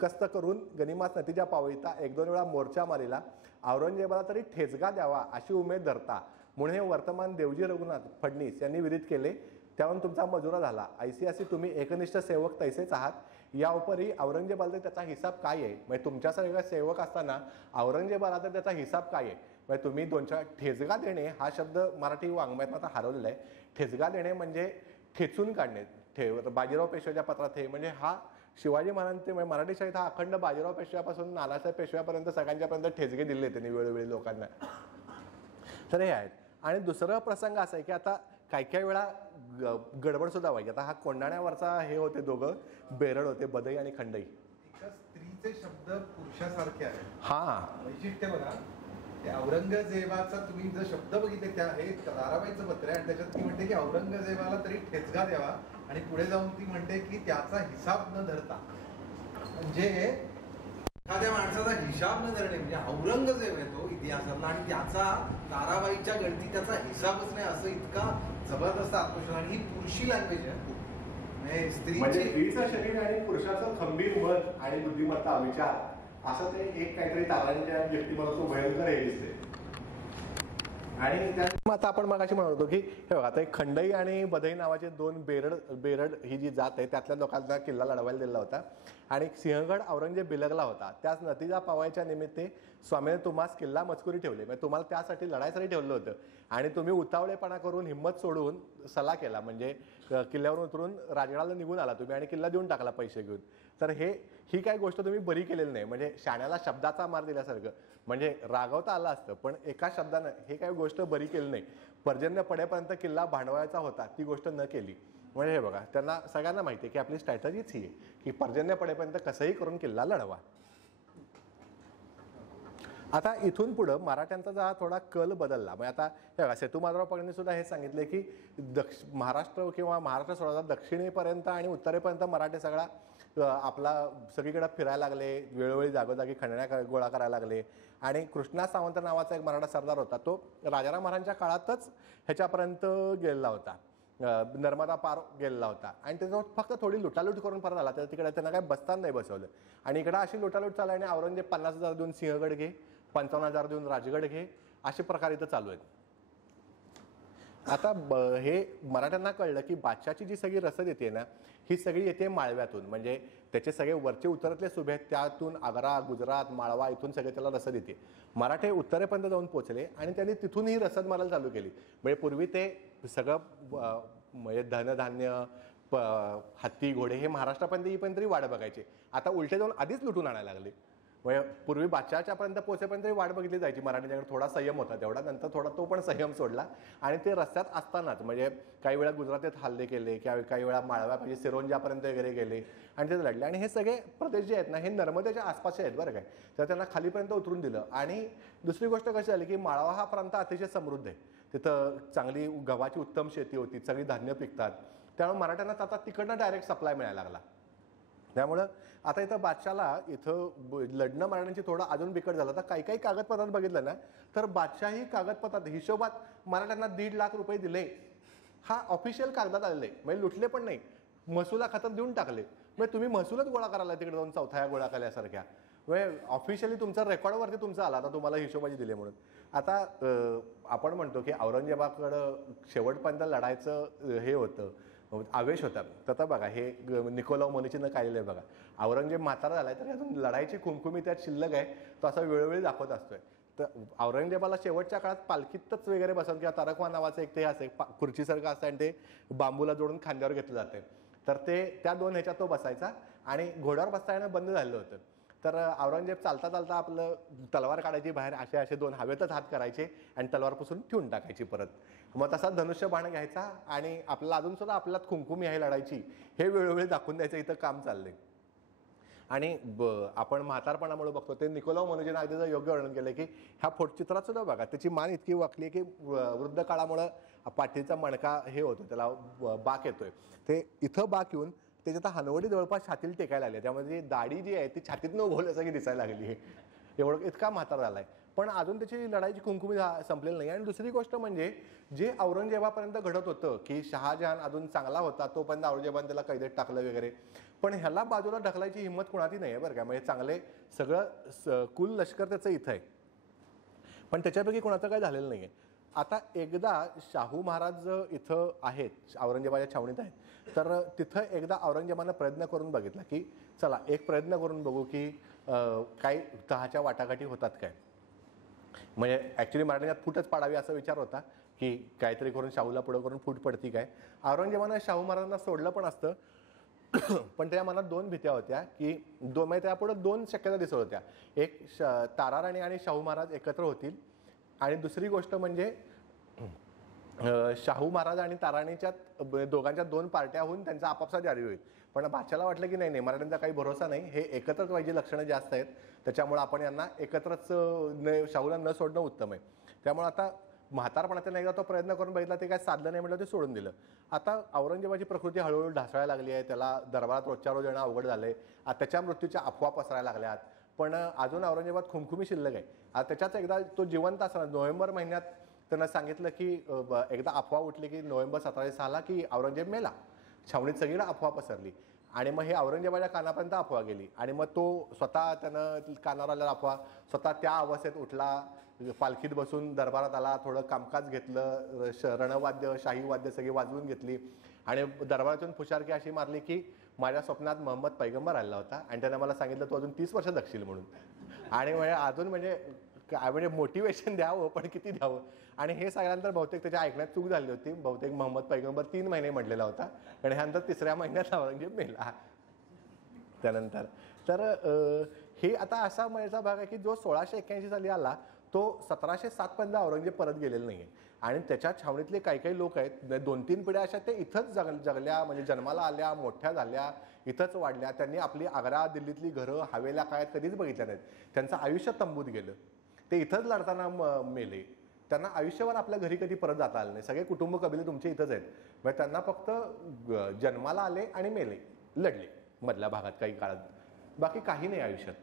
कष्ट करून गनिमास नतीजा पावता, 1-2 वेळा मोर्चा मारिला, औरंगजेबाला तरी ठेचगा द्यावा अशी उमेद धरता, म्हणून हे वर्तमान देवजी रघुनाथ फडणीस यांनी विदित केले, त्यावरून तुमचा मजुरा झाला. ऐसी अशी तुम्ही एकनिष्ठ सेवक तैसेच आहात. या उपरी औरंगजेबाला तर त्याचा हिसाब काय आहे. म्हणजे तुमच्यासारखा सेवक असताना औरंगजेबाला तर त्याचा हिसाब काय आहे. म्हणजे तुम्ही 2-4 ठेचगा देणे हा शब्द मराठी वाङ्मयात आता हरवलेला आहे. ठेचगा देणे म्हणजे ठेचून काढणे. बाजीराव पेशव्याच्या पत्रात हे म्हणजे हा शिवाजी महाराजांचे म्हणजे मराठी शाळेत हा अखंड बाजीराव पेशव्यापासून नानासाहेब पेशव्यापर्यंत सगळ्यांच्यापर्यंत ठेचगे दिले त्यांनी वेळोवेळी लोकांना. तर हे आहेत. आणि दुसरा प्रसंग असा आहे की आता काही वेळा गडबड सुद्धा व्हायची. आता हा कोंडाण्यावरचा हे होते दोघं बेरड होते, बदई आणि खंडई. एका स्त्रीचे शब्द पुरुषासारखे आहेत. हा वैशिष्ट्य बघा, ते औरंगजेबाचा तुम्ही जर शब्द बघितले, त्या हे ताराबाईचं पत्र आहे आणि त्याच्यात ती म्हणते की औरंगजेबाला तरी ठेचगा द्यावा, आणि पुढे जाऊन ती म्हणते की त्याचा हिसाब न धरता. म्हणजे एखाद्या माणसाचा हिसाब न धरणे म्हणजे औरंगजेब आहे तो इतिहासातला, आणि त्याचा ताराबाईच्या गणती त्याचा हिसाबच नाही, असं इतका जबरदस्त आत्मविश्वास. आणि ही पुरुषी लँग्वेज आहे, म्हणजे स्त्रीचं शरीर आणि पुरुषाचं खंबीर मन आणि बुद्धिमत्ता विचार असं ते एक काहीतरी तारांच्या व्यक्तिमत्वाचं भयंकर हे दिसते. आणि त्यात आता आपण मगाशी म्हणत होतो की हे बघा, आता एक खंडई आणि बधई नावाचे 2 बेरड ही जी जात आहे त्यातल्या लोकांचा किल्ला लढवायला दिला होता, आणि सिंहगड औरंगजेब बिलगला होता. त्याच नतीजा पावायच्या निमित्ते स्वामीने तुम्हाला किल्ला मजकुरी ठेवले, म्हणजे तुम्हाला त्यासाठी लढायसाठी ठेवलं होतं, आणि तुम्ही उतावळेपणा करून हिंमत सोडून सल्ला केला, म्हणजे किल्ल्यावरून उतरून राजगडाला निघून आला तुम्ही आणि किल्ला देऊन टाकला पैसे घेऊन. तर ही काही गोष्ट तुम्ही बरी केलेली नाही. म्हणजे शाण्याला शब्दाचा मार दिल्यासारखं, म्हणजे रागवता आलं असतं पण एका शब्दानं हे काही गोष्ट बरी केली नाही. पर्जन्य पडेपर्यंत किल्ला भांडवायचा होता, ती गोष्ट न केली. म्हणजे हे बघा, त्यांना सगळ्यांना माहिती आहे की आपली स्ट्रॅटजीच ही आहे की पर्जन्य पडेपर्यंत कसंही करून किल्ला लढवा. आता इथून पुढं मराठ्यांचा जरा थोडा कल बदलला. म्हणजे आता हे बघा, सेतू माधवराव पाटलांनी सुद्धा हे सांगितले की महाराष्ट्र किंवा महाराष्ट्र सोडा दक्षिणेपर्यंत आणि उत्तरेपर्यंत मराठी सगळा आपला सगळीकडे फिरायला लागले, वेळोवेळी जागोजागी खंडण्या गोळा करायला लागले. आणि कृष्णा सावंत नावाचा एक मराठा सरदार होता, तो राजाराम महाराजांच्या काळातच ह्याच्यापर्यंत गेलेला होता. नर्मदा पार गेलेला होता आणि त्याच्यावर फक्त थोडी लुटालूट करून परत आला. तर तिकडे त्यांना काय बसताना नाही बसवलं आणि इकडे अशी लुटालूट चालू आहे आणि औरंगजेब 50,000 देऊन सिंहगड घे, 55,000 देऊन राजगड घे, असे प्रकार इथं चालू आहेत. आता हे मराठ्यांना कळलं की बादशाची जी सगळी रसद येते ना, ही सगळी येते माळव्यातून. म्हणजे त्याचे सगळे वरचे उत्तरातले सुभे आहेत, त्यातून आग्रा, गुजरात, माळवा इथून सगळे त्याला रसद येते. मराठे उत्तरेपर्यंत जाऊन पोहोचले आणि त्यांनी तिथून ही रसद मारायला चालू केली. म्हणजे पूर्वी ते सगळं म्हणजे धनधान्य, हत्ती, घोडे हे महाराष्ट्रापर्यंत येईपर्यंत तरी वाट बघायचे. आता उलटे जाऊन आधीच लुटून आणायला लागले. म्हणजे पूर्वी बादशाच्या पर्यंत पोहोचेपर्यंत वाट बघितली जायची. मराठ्यांच्याकडे थोडा संयम होता तेवढा, नंतर थोडा तो पण संयम सोडला आणि ते रस्त्यात असतानाच म्हणजे काही वेळा गुजरातीत हल्ले केले किंवा काही वेळा माळव्या म्हणजे सिरोंजापर्यंत वगैरे गेले आणि ते लढले. आणि हे सगळे प्रदेश जे आहेत ना, हे नर्मदेच्या आसपासचे आहेत बरं काय. तर त्यांना खालीपर्यंत उतरून दिलं. आणि दुसरी गोष्ट कशी झाली की माळवा हा प्रांत अतिशय समृद्ध आहे. तिथं चांगली गव्हाची उत्तम शेती होती, सगळी धान्य पिकतात. त्यामुळे मराठ्यांना आता तिकडनं डायरेक्ट सप्लाय मिळायला लागला. त्यामुळं आता इथं बादशाला इथं लढणं मराठ्यांची थोडं अजून बिकट झालं. तर काही काही कागदपत्रात बघितलं ना, तर बादशाही कागदपत्रात हिशोबात मराठ्यांना 1.5 लाख रुपये दिले, हा ऑफिशियल कागदात आलेले. म्हणजे लुटले पण नाही, महसुला खात्यात देऊन टाकले. म्हणजे तुम्ही महसूलच गोळा करायला तिकडे जाऊन चौथ्या गोळा केल्यासारख्या. म्हणजे ऑफिशियली तुमचा रेकॉर्डवरती तुमचा आला, आता तुम्हाला हिशोबाची दिले म्हणून. आता आपण म्हणतो की औरंगजेबाकडं शेवटपर्यंत लढायचं हे होतं, आवेश होता. तर बघा हे निकोलाव मोनिचीनं काढलेलं आहे बघा. औरंगजेब म्हातारा झालाय तर अजून लढाईची खुमखुमी त्यात शिल्लक आहे, तो असा वेळोवेळी दाखवत असतोय. तर औरंगजेबाला शेवटच्या काळात पालखीतच वगैरे बसवून किंवा तारकवा नावाचं एक ते असे खुर्चीसारखं असतं आणि ते बांबूला जोडून खांद्यावर घेतलं जाते. तर ते त्या 2 ह्याच्यात तो बसायचा आणि घोड्यावर बसता येणं बंद झालं होतं. तर औरंगजेब चालता चालता आपलं तलवार काढायची बाहेर, असे 2 हवेतच हात करायचे आणि तलवारपासून ठेवून टाकायची परत. मग तसा धनुष्य बाण घ्यायचा आणि आपल्याला अजून सुद्धा आपल्यात खुमखुमी आहे लढायची हे वेळोवेळी दाखवून द्यायचं इथं काम चाललंय. आणि आपण म्हातारपणामुळे बघतो ते निकोलाव मोनिचीनं अगदी योग्य वर्णन केलं की ह्या फोटचित्रात सुद्धा बघा त्याची मान इतकी वाकली आहे की वृद्ध काळामुळं पाठीचा मणका हे होतो, त्याला बाक येतोय. ते इथं बाक येऊन त्याच्यात हनवडी जवळपास छातीला टेकायला लागली. त्यामध्ये दाढी जी आहे ती छातीतनं उभवल्यासारखी दिसायला लागली आहे. एवढं इतका म्हातारा झालाय. पण अजून त्याची लढाईची खुमखुमी संपलेली नाही. आणि दुसरी गोष्ट म्हणजे जे औरंगजेबापर्यंत घडत होतं की शहाजहान अजून चांगला होता, तोपर्यंत औरंगजेबाने त्याला कैदेत टाकलं वगैरे, पण ह्याला बाजूला ढकलायची हिंमत कोणाची नाही आहे बरं का. म्हणजे चांगले सगळं कुल लष्कर त्याचं इथं आहे, पण त्याच्यापैकी कोणाचं काही झालेलं नाही आहे. आता एकदा शाहू महाराज इथं आहेत, औरंगजेबाच्या छावणीत आहेत, तर तिथं एकदा औरंगजेबानं प्रयत्न करून बघितला की चला एक प्रयत्न करून बघू की काही तहाच्या वाटाघाटी होतात काय. म्हणजे ॲक्च्युली मराठ्यात फूटच पाडावी असा विचार होता की काहीतरी करून शाहूला पुढं करून फूट पडती काय. औरंगजेबानं शाहू महाराजांना सोडलं पण असतं, पण त्या मनात 2 भीत्या होत्या की म्हणजे त्यापुढे 2 शक्यता दिसत होत्या. एक ताराराणी आणि शाहू महाराज एकत्र होतील आणि दुसरी गोष्ट म्हणजे शाहू महाराज आणि ताराणीच्या दोघांच्या 2 पार्ट्या होऊन त्यांचा आपापसात जारी होईल. पण बादशाला वाटलं की नाही मराठ्यांचा काही भरोसा नाही, हे एकत्रच व्हायची लक्षणं जास्त आहेत, त्याच्यामुळे आपण यांना एकत्रच शाहूला न सोडणं उत्तम आहे. त्यामुळे आता म्हातारपणात एकदा तो प्रयत्न करून बघितला, ते काय साधलं नाही म्हटलं ते सोडून दिलं. आता औरंगजेबाची प्रकृती हळूहळू ढासळायला लागली आहे, त्याला दरबारात रोजच्या रोज येणं अवघड झालंय. त्याच्या मृत्यूच्या अफवा पसरायला लागल्यात, पण अजून औरंगजेबात खुमखुमी शिल्लक आहे. आता त्याच्याच एकदा तो जिवंत असताना नोव्हेंबर महिन्यात त्यांना सांगितलं की एकदा अफवा उठली की नोव्हेंबर 1706 की औरंगजेब मेला. छावणीत सगळीकडे अफवा पसरली आणि मग हे औरंगजेबाच्या कानापर्यंत अफवा गेली आणि मग तो स्वतः त्यानं कानावर आलेला अफवा स्वतः त्या अवस्थेत उठला, पालखीत बसून दरबारात आला, थोडं कामकाज घेतलं, रणवाद्य शाही वाद्य सगळी वाजवून घेतली आणि दरबारातून फुशारकी अशी मारली की माझ्या स्वप्नात मोहम्मद पैगंबर आला होता आणि त्यानं मला सांगितलं तू अजून 30 वर्ष जगशील म्हणून. आणि म्हणजे अजून म्हणजे मोटिवेशन द्यावं पण किती द्यावं. आणि हे सगळ्यांतर बहुतेक त्याच्या ऐकण्यात चूक झाली होती. बहुतेक मोहम्मद पैगंबर 3 महिने म्हटलेला होता आणि ह्यानंतर 3ऱ्या महिन्यात औरंगजेब मेला त्यानंतर. तर हे आता असा माझा भाग आहे की जो 1681 साली आला तो 1707 पर्यंत औरंगजेब परत गेलेला नाही आहे. आणि त्याच्या छावणीतले काही काही लोक आहेत, 2-3 पिढ्या अशा ते इथंच जगल्या, म्हणजे जन्माला आल्या, मोठ्या झाल्या, इथंच वाढल्या. त्यांनी आपली आग्रा दिल्लीतली घरं हवेल्या काय कधीच बघितल्या नाहीत. त्यांचं आयुष्य तंबूत गेलं, ते इथंच लढताना मेले. त्यांना आयुष्यभर आपल्या घरी कधी परत जाता आलं नाही. सगळे कुटुंब कबिले तुमचे इथंच आहेत. म्हणजे त्यांना फक्त जन्माला आले आणि मेले, लढले मधल्या भागात काही काळात, बाकी काही नाही आयुष्यात.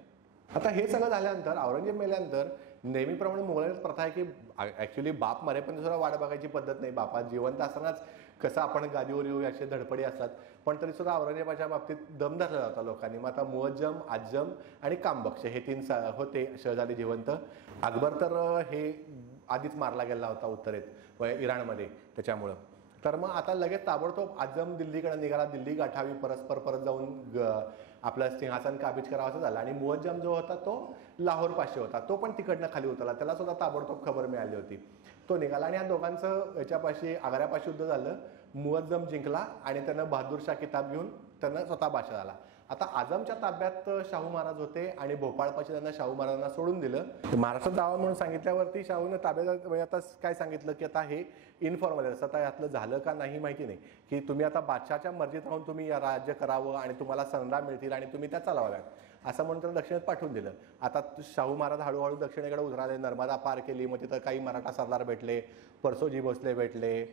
आता हे सगळं झाल्यानंतर औरंगजेब मेल्यानंतर नेहमीप्रमाणे मुघलांची प्रथा आहे की ॲक्च्युली बाप मरेपर्यंत सुद्धा वाट बघायची पद्धत नाही. बापा जिवंत असतानाच कसं आपण गादीवर येऊ याचे धडपडी असतात, पण तरीसुद्धा औरंगजेबाच्या बाबतीत दम धरला होता लोकांनी. मग आता मुअज्जम, आज्जम आणि कामबक्ष हे 3 होते शहजादे जिवंत. अकबर तर हे आधीच मारला गेला होता उत्तरेत इराणमध्ये त्याच्यामुळं. तर मग आता लगेच ताबडतोब आजम दिल्लीकडे निघाला, दिल्ली गाठावी, परत जाऊन आपलं सिंहासन काबीज करावं असं झालं. आणि मुअज्जम जो होता तो लाहोरपाशी होता, तो पण तिकडनं खाली उतरला, त्याला सुद्धा ताबडतोब खबर मिळाली होती, तो निघाला. आणि या दोघांचं याच्यापाशी आग्र्यापाशी युद्ध झालं. मुअज्जम जिंकला आणि त्यानं बहादूरशाह किताब घेऊन त्यानं स्वतः बादशाह झाला. आता आजमच्या ताब्यात शाहू महाराज होते आणि भोपाळपाशी त्यांना शाहू महाराजांना सोडून दिलं. महाराष्ट्रात जावं म्हणून सांगितल्यावरती शाहूनं ताब्यात आता काय सांगितलं की आता हे इन्फॉर्मल आहे, आता यातलं झालं का नाही माहिती नाही, की तुम्ही आता बादशाहच्या मर्जीत राहून तुम्ही या राज्य करावं आणि तुम्हाला संधा मिळतील आणि तुम्ही त्या चालवाव्यात असं म्हणून त्याला दक्षिणेत पाठवून दिलं. आता शाहू महाराज हळूहळू दक्षिणेकडे उतराले, नर्मदा पार केली, मग तिथं काही मराठा सरदार भेटले, परसोजी भोसले भेटले,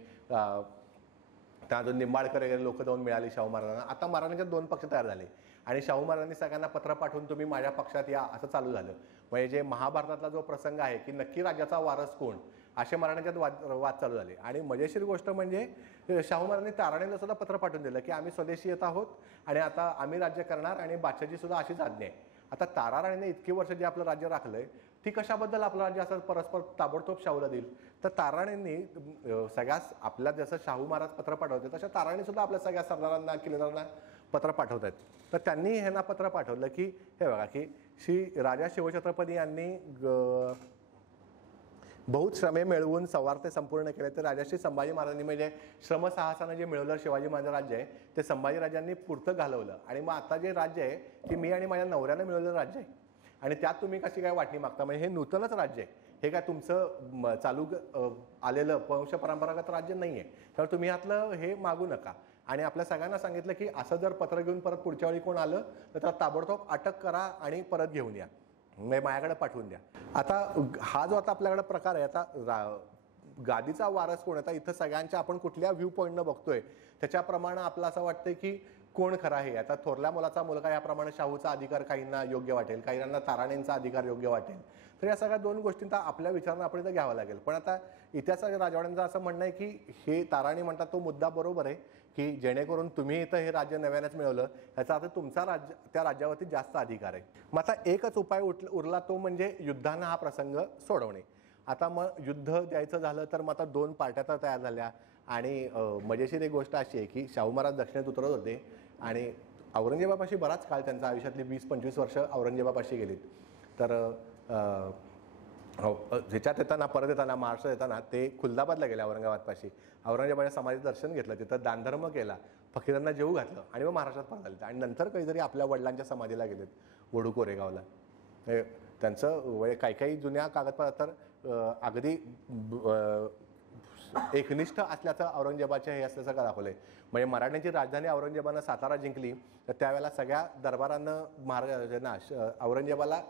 त्या अजून निंबाळकर वगैरे लोक जाऊन मिळाली शाहू महाराजांना. आता महाराजांचे 2 पक्ष तयार झाले आणि शाहू महाराजांनी सगळ्यांना पत्र पाठवून तुम्ही माझ्या पक्षात या असं चालू झालं. म्हणजे जे महाभारतातला जो प्रसंग आहे की नक्की राज्याचा वारस कोण असे महाराजांच्यात वाद चालू झाले. आणि मजेशीर गोष्ट म्हणजे शाहू महाराजांनी ताराणीला सुद्धा पत्र पाठवून दिलं की आम्ही स्वदेशी येत आहोत आणि आता आम्ही राज्य करणार आणि बादशाची सुद्धा अशीच आज्ञा आहे. आता तारा राणीने इतकी वर्ष जे आपलं राज्य राखलंय ती कशाबद्दल आपलं राज्य असं परस्पर ताबडतोब शाहूला देईल. तर ताराणींनी सगळ्याच आपल्या जसं शाहू महाराज पत्र पाठवते तशा ताराणी सुद्धा आपल्या सगळ्या सरदारांना किल्लेदारांना पत्र पाठवत आहेत. तर त्यांनी ह्यांना पत्र पाठवलं की हे बघा की श्री राजा शिवछत्रपती यांनी बहुत श्रमे मिळवून सवारते संपूर्ण केले. तर राजाश्री संभाजी महाराजांनी म्हणजे श्रमसाहसानं जे मिळवलं शिवाजी महाराज राज्य आहे ते संभाजीराजांनी पुरतं घालवलं. आणि मग आता जे राज्य आहे ते मी आणि माझ्या नवऱ्यानं मिळवलेलं राज्य आहे आणि त्यात तुम्ही कशी काय वाटणी मागता. म्हणजे हे नूतनच राज्य आहे, हे काय तुमचं चालू आलेलं वंश परंपरागत राज्य नाही आहे, तर तुम्ही यातलं हे मागू नका. आणि आपल्या सगळ्यांना सांगितलं की असं जर पत्र घेऊन परत पुढच्या वेळी कोण आलं तर त्याला ताबडतोब अटक करा आणि परत घेऊन या, म्हणजे माझ्याकडे पाठवून द्या. आता हा जो आता आपल्याकडे प्रकार आहे, आता गादीचा वारस कोण, आता इथं सगळ्यांच्या आपण कुठल्या व्ह्यू पॉईंटनं बघतोय त्याच्याप्रमाणे आपलं असं वाटतंय की कोण खरा आहे. आता थोरल्या मुलाचा मुलगा याप्रमाणे शाहूचा अधिकार काहींना योग्य वाटेल, काहींना ताराणींचा अधिकार योग्य वाटेल. तर या सगळ्या 2 गोष्टींचा आपल्या विचारानं आपण इथं घ्यावं लागेल. पण आता इतिहासाच्या राजवाड्यांचं असं म्हणणं आहे की हे ताराणी म्हणतात तो मुद्दा बरोबर आहे की जेणेकरून तुम्ही इथं हे राज्य नव्यानेच मिळवलं याचा अर्थ तुमचा राज्य त्या राज्यावरती जास्त अधिकार आहे. मग आता एकच उपाय उरला तो म्हणजे युद्धानं हा प्रसंग सोडवणे. आता मग युद्ध द्यायचं झालं तर मग आता 2 पार्ट्या तर तयार झाल्या. आणि मजेशीर एक गोष्ट अशी आहे की शाहू महाराज दक्षिणेत उतरत होते आणि औरंगजेबापाशी बराच काळ त्यांच्या आयुष्यातली 20-25 वर्ष औरंगजेबापाशी गेलीत. तर ह्याच्यात येताना परत येताना महाराष्ट्रात येताना ते खुलदाबादला गेले औरंगाबादपाशी. औरंगजेबाच्या समाधीचं दर्शन घेतलं, तिथं दानधर्म केला, फकीरांना जेवू घातलं आणि मग महाराष्ट्रात परत आले. आणि नंतर कधीतरी आपल्या वडिलांच्या समाधीला गेलेत वडू कोरेगावला. त्यांचं काही जुन्या कागदपत्रात तर अगदी एकनिष्ठ असल्याचं औरंगजेबाच्या हे असल्याचं दाखवलंय. म्हणजे मराठ्यांची राजधानी औरंगजेबानं सातारा जिंकली तर त्यावेळेला सगळ्या दरबारानं औरंगजेबाला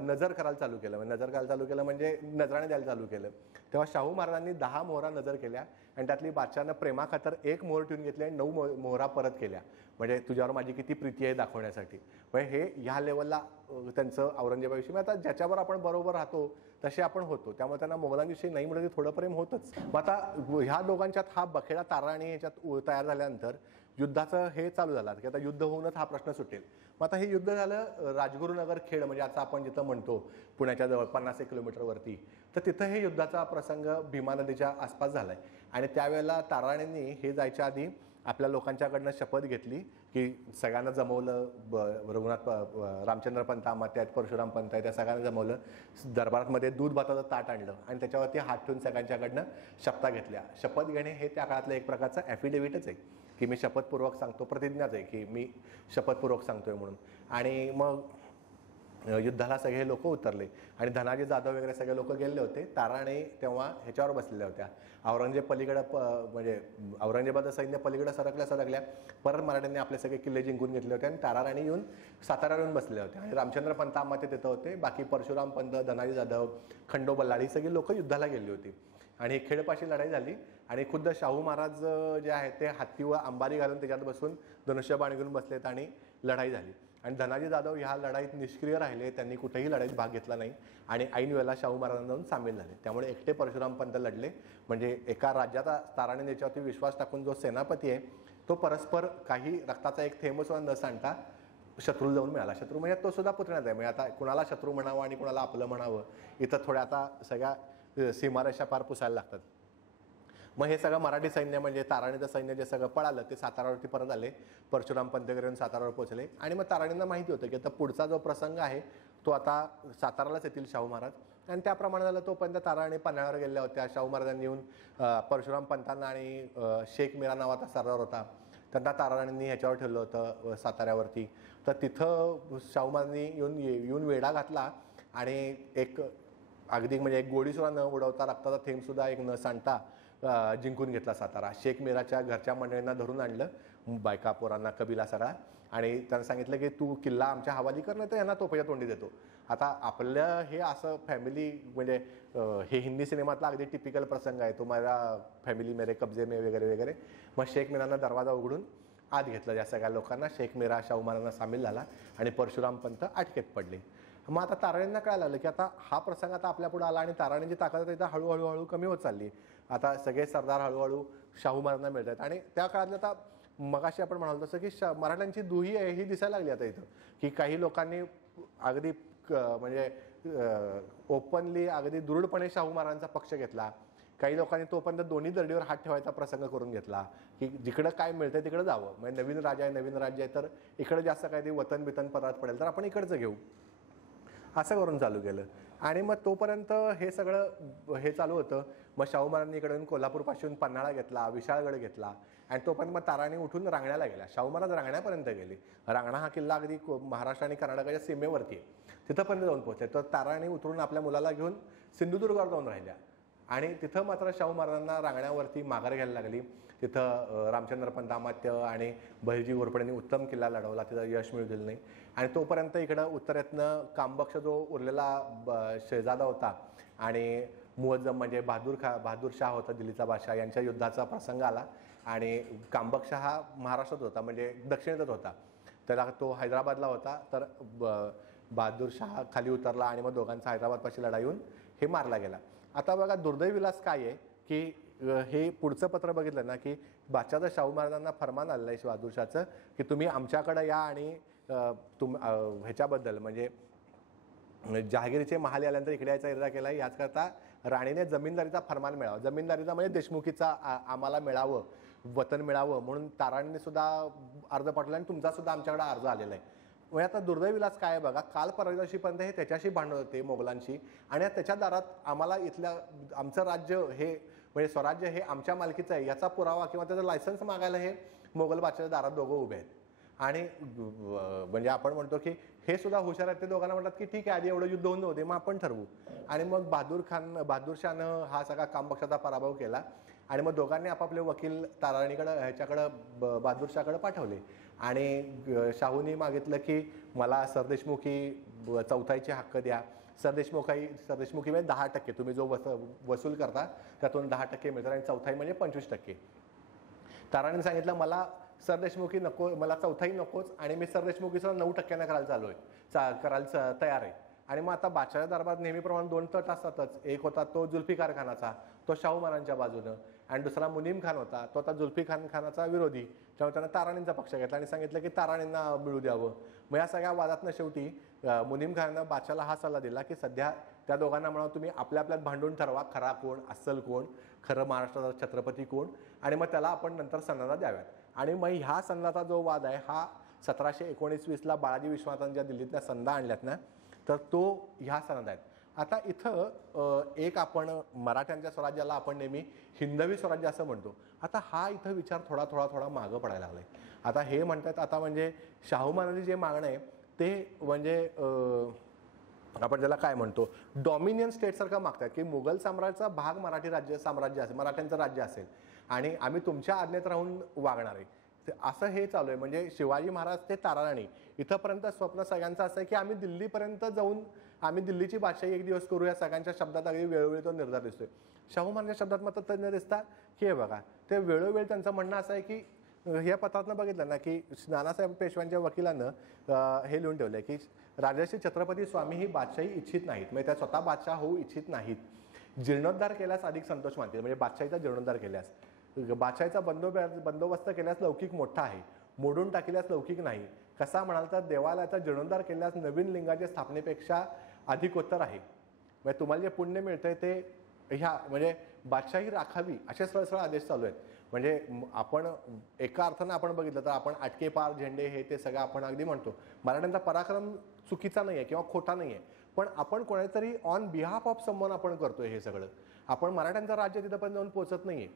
नजर करायला चालू केलं. नजर करायला चालू केलं म्हणजे नजराने द्यायला चालू केलं. तेव्हा शाहू महाराजांनी 10 मोहरा नजर केल्या आणि त्यातली बादशाहनं प्रेमाखातर 1 मोहर ठेवून घेतली आणि 9 मोहरा परत केल्या, म्हणजे तुझ्यावर माझी किती प्रीती आहे दाखवण्यासाठी. म्हणजे हे ह्या लेवलला त्यांचं औरंगजेबाविषयी, आता ज्याच्यावर आपण बरोबर राहतो तसे आपण होतो, त्यामुळे त्यांना मोगलांविषयी नाही म्हटलं थोडं प्रेम होतच. मग आता ह्या दोघांच्यात हा बखेडा ताराणी ह्याच्यात तयार झाल्यानंतर युद्धाचं हे चालू झालं की आता युद्ध होऊनच हा प्रश्न सुटेल. मग आता हे युद्ध झालं राजगुरुनगर खेड, म्हणजे आता आपण जिथं म्हणतो पुण्याच्या जवळ 50 किलोमीटरवरती. तर तिथं हे युद्धाचा प्रसंग भीमा नदीच्या आसपास झालाय. आणि त्यावेळेला ताराणींनी हे जायच्या आधी आपल्या लोकांच्याकडनं शपथ घेतली की सगळ्यांना जमवलं, रघुनाथ रामचंद्र पंत आमात्य आहेत, परशुराम पंत आहेत, त्या सगळ्यांना जमवलं, दरबारामध्ये दूध भाताचं ताट आणलं आणि त्याच्यावरती हात ठेवून सगळ्यांच्याकडनं शपथा घेतल्या. शपथ घेणे हे त्या काळातलं एक प्रकारचं ॲफिडेव्हिटच आहे की मी शपथपूर्वक सांगतो, प्रतिज्ञाच आहे की मी शपथपूर्वक सांगतोय म्हणून. आणि मग युद्धाला सगळे लोक उतरले आणि धनाजी जाधव वगैरे सगळे लोक गेले होते. ताराणी तेव्हा ह्याच्यावर बसलेल्या होत्या, औरंगजेब पलीकडं म्हणजे औरंगजेबाचं सैन्य पलीकडं सरकल्या परत मराठ्यांनी आपले सगळे किल्ले जिंकून घेतले होते आणि ताराराणी येऊन साताऱ्यावर येऊन बसले होते. आणि रामचंद्र पंत आमात्य तिथं होते, बाकी परशुराम पंत, धनाजी जाधव, खंडो बल्लाळ ही सगळी लोक युद्धाला गेली होती. आणि खेडपाशी लढाई झाली आणि खुद्द शाहू महाराज जे आहेत ते हत्तीवर अंबारी घालून त्याच्यात बसून धनुष्यबाण घेऊन बसलेत आणि लढाई झाली. आणि धनाजी जाधव ह्या लढाईत निष्क्रिय राहिले, त्यांनी कुठेही लढाईत भाग घेतला नाही आणि ऐन वेळेला शाहू महाराजांना जाऊन सामील झाले. त्यामुळे एकटे परशुराम पंत लढले. म्हणजे एका राज्याचा ताराने त्याच्यावरती विश्वास टाकून जो सेनापती आहे तो परस्पर काही रक्ताचा एक थेंब सुद्धा न सांडता शत्रू जाऊन मिळाला. शत्रू म्हणजे तो सुद्धा पुतण्याचा आहे. म्हणजे आता कुणाला शत्रू म्हणावं आणि कुणाला आपलं म्हणावं इथं थोड्या आता सगळ्या सीमारेषा पार पुसायला लागतात. मग हे सगळं मराठी सैन्य म्हणजे ताराणीचं सैन्य जे सगळं पळालं ते सातारावरती परत आले. परशुराम पंतगिरीहून सातारावर पोहोचले आणि मग ताराणींना माहिती होतं की आता पुढचा जो प्रसंग आहे तो आता सातारालाच येतील शाहू महाराज. आणि त्याप्रमाणे झालं. तोपर्यंत ताराणी पन्हाळ्यावर गेल्या होत्या. शाहू महाराजांनी येऊन परशुराम पंतांना आणि शेख मीरा नावाचा सरदार होता त्यांना ताराणींनी ह्याच्यावर ठेवलं होतं साताऱ्यावरती. तर तिथं शाहू महाराजांनी येऊन वेढा घातला आणि एक अगदी म्हणजे एक गोळीसुद्धा न उडवता रक्ताचा थेंबसुद्धा एक न सांडता जिंकून घेतला सातारा. शेख मीराच्या घरच्या मंडळींना धरून आणलं, बायका पोरांना कबिला सगळा, आणि त्यांना सांगितलं की तू किल्ला आमच्या हवाली कर नाही तर यांना तोफाच्या तोंडी देतो. आता आपलं हे असं फॅमिली म्हणजे हे हिंदी सिनेमातला अगदी टिपिकल प्रसंग आहे, तो माझा फॅमिली मेरे कब्जे में वगैरे वगैरे. मग शेख मीरांना दरवाजा उघडून आत घेतलं या सगळ्या लोकांना. शेख मीरा शाहू महाराजांना सामील झाला आणि परशुराम पंत अटकेत पडले. मग आता ताराणींना कळायला लागलं की आता हा प्रसंग आता आपल्या पुढे आला आणि ताराणीची ताकद इथं हळूहळू कमी होत चालली. आता सगळे सरदार हळूहळू शाहू महाराजांना मिळत आहेत. आणि त्या काळात आता मगाशी आपण म्हणालो तसं की मराठ्यांची दुही आहे ही दिसायला लागली आता इथं, की काही लोकांनी अगदी म्हणजे ओपनली अगदी दृढपणे शाहू महाराजांचा पक्ष घेतला. काही लोकांनी तोपर्यंत दोन्ही दरडीवर हात ठेवायचा प्रसंग करून घेतला की जिकडं काय मिळतंय तिकडं जावं. म्हणजे नवीन राजा आहे, नवीन राज्य आहे, तर इकडं जास्त काही ते वतन बितन पदार्थ पडेल तर आपण इकडचं घेऊ, असं करून चालू केलं. आणि मग तोपर्यंत हे सगळं हे चालू होतं. मग शाहू महाराजांनी इकडून कोल्हापूरपासून पन्हाळा घेतला, विशाळगड घेतला आणि तोपर्यंत मग ताराणी उठून रांगण्याला गेला. शाहू महाराज रांगण्यापर्यंत गेले. रांगणा हा किल्ला अगदी महाराष्ट्र आणि कर्नाटकाच्या सीमेवरती आहे, तिथंपर्यंत जाऊन पोहोचले. तर ताराणी उतरून आपल्या मुलाला घेऊन सिंधुदुर्गावर जाऊन राहिल्या आणि तिथं मात्र शाहू महाराजांना रांगण्यावरती माघार घ्यायला लागली. तिथं रामचंद्र पंत अमात्य आणि बहिर्जी घोरपडेंनी उत्तम किल्ला लढवला, तिथं यश मिळू दिलं नाही. आणि तोपर्यंत इकडं उत्तरेतनं कामबक्ष जो उरलेला शहजादा होता आणि मुअज्जम म्हणजे बहादूर शाह होता दिल्लीचा बादशाह, यांच्या युद्धाचा प्रसंग आला. आणि कामबक्ष हा महाराष्ट्रात होता म्हणजे दक्षिणेतच होता, त्याला तो हैदराबादला होता. तर बहादूर शाह खाली उतरला आणि मग दोघांचा हैदराबादपाशी लढाई होऊन हे मारला गेला. आता बघा दुर्दैविलास काय आहे की हे पुढचं पत्र बघितलं ना की बादशाह शाहू महाराजांना फरमान आलेलं आहे बहादूरशाहचं की तुम्ही आमच्याकडे या आणि ह्याच्याबद्दल म्हणजे जहागिरीचे महाल आल्यानंतर इकडे यायचा इरादा केला. याचकरता राणीने जमीनदारीचा फरमान मिळावा, जमीनदारीचा म्हणजे देशमुखीचा आम्हाला मिळावं, वतन मिळावं म्हणून ताराणीने सुद्धा अर्ज पाठवला आणि तुमचा सुद्धा आमच्याकडे अर्ज आलेला आहे. म्हणजे आता दुर्दैविलास काय आहे बघा, काल परवादिवशीपर्यंत हे त्याच्याशी भांडण होते मोगलांशी आणि त्याच्या दारात आम्हाला इथल्या आमचं राज्य हे म्हणजे स्वराज्य हे आमच्या मालकीचं आहे याचा पुरावा किंवा त्याचं लायसन्स मागायला हे मोगल बादशाहच्या दारात दोघं उभे आहेत. आणि म्हणजे आपण म्हणतो की हे सुद्धा हुशार आहेत. ते दोघांना म्हणतात की ठीक आहे आधी एवढं युद्ध होऊन नव्हते मग आपण ठरवू. आणि मग बहादूरशाहनं हा सगळा कामबक्षाचा पराभव केला आणि मग दोघांनी आपापले वकील ताराणीकडं ह्याच्याकडं बहादूरशाहकडे पाठवले. आणि शाहूनी मागितलं की मला सरदेशमुखी चौथाईचे हक्क द्या. सरदेशमुखी म्हणजे 10% तुम्ही जो वसूल करता त्यातून 10% मिळतात आणि चौथाई म्हणजे 25%. ताराणीने सांगितलं मला सरदेशमुखी नको, मला चौथाई नकोच आणि मी सरदेशमुखीसह 9% करायला तयार आहे. आणि मग आता बादशाहच्या दरबारात नेहमीप्रमाणे 2 तट असतातच. एक होता तो जुल्फिकार खानाचा, तो शाहू महाराजांच्या बाजूनं, आणि दुसरा मुनीम खान होता, तो आता जुल्फिकार खानाचा विरोधी. त्यामुळे त्यानं ताराणींचा पक्ष घेतला आणि सांगितलं की ताराणींना मिळू द्यावं. मग या सगळ्या वादातनं शेवटी मुनीम खानानं बादशाहला हा सल्ला दिला की सध्या त्या दोघांना म्हणा तुम्ही आपल्यात भांडून ठरवा खरा कोण, अस्सल कोण, खरं महाराष्ट्राचा छत्रपती कोण, आणि मग त्याला आपण नंतर सन्नादा द्याव्यात. आणि मग ह्या सन्नाचा जो वाद आहे हा 1719-20ला बाळाजी विश्वनाथांनी ज्या दिल्लीतल्या संधा आणल्यात ना तर तो ह्या सनद आहेत. आता इथं एक आपण मराठ्यांच्या स्वराज्याला आपण नेहमी हिंदवी स्वराज्य असं म्हणतो. आता हा इथं विचार थोडा मागं पडायला लागलाय. आता हे म्हणतात आता म्हणजे शाहू महाराजांचे जे मागणं आहे ते म्हणजे आपण ज्याला काय म्हणतो डॉमिनियन स्टेटसारखं मागतात की मुघल साम्राज्याचा भाग मराठी साम्राज्य असेल, मराठ्यांचं राज्य असेल आणि आम्ही तुमच्या आज्ञेत राहून वागणार आहे असं हे चालू आहे. म्हणजे शिवाजी महाराज ते ताराराणी इथंपर्यंत स्वप्न सगळ्यांचं असं आहे की आम्ही दिल्लीपर्यंत जाऊन आम्ही दिल्लीची बादशाही एक दिवस करू. या सगळ्यांच्या शब्दात अगदी वेळोवेळी तो निर्धार दिसतोय. शाहू महाराजांच्या शब्दात मात्र तज्ञ दिसता की हे बघा ते वेळोवेळी त्यांचं म्हणणं असं आहे की ह्या पत्रातनं बघितलं ना की नानासाहेब पेशव्यांच्या वकिलानं हे लिहून ठेवलं की राजर्षी छत्रपती स्वामी ही बादशाही इच्छित नाहीत, म्हणजे त्या स्वतः बादशाह होऊ इच्छित नाहीत. जीर्णोद्धार केल्यास अधिक संतोष मानतील, म्हणजे बादशाहीचा जीर्णोद्धार केल्यास, बादशाहीचा बंदोबस्त केल्यास लौकिक मोठा आहे, मोडून टाकल्यास लौकिक नाही. कसा म्हणाल तर देवालयाचा जीर्णोद्धार केल्यास नवीन लिंगाच्या स्थापनेपेक्षा अधिकोत्तर आहे. म्हणजे तुम्हाला जे पुण्य मिळतंय ते ह्या म्हणजे बादशाही राखावी असे सरळ आदेश चालू आहेत. म्हणजे आपण एका अर्थानं आपण बघितलं तर आपण आटके पार झेंडे हे ते सगळं आपण अगदी म्हणतो. मराठ्यांचा पराक्रम चुकीचा नाही आहे किंवा खोटा नाही आहे, पण आपण कोणातरी ऑन बिहाफ ऑफ समवन आपण करतोय हे सगळं. आपण मराठ्यांचं राज्य तिथंपर्यंत जाऊन पोहोचत नाही आहे,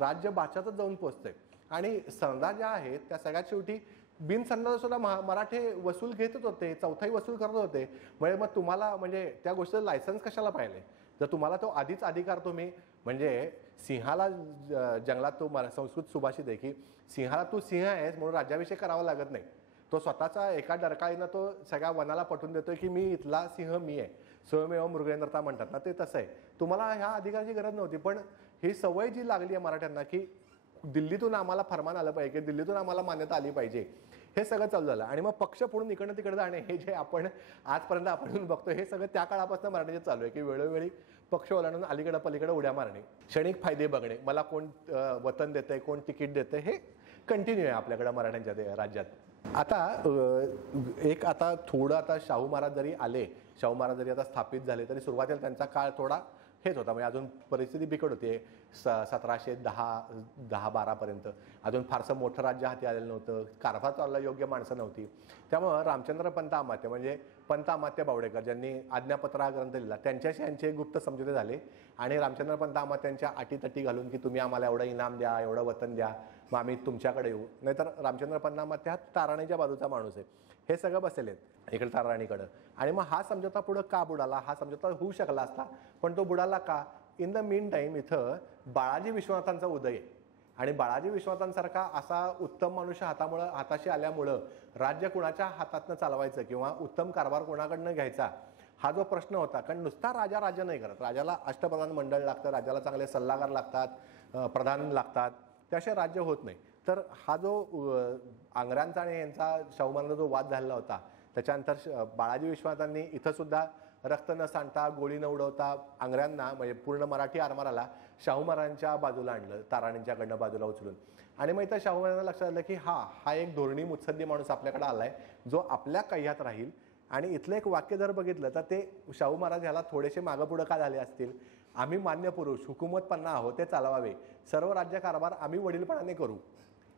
राज्य बादशातच जाऊन पोहोचतंय. आणि संधा ज्या आहेत त्या सगळ्यात शेवटी बिनसंधा सुद्धा मराठे वसूल घेतच होते, चौथाही वसूल करत होते. म्हणजे मग तुम्हाला म्हणजे त्या गोष्टीचं लायसन्स कशाला पाहिजे जर तुम्हाला तो आधीच अधिकार तुम्ही म्हणजे सिंहाला जंगलात तो संस्कृत सुभाषित आहे की सिंहाला तू सिंह आहेस म्हणून राज्याभिषेक करावा लागत नाही. तो स्वतःचा एका डरकाळीनं तो सगळ्या वनाला पटवून देतोय की मी इथला सिंह मी आहे, स्वयमेव मृगेंद्रता म्हणतात ना, ते तसं आहे. तुम्हाला ह्या अधिकाराची गरज नव्हती, पण ही सवय जी लागली आहे मराठ्यांना की दिल्लीतून आम्हाला फरमान आलं पाहिजे की दिल्लीतून आम्हाला मान्यता आली पाहिजे, हे सगळं चालू झालं. आणि मग पक्ष फोडून इकडनं तिकडे जाणे हे जे आपण आजपर्यंत आपण बघतो हे सगळं त्या काळापासून मराठीचे चालू आहे की वेळोवेळी पक्ष ओलांडून अलीकडं पलीकडे उड्या मारणे, क्षणिक फायदे बघणे, मला कोण वतन देतंय कोण तिकीट देतंय, हे कंटिन्यू आहे आपल्याकडं मराठ्यांच्या ते राज्यात. आता थोडं आता शाहू महाराज जरी आले, शाहू महाराज जरी आता स्थापित झाले तरी सुरुवातीला त्यांचा काळ थोडा हेच होता. म्हणजे अजून परिस्थिती बिकट होती 1710-12 पर्यंत. अजून फारसं मोठं राज्य हाती आलेलं नव्हतं, कारभार चालला योग्य माणसं नव्हती. त्यामुळं रामचंद्र पंत अमात्य म्हणजे पंत अमात्य बावडेकर ज्यांनी आज्ञापत्र हा ग्रंथ लिहिला त्यांच्याशी यांचे गुप्त समझोते झाले. आणि रामचंद्र पंत अमात्यांच्या अटीतटी घालून की तुम्ही आम्हाला एवढं इनाम द्या, एवढं वतन द्या, मग आम्ही तुमच्याकडे येऊ. नाहीतर रामचंद्र पंत अमात्य हा ताराणीच्या बाजूचा माणूस आहे, हे सगळं बसलेले आहेत इकडे ताराणीकडं. आणि मग हा समझोता पुढं का बुडाला, हा समझोता होऊ शकला असता पण तो बुडाला का. इन द मीन टाईम इथं बाळाजी विश्वनाथांचा उदय आहे. आणि बाळाजी विश्वनाथांसारखा असा उत्तम मनुष्य हाताशी आल्यामुळं राज्य कुणाच्या हातातनं चालवायचं किंवा उत्तम कारभार कोणाकडनं घ्यायचा हा जो प्रश्न होता. कारण नुसता राज्य नाही करत, राजाला अष्टप्रधान मंडळ लागतं, राज्याला चांगले सल्लागार लागतात, प्रधान लागतात, त्याशिवाय राज्य होत नाही. तर हा जो आंग्र्यांचा आणि यांचा शाहू महाराजांचा जो वाद झालेला होता त्याच्यानंतर बाळाजी विश्वनाथांनी इथं सुद्धा रक्त न सांडता गोळी न उडवता आंग्र्यांना म्हणजे पूर्ण मराठी आरमाराला शाहू महाराजांच्या बाजूला आणलं, ताराणींच्याकडनं बाजूला उचलून. आणि मग इथं शाहू महाराजांना लक्षात आलं की हा एक धोरणी मुत्सद्दी माणूस आपल्याकडे आलाय जो आपल्या कह्यात राहील. आणि इथलं एक वाक्य जर बघितलं तर ते शाहू महाराज ह्याला थोडेसे मागं पुढं का झाले असतील. आम्ही मान्य पुरुष हुकूमतपन्ना आहोत, ते चालवावे, सर्व राज्य कारभार आम्ही वडीलपणाने करू.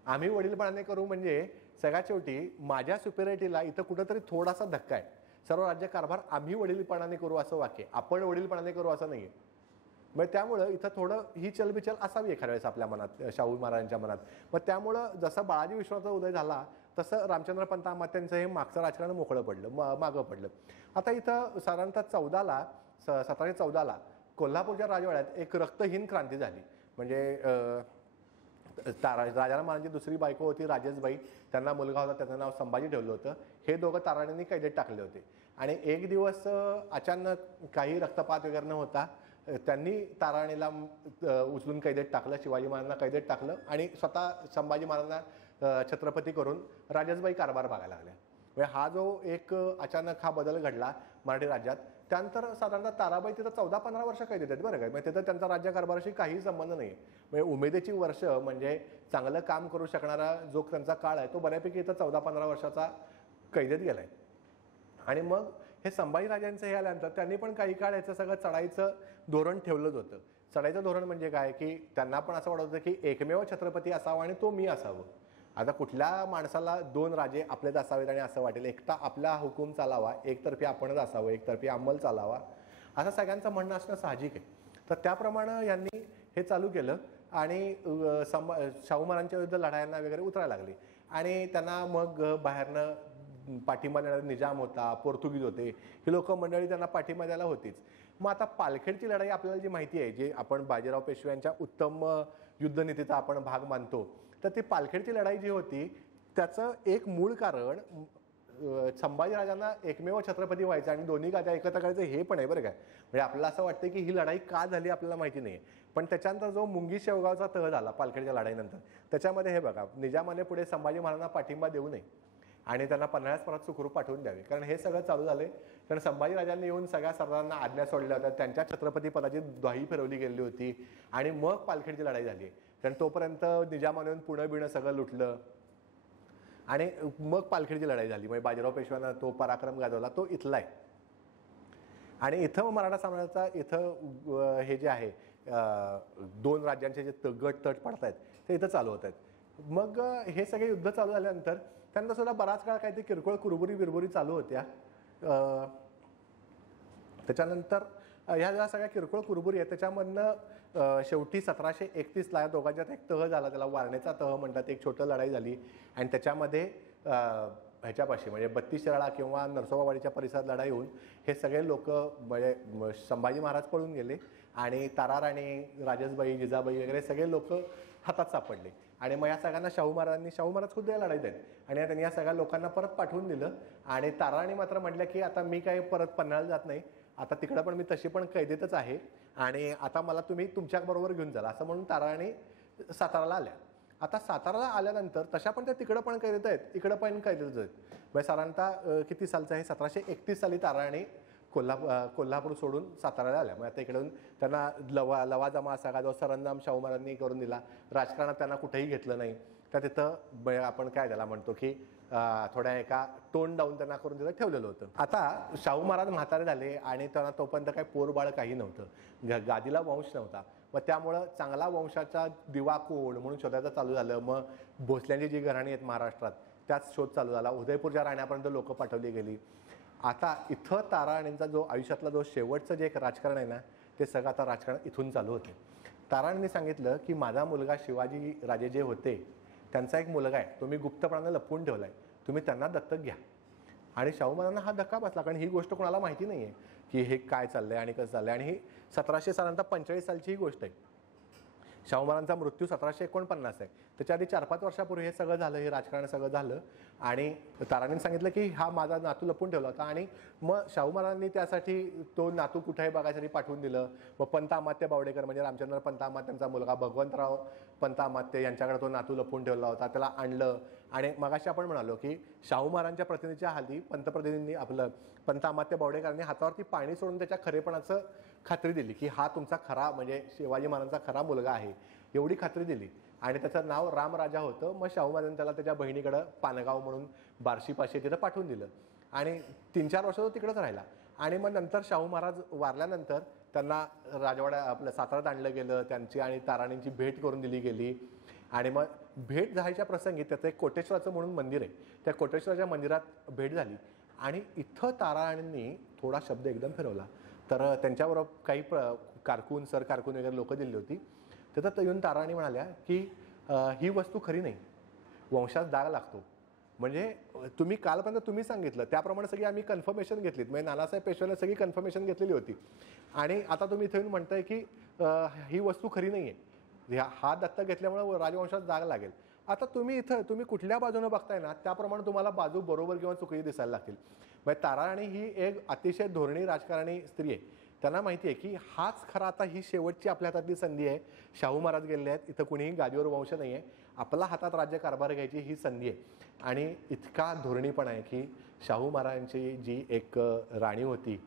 आम्ही वडीलपणाने करू म्हणजे सगळ्यात शेवटी माझ्या सुपेरिटीला इथं कुठंतरी थोडासा धक्का आहे. सर्व राज्य कारभार आम्ही वडीलपणाने करू असं वाक्य, आपण वडीलपणाने करू असं नाही आहे. मग त्यामुळं इथं थोडं ही चलबिचल असावी एखाद्या वेळेस आपल्या मनात, शाहू महाराजांच्या मनात. मग त्यामुळं जसं बाळाजी विश्वनाथांचा उदय झाला तसं रामचंद्र पंत अमात्यांचं हे मागचं राजकारण मोकळं पडलं, मागं पडलं. आता इथं साधारणतः 1714ला कोल्हापूरच्या राजवाड्यात एक रक्तहीन क्रांती झाली. म्हणजे राजाराम महाराजांची दुसरी बायको होती राजेशबाई, त्यांना मुलगा होता, त्याचं नाव संभाजी ठेवलं होतं. हे दोघं ताराणींनी कैदेत टाकले होते. आणि एक दिवस अचानक काही रक्तपात वगैरे न होता त्यांनी ताराणीला उचलून कैदेत टाकलं, शिवाजी महाराजांना कैदेत टाकलं आणि स्वतः संभाजी महाराजांना छत्रपती करून राजेशबाई कारभार बघायला लागल्या. म्हणजे हा जो एक अचानक हा बदल घडला मराठी राज्यात. त्यानंतर साधारणतः ताराबाई तिथं 14-15 वर्ष कैदेत आहेत बरं काय. म्हणजे तिथं त्यांचा राज्यकारभाराशी काही संबंध नाही. म्हणजे उमेदीची वर्ष म्हणजे चांगलं काम करू शकणारा जो त्यांचा काळ आहे तो बऱ्यापैकी इथं 14-15 वर्षाचा कैदेत गेलाय. आणि मग हे संभाजीराजांचं हे आल्यानंतर त्यांनी पण काही काळ याचं सगळं चढाईचं धोरण ठेवलंच होतं. चढाईचं धोरण म्हणजे काय की त्यांना पण असं वाटत होतं की एकमेव छत्रपती असावा आणि तो मी असावं. आता कुठल्या माणसाला 2 राजे आपलेच असावेत आणि असं वाटेल, एकटा आपला हुकूम चालावा, एकतर्फी आपणच असावं, एकतर्फी अंमल चालावा, असं सगळ्यांचं म्हणणं असणं साहजिक आहे. तर त्याप्रमाणे यांनी हे चालू केलं आणि शाहू महाराजांच्या विरुद्ध लढायांना वगैरे उतरायला लागली. आणि त्यांना मग बाहेरनं पाठिंबा देणारा निजाम होता, पोर्तुगीज होते, ही लोक मंडळी त्यांना पाठिंबा द्यायला होतीच. मग आता पालखेडची लढाई आपल्याला जी माहिती आहे, जे आपण बाजीराव पेशव्यांच्या उत्तम युद्धनीतीचा आपण भाग मानतो, तर ती पालखेडची लढाई जी होती त्याचं एक मूळ कारण संभाजीराजांना एकमेव छत्रपती व्हायचं आणि दोन्ही गाद्या एकत्र करायचं हे पण आहे बरं काय. म्हणजे आपल्याला असं वाटतं की ही लढाई का झाली आपल्याला माहिती नाही, पण त्याच्यानंतर जो मुंगी शेवगावचा तह झाला पालखेडच्या लढाईनंतर, त्याच्यामध्ये हे बघा, निजामाने पुढे संभाजी महाराजांना पाठिंबा देऊ नये आणि त्यांना पन्हाळ्यास परत सुखरूप पाठवून द्यावे, कारण हे सगळं चालू झालंय. कारण संभाजीराजांनी येऊन सगळ्या सरदारांना आज्ञा सोडल्या होत्या, त्यांच्या छत्रपती पदाची द्वाही फिरवली गेली होती आणि मग पालखेडची लढाई झाली. कारण तोपर्यंत निजामाने येऊन पुणं बिणं सगळं लुटलं आणि मग पालखेडची लढाई झाली. म्हणजे बाजीराव पेशव्यानं तो पराक्रम गाजवला, तो इथला आहे. आणि इथं मराठा साम्राज्याचा इथं हे जे आहे दोन राज्यांचे जे गट तट पडतायत ते इथं चालू होत आहेत. मग हे सगळे युद्ध चालू झाल्यानंतर त्यांना सुद्धा बराच काळ काहीतरी किरकोळ कुरबुरी बिरबुरी चालू होत्या. त्याच्यानंतर ह्या ज्या सगळ्या किरकोळ कुरबुरी आहेत त्याच्यामधनं शेवटी 1731ला या दोघांच्यात एक तह झाला, त्याला वारणेचा तह म्हणतात. एक छोटं लढाई झाली आणि त्याच्यामध्ये ह्याच्यापाशी म्हणजे 32 शिराळा किंवा नरसोबावाडीच्या परिसरात लढाई होऊन हे सगळे लोक म्हणजे संभाजी महाराज पळून गेले आणि ताराराणी, राजसबाई, जिजाबाई वगैरे सगळे लोक हातात सापडले. आणि मग या सगळ्यांना शाहू महाराज खुद्द या लढाईत आहेत आणि त्यांनी या सगळ्या लोकांना परत पाठवून दिलं. आणि ताराराणी मात्र म्हटलं की आता मी काही परत पन्हाळ्याला जात नाही, आता तिकडं पण मी तशी पण कैदेतच आहे आणि आता मला तुम्ही तुमच्याबरोबर घेऊन जाल, असं म्हणून ताराराणी साताराला आल्या. आता साताराला आल्यानंतर तशा पण त्या तिकडं पण कैदेत आहेत, इकडं पण कैदेतच आहेत. म्हणजे साधारणतः किती सालचं आहे, 1731 साली ताराराणी कोल्हापूर सोडून साताराला आल्या. मग आता इकडून त्यांना लवाजमा सगळा जो सरंजाम शाहू महाराजांनी करून दिला, राजकारणात त्यांना कुठेही घेतलं नाही. तर तिथं आपण काय त्याला म्हणतो की थोड्या एका टोन डाऊन त्यांना करून तिथं ठेवलेलं होतं. आता शाहू महाराज म्हातारे झाले आणि त्यांना तोपर्यंत काही पोरबाळ काही नव्हतं, गादीला वंश नव्हता. मग त्यामुळं चांगला वंशाचा दिवा कोण म्हणून शोधायचं चालू झालं. मग भोसल्यांची जी घराणी आहेत महाराष्ट्रात त्याच शोध चालू झाला. उदयपूरच्या राहण्यापर्यंत लोक पाठवली गेली. आता इथं ताराराणींचा जो आयुष्यातला जो शेवटचं जे एक राजकारण आहे ना, ते सगळं आता राजकारण इथून चालू होते. ताराराणींनी सांगितलं की माझा मुलगा शिवाजी राजे जे होते त्यांचा एक मुलगा आहे, तो मी गुप्तपणाने लपवून ठेवला आहे, तुम्ही त्यांना दत्तक घ्या. आणि शाहू महाराजांना हा धक्का बसला, कारण ही गोष्ट कोणाला माहिती नाही आहे की हे काय चाललंय आणि कसं चाललंय. आणि ही 1745 सालची ही गोष्ट आहे. शाहू महाराजांचा मृत्यू 1749 आहे. त्याच्या आधी 4-5 वर्षापूर्वी हे सगळं झालं, हे राजकारण सगळं झालं. आणि ताराराणींनी सांगितलं की हा माझा नातू लपून ठेवला होता. आणि मग शाहू महाराजांनी त्यासाठी तो नातू कुठेही बघायसाठी पाठवून दिलं. मग पंत अमात्य बावडेकर म्हणजे रामचंद्र पंत अमात्यांचा मुलगा भगवंतराव पंत अमात्य यांच्याकडे तो नातू लपून ठेवला होता, त्याला आणलं. आणि मगाशी आपण म्हणालो की शाहू महाराजांच्या प्रतिनिधीच्या हाती पंतप्रतिनिधींनी आपलं पंत अमात्य बावडेकरांनी हातावरती पाणी सोडून त्याच्या खरेपणाचं खात्री दिली की हा तुमचा खरा म्हणजे शिवाजी महाराजांचा खरा मुलगा आहे, एवढी खात्री दिली. आणि त्याचं नाव रामराजा होतं. मग शाहू महाराजांनी त्याला त्याच्या बहिणीकडं पानगाव म्हणून बार्शीपाशी तिथं पाठवून दिलं आणि 3-4 वर्ष तो तिकडंच राहिला. आणि मग नंतर शाहू महाराज वारल्यानंतर त्यांना राजवाड्या आपलं साताऱ्यात आणलं गेलं, त्यांची आणि ताराराणींची भेट करून दिली गेली. आणि मग भेट जायच्या प्रसंगी त्याचं एक कोटेश्वराचं म्हणून मंदिर आहे, त्या कोटेश्वराच्या मंदिरात भेट झाली. आणि इथं ताराराणींनी थोडा शब्द एकदम फिरवला. तर त्यांच्याबरोबर काही कारकून सर कारकून वगैरे लोकं दिली होती. तिथं येऊन ताराराणी म्हणाल्या की ही वस्तू खरी नाही, वंशात डाग लागतो. म्हणजे तुम्ही कालपर्यंत तुम्ही सांगितलं त्याप्रमाणे सगळी आम्ही कन्फर्मेशन घेतलीत, म्हणजे नानासाहेब पेशव्याने सगळी कन्फर्मेशन घेतलेली होती. आणि आता तुम्ही इथे येऊन म्हणताय की ही वस्तू खरी नाही आहे, हा दत्तक घेतल्यामुळे राजवंशात जाग लागेल. आता तुम्ही कुठल्या बाजूने बघताय ना त्याप्रमाणे तुम्हाला बाजू बरोबर किंवा चुकीची दिसायला लागतील. म्हणजे ताराराणी ही एक अतिशय धोरणी राजकारणी स्त्री आहे. त्यांना माहिती आहे की हाच खरा आता ही शेवटची आपल्या हातातली संधी आहे. शाहू महाराज गेलेले आहेत, इथं कुणीही गादीवर वंश नाही आहे, आपला हातात राज्य कारभार घ्यायची ही संधी आहे. आणि इतका धोरणीपणा आहे की शाहू महाराजांची जी एक राणी होती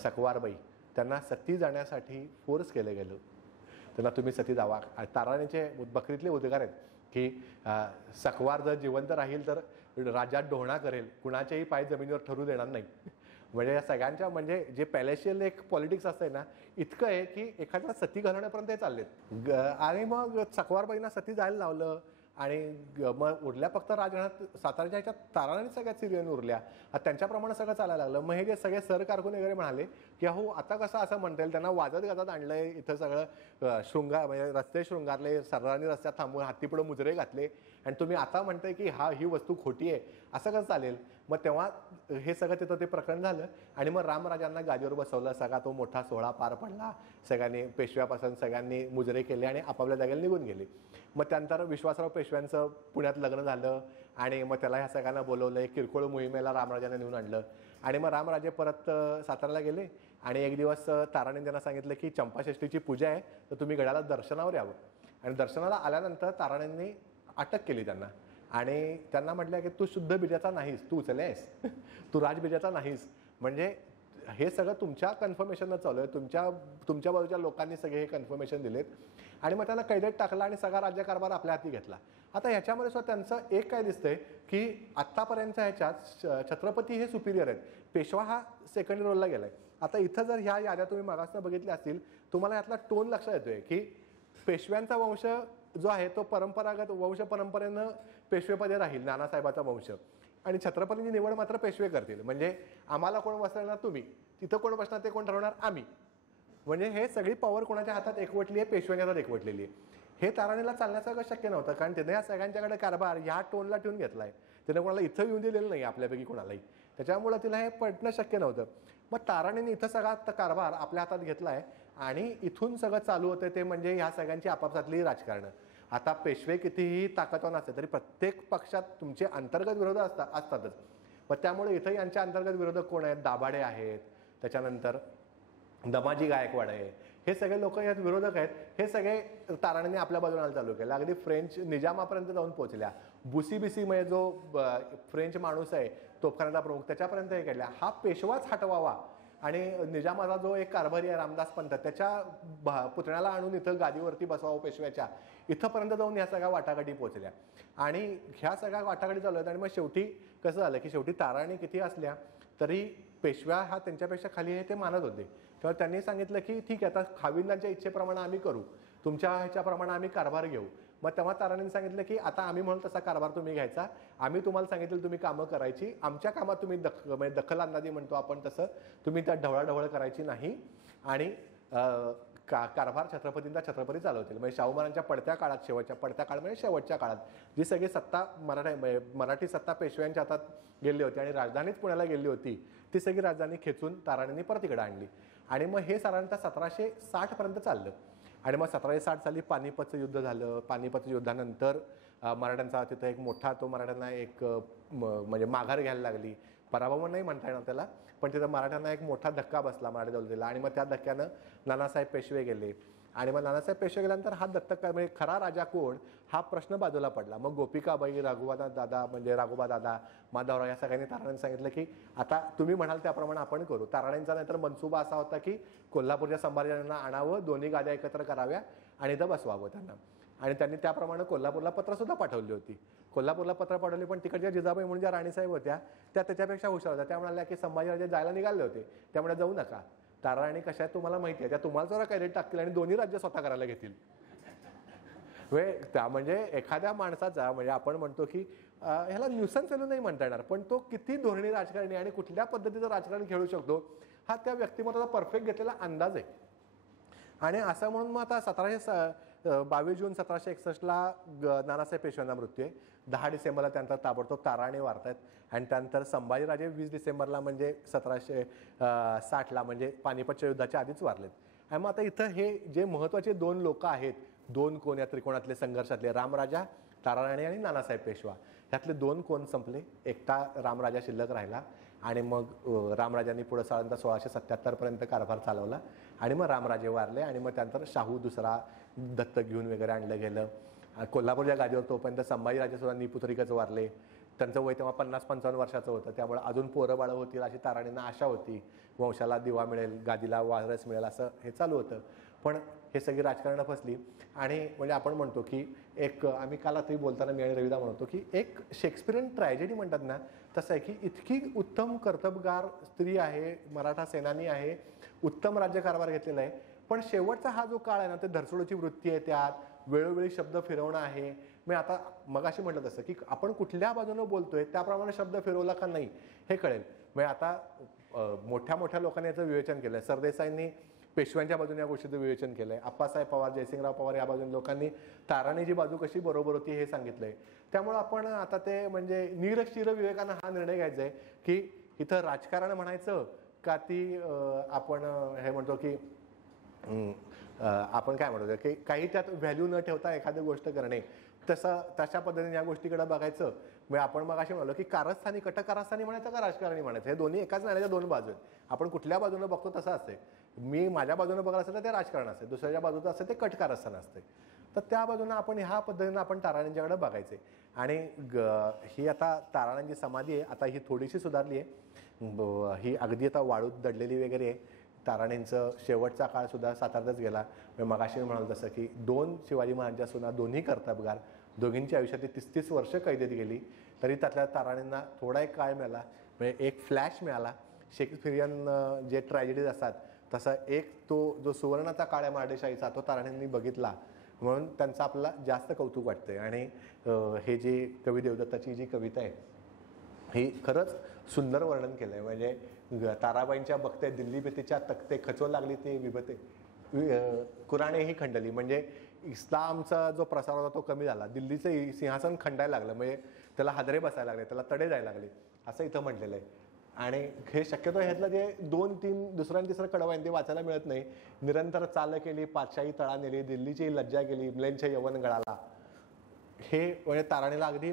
सकवारबाई, त्यांना सती जाण्यासाठी फोर्स केलं गेलं, त्यांना तुम्ही सती जावा. ताराराणीचे बकरीतले उद्गार आहेत की सकवार जर जिवंत राहील तर राज्यात डोहणा करेल, कुणाचेही पाय जमिनीवर ठरू देणार नाही. म्हणजे या सगळ्यांच्या म्हणजे जे पॅलेशियल एक पॉलिटिक्स असते ना, इतकं आहे की एखाद्याला सती घालवण्यापर्यंत हे चाललेत. आणि मग सकवारबाईंना सती जायला लावलं आणि मग उरल्या फक्त राजघराण्यात साताऱ्याच्या ह्याच्यात ताराराणी सगळ्यात सिरियन उरल्या, त्यांच्याप्रमाणे सगळं चालायला लागलं. मग हे जे सगळे सर कारकून वगैरे म्हणाले की हो आता कसं असं म्हणता येईल, त्यांना वाजत गाजत आणलंय इथं सगळं शृंगार म्हणजे रस्ते शृंगारले, सरदारांनी रस्त्यात थांबून हातीपुढं मुजरे घातले आणि तुम्ही आता म्हणताय की ही वस्तू खोटी आहे, असं कसं चालेल. मग तेव्हा हे सगळं तिथं ते प्रकरण झालं आणि मग रामराजांना गादीवर बसवलं. सगळा तो मोठा सोहळा पार पडला, सगळ्यांनी पेशव्यापासून सगळ्यांनी मुजरे केले आणि आपापल्या जागेला निघून गेले. मग त्यानंतर विश्वासराव पेशव्यांचं पुण्यात लग्न झालं आणि मग त्याला ह्या सगळ्यांना बोलवलं, किरकोळ मोहिमेला रामराजांना नेऊन आणलं आणि मग रामराजे परत साताऱ्याला गेले आणि एक दिवस ताराने त्यांना सांगितलं की चंपाषष्ठीची पूजा आहे, तर तुम्ही गडाला दर्शनावर यावं. आणि दर्शनाला आल्यानंतर ताराण्यांनी अटक केली त्यांना आणि त्यांना म्हटलं की तू शुद्ध बीजाचा नाहीस, तू उचले आहेस, तू राजबीजाचा नाहीस. म्हणजे हे सगळं तुमच्या कन्फर्मेशननं चालू आहे, तुमच्या बाजूच्या लोकांनी सगळे हे कन्फर्मेशन दिलेत. आणि मग त्यांना कैदेत टाकला आणि सगळा राज्यकारभार आपल्या हाती घेतला. आता ह्याच्यामध्ये सुद्धा त्यांचं एक काय दिसतंय की आत्तापर्यंत ह्याच्यात छत्रपती हे सुपिरियर आहेत, पेशवा हा सेकंड रोलला गेलाय. आता इथं जर ह्या याद्या तुम्ही मागासनं बघितल्या असतील, तुम्हाला यातला टोन लक्षात येतोय की पेशव्यांचा वंश जो आहे तो परंपरागत वंश परंपरेनं पेशवेपदे राहील, नानासाहेबाचा वंश, आणि छत्रपतींची निवड मात्र पेशवे करतील. म्हणजे आम्हाला कोण बसवणार, तुम्ही तिथं कोण बसणार ते कोण ठरवणार, आम्ही. म्हणजे हे सगळी पॉवर कोणाच्या हातात एकवटली आहे, पेशव्यांच्या हातात एकवटलेली आहे. हे ताराणीला चालण्याचं शक्य नव्हतं, कारण त्याने या सगळ्यांच्याकडे कारभार ह्या टोनला ठेवून घेतलाय. त्याने कोणाला इथं येऊन दिलेलं नाही आपल्यापैकी कोणालाही, त्याच्यामुळं तिला हे पटणं शक्य नव्हतं. मग ताराणीने इथं सगळा कारभार आपल्या हातात घेतलाय आणि इथून सगळं चालू होतं ते म्हणजे ह्या सगळ्यांची आपापसातली राजकारणं. आता पेशवे कितीही ताकदवान असते तरी प्रत्येक पक्षात तुमचे अंतर्गत विरोध असतातच. मग त्यामुळे इथं यांच्या अंतर्गत विरोधक कोण आहेत, दाभाडे आहेत, त्याच्यानंतर दमाजी गायकवाड आहे, हे सगळे लोक यात विरोधक आहेत. हे सगळे ताराणीने आपल्या बाजूला चालू केलं, अगदी फ्रेंच निजामापर्यंत जाऊन पोहोचल्या. बुसी म्हणजे जो फ्रेंच माणूस आहे तोफखान्याचा प्रमुख, त्याच्यापर्यंत हे केल्या. हा पेशवाच हटवावा आणि निजामाचा जो एक कारभारी आहे रामदास पंत, त्याच्या पुतण्याला आणून इथं गादीवरती बसवावं पेशव्याच्या, इथंपर्यंत जाऊन ह्या सगळ्या वाटाघाटी पोहोचल्या. आणि ह्या सगळ्या वाटाघाटी चालू आहेत. आणि मग शेवटी कसं झालं की शेवटी ताराणी किती असल्या तरी पेशव्या हा त्यांच्यापेक्षा खाली आहे ते मानत होते. तेव्हा त्यांनी सांगितलं की ठीक आहे, आता खाविंदांच्या इच्छेप्रमाणे आम्ही करू, तुमच्या ह्याच्याप्रमाणे आम्ही कारभार घेऊ. मग तेव्हा ताराणींनी सांगितलं की आता आम्ही म्हणून तसा कारभार तुम्ही घ्यायचा, आम्ही तुम्हाला सांगितलं तुम्ही कामं करायची, आमच्या कामात तुम्ही म्हणजे दखल अंदाजी म्हणतो आपण तसं, तुम्ही त्यात ढवळाढवळ करायची नाही. आणि कारभार छत्रपती चालवतील. म्हणजे शाहू महाराजांच्या पडत्या काळात, शेवटच्या काळात जी सगळी सत्ता मराठी सत्ता पेशव्यांच्या हातात गेली होती आणि राजधानीच पुण्याला गेली होती, ती सगळी राजधानी खेचून ताराणींनी परत इकडे आणली. आणि मग हे साधारणतः 1760 पर्यंत चाललं. आणि मग 1760 साली पानिपतचं युद्ध झालं. पानिपतच्या युद्धानंतर मराठ्यांचा तिथं एक मोठा, तो मराठ्यांना एक म्हणजे माघार घ्यायला लागली, पराभव नाही म्हणता येणार त्याला, पण तिथं मराठ्यांना एक मोठा धक्का बसला मराठी दौलतीला. आणि मग त्या धक्क्यानं नानासाहेब पेशवे गेले. आणि मग नानासाहेब पेशवे गेल्यानंतर हा दत्तक म्हणजे खरा राजा कोण हा प्रश्न बाजूला पडला. मग गोपिकाबाई, राघोबा दादा, माधवराव या सगळ्यांनी ताराण्यांनी सांगितलं की आता तुम्ही म्हणाल त्याप्रमाणे आपण करू. ताराण्यांचा नाहीतर मनसुबा असा होता की कोल्हापूरच्या संभाजीराजांना आणावं, दोन्ही गाद्या एकत्र कराव्या आणि इथं बसवावं त्यांना. आणि त्यांनी त्याप्रमाणे कोल्हापूरला पत्रसुद्धा पाठवली होती. कोल्हापूरला पत्र पाठवली, पण तिकडच्या जिजाबाई म्हणून ज्या राणीसाहेब होत्या त्या त्याच्यापेक्षा हुशार होत्या. त्या म्हणाल्या की संभाजीराजे जायला निघाले होते, त्यामुळे जाऊ नका. ताराणी कशा आहे तुम्हाला माहिती आहे, त्या तुम्हाला जरा कैदेत टाकतील आणि दोन्ही राज्य स्वतः करायला घेतील. त्या म्हणजे एखाद्या माणसाचा म्हणजे आपण म्हणतो की ह्याला न्यूसन्स व्हॅल्यू नाही म्हणता येणार, पण तो किती धोरणी राजकारणी आणि कुठल्या पद्धतीचं राजकारण खेळू शकतो हा त्या व्यक्तिमत्वाचा परफेक्ट घेतलेला अंदाज आहे. आणि असं म्हणून मग आता 22 जून 1761ला नानासाहेब पेशव्यांचा मृत्यू आहे. 10 डिसेंबरला त्यानंतर ताबडतोब ताराणी वारतात. आणि त्यानंतर संभाजीराजे 20 डिसेंबरला म्हणजे 1760ला म्हणजे पानिपतच्या युद्धाच्या आधीच वारलेत. आणि मग आता इथं हे जे महत्त्वाचे 2 लोक आहेत, 2 कोण या त्रिकोणातले संघर्षातले, रामराजा ताराराणी आणि नानासाहेब पेशवा, ह्यातले 2 कोण संपले. एकटा रामराजा शिल्लक राहिला. आणि मग रामराजांनी पुढे साधारणतः 1677 पर्यंत कारभार चालवला. आणि मग रामराजे वारले. आणि मग त्यानंतर शाहू दुसरा दत्तक घेऊन वगैरे आणलं गेलं. कोल्हापूरच्या गादीवर तोपर्यंत संभाजीराजे सुद्धा निपुत्रिकच वारले. त्यांचं वय तेव्हा 50-55 वर्षाचं होतं, त्यामुळे अजून पोरं बाळं होतील अशी ताराणींना आशा होती. वंशाला दिवा मिळेल, गादीला वारस मिळेल, असं हे चालू होतं. पण हे सगळी राजकारणं फसली. आणि म्हणजे आपण म्हणतो की एक आम्ही काल आता बोलताना मी आणि रविदा म्हणतो की एक शेक्सपिरियन ट्रॅजेडी म्हणतात ना, तसं आहे की इतकी उत्तम कर्तबगार स्त्री आहे, मराठा सेनानी आहे, उत्तम राज्यकारभार घेतलेला आहे, पण शेवटचा हा जो काळ आहे ना, ते धरसोडीची वृत्ती आहे, त्यात वेळोवेळी शब्द फिरवणं आहे. मी आता मगाशी म्हटलं तसं की आपण कुठल्या बाजूनं बोलतोय त्याप्रमाणे शब्द फिरवला का नाही हे कळेल. म्हणजे आता मोठ्या मोठ्या लोकांनी याचं विवेचन केलं. सरदेसाईंनी पेशव्यांच्या बाजूने या गोष्टीचं विवेचन केलंय. आप्पासाहेब पवार, जयसिंगराव पवार या बाजूने लोकांनी ताराणीची बाजू कशी बरोबर होती हे सांगितलंय. त्यामुळे आपण आता ते म्हणजे निरक्षीर विवेकानं हा निर्णय घ्यायचा आहे की इथं राजकारण म्हणायचं का ती आपण हे म्हणतो की आपण काय म्हणतो की काही त्यात व्हॅल्यू न ठेवता एखादी गोष्ट करणे. तशा पद्धतीने या गोष्टीकडे बघायचं. म्हणजे आपण मग असे म्हणालो की कारस्थानी कटकारस्थानी म्हणायचं का राजकारणी म्हणायचं, हे दोन्ही एकाच नाण्याच्या दोन बाजू आहेत. आपण कुठल्या बाजूने बघतो तसं असते. मी माझ्या बाजूने बघत असेल तर ते राजकारण असते, दुसऱ्याच्या बाजूचं असेल ते कटकारस्थान असते. तर त्या बाजूनं आपण ह्या पद्धतीनं आपण ताराण्यांच्याकडे बघायचे. आणि ही आता ताराण्यांची समाधी आहे, आता ही थोडीशी सुधारली आहे. ही अगदी आता वाळूत दडलेली वगैरे आहे. ताराण्यांचं शेवटचा काळसुद्धा साताऱ्यातच गेला. मगाशी मी म्हणालो तसं की 2 शिवाजी महाराजांच्या सुना, दोन्ही कर्तबगार, दोघींची आयुष्यातली 30-30 वर्ष कैदेत गेली. तरी त्यातल्या ताराण्यांना थोडा एक काळ मिळाला, म्हणजे एक फ्लॅश मिळाला. शेक्सपिरियन जे ट्रॅजेडीज असतात तसा एक तो जो सुवर्णाचा काळ आहे मराठेशाहीचा, तो ताराण्यांनी बघितला, म्हणून त्यांचं आपल्याला जास्त कौतुक वाटतंय. आणि हे जे कवी देवदत्ताची जी कविता आहे ही खरंच सुंदर वर्णन केलं आहे. म्हणजे ताराबाईंच्या बघते दिल्ली बेतीच्या तख्ते, खचो लागली ते विभते, कुराणेही खंडली. म्हणजे इस्लामचा जो प्रसार होता तो कमी झाला, दिल्लीचं सिंहासन खंडायला लागलं, म्हणजे त्याला हादरे बसायला लागले, त्याला तडे जायला लागले, असं इथं म्हटलेलं आहे. आणि हे शक्यतो ह्यातलं जे 2-3 दुसरं आणि तिसरं कडवं आहे ते वाचायला मिळत नाही. निरंतर चाल केली, पातशाही तळा नेली, दिल्लीची लज्जा गेली, इंग्लंडच्या यवन गळाला, हे म्हणजे ताराणीला अगदी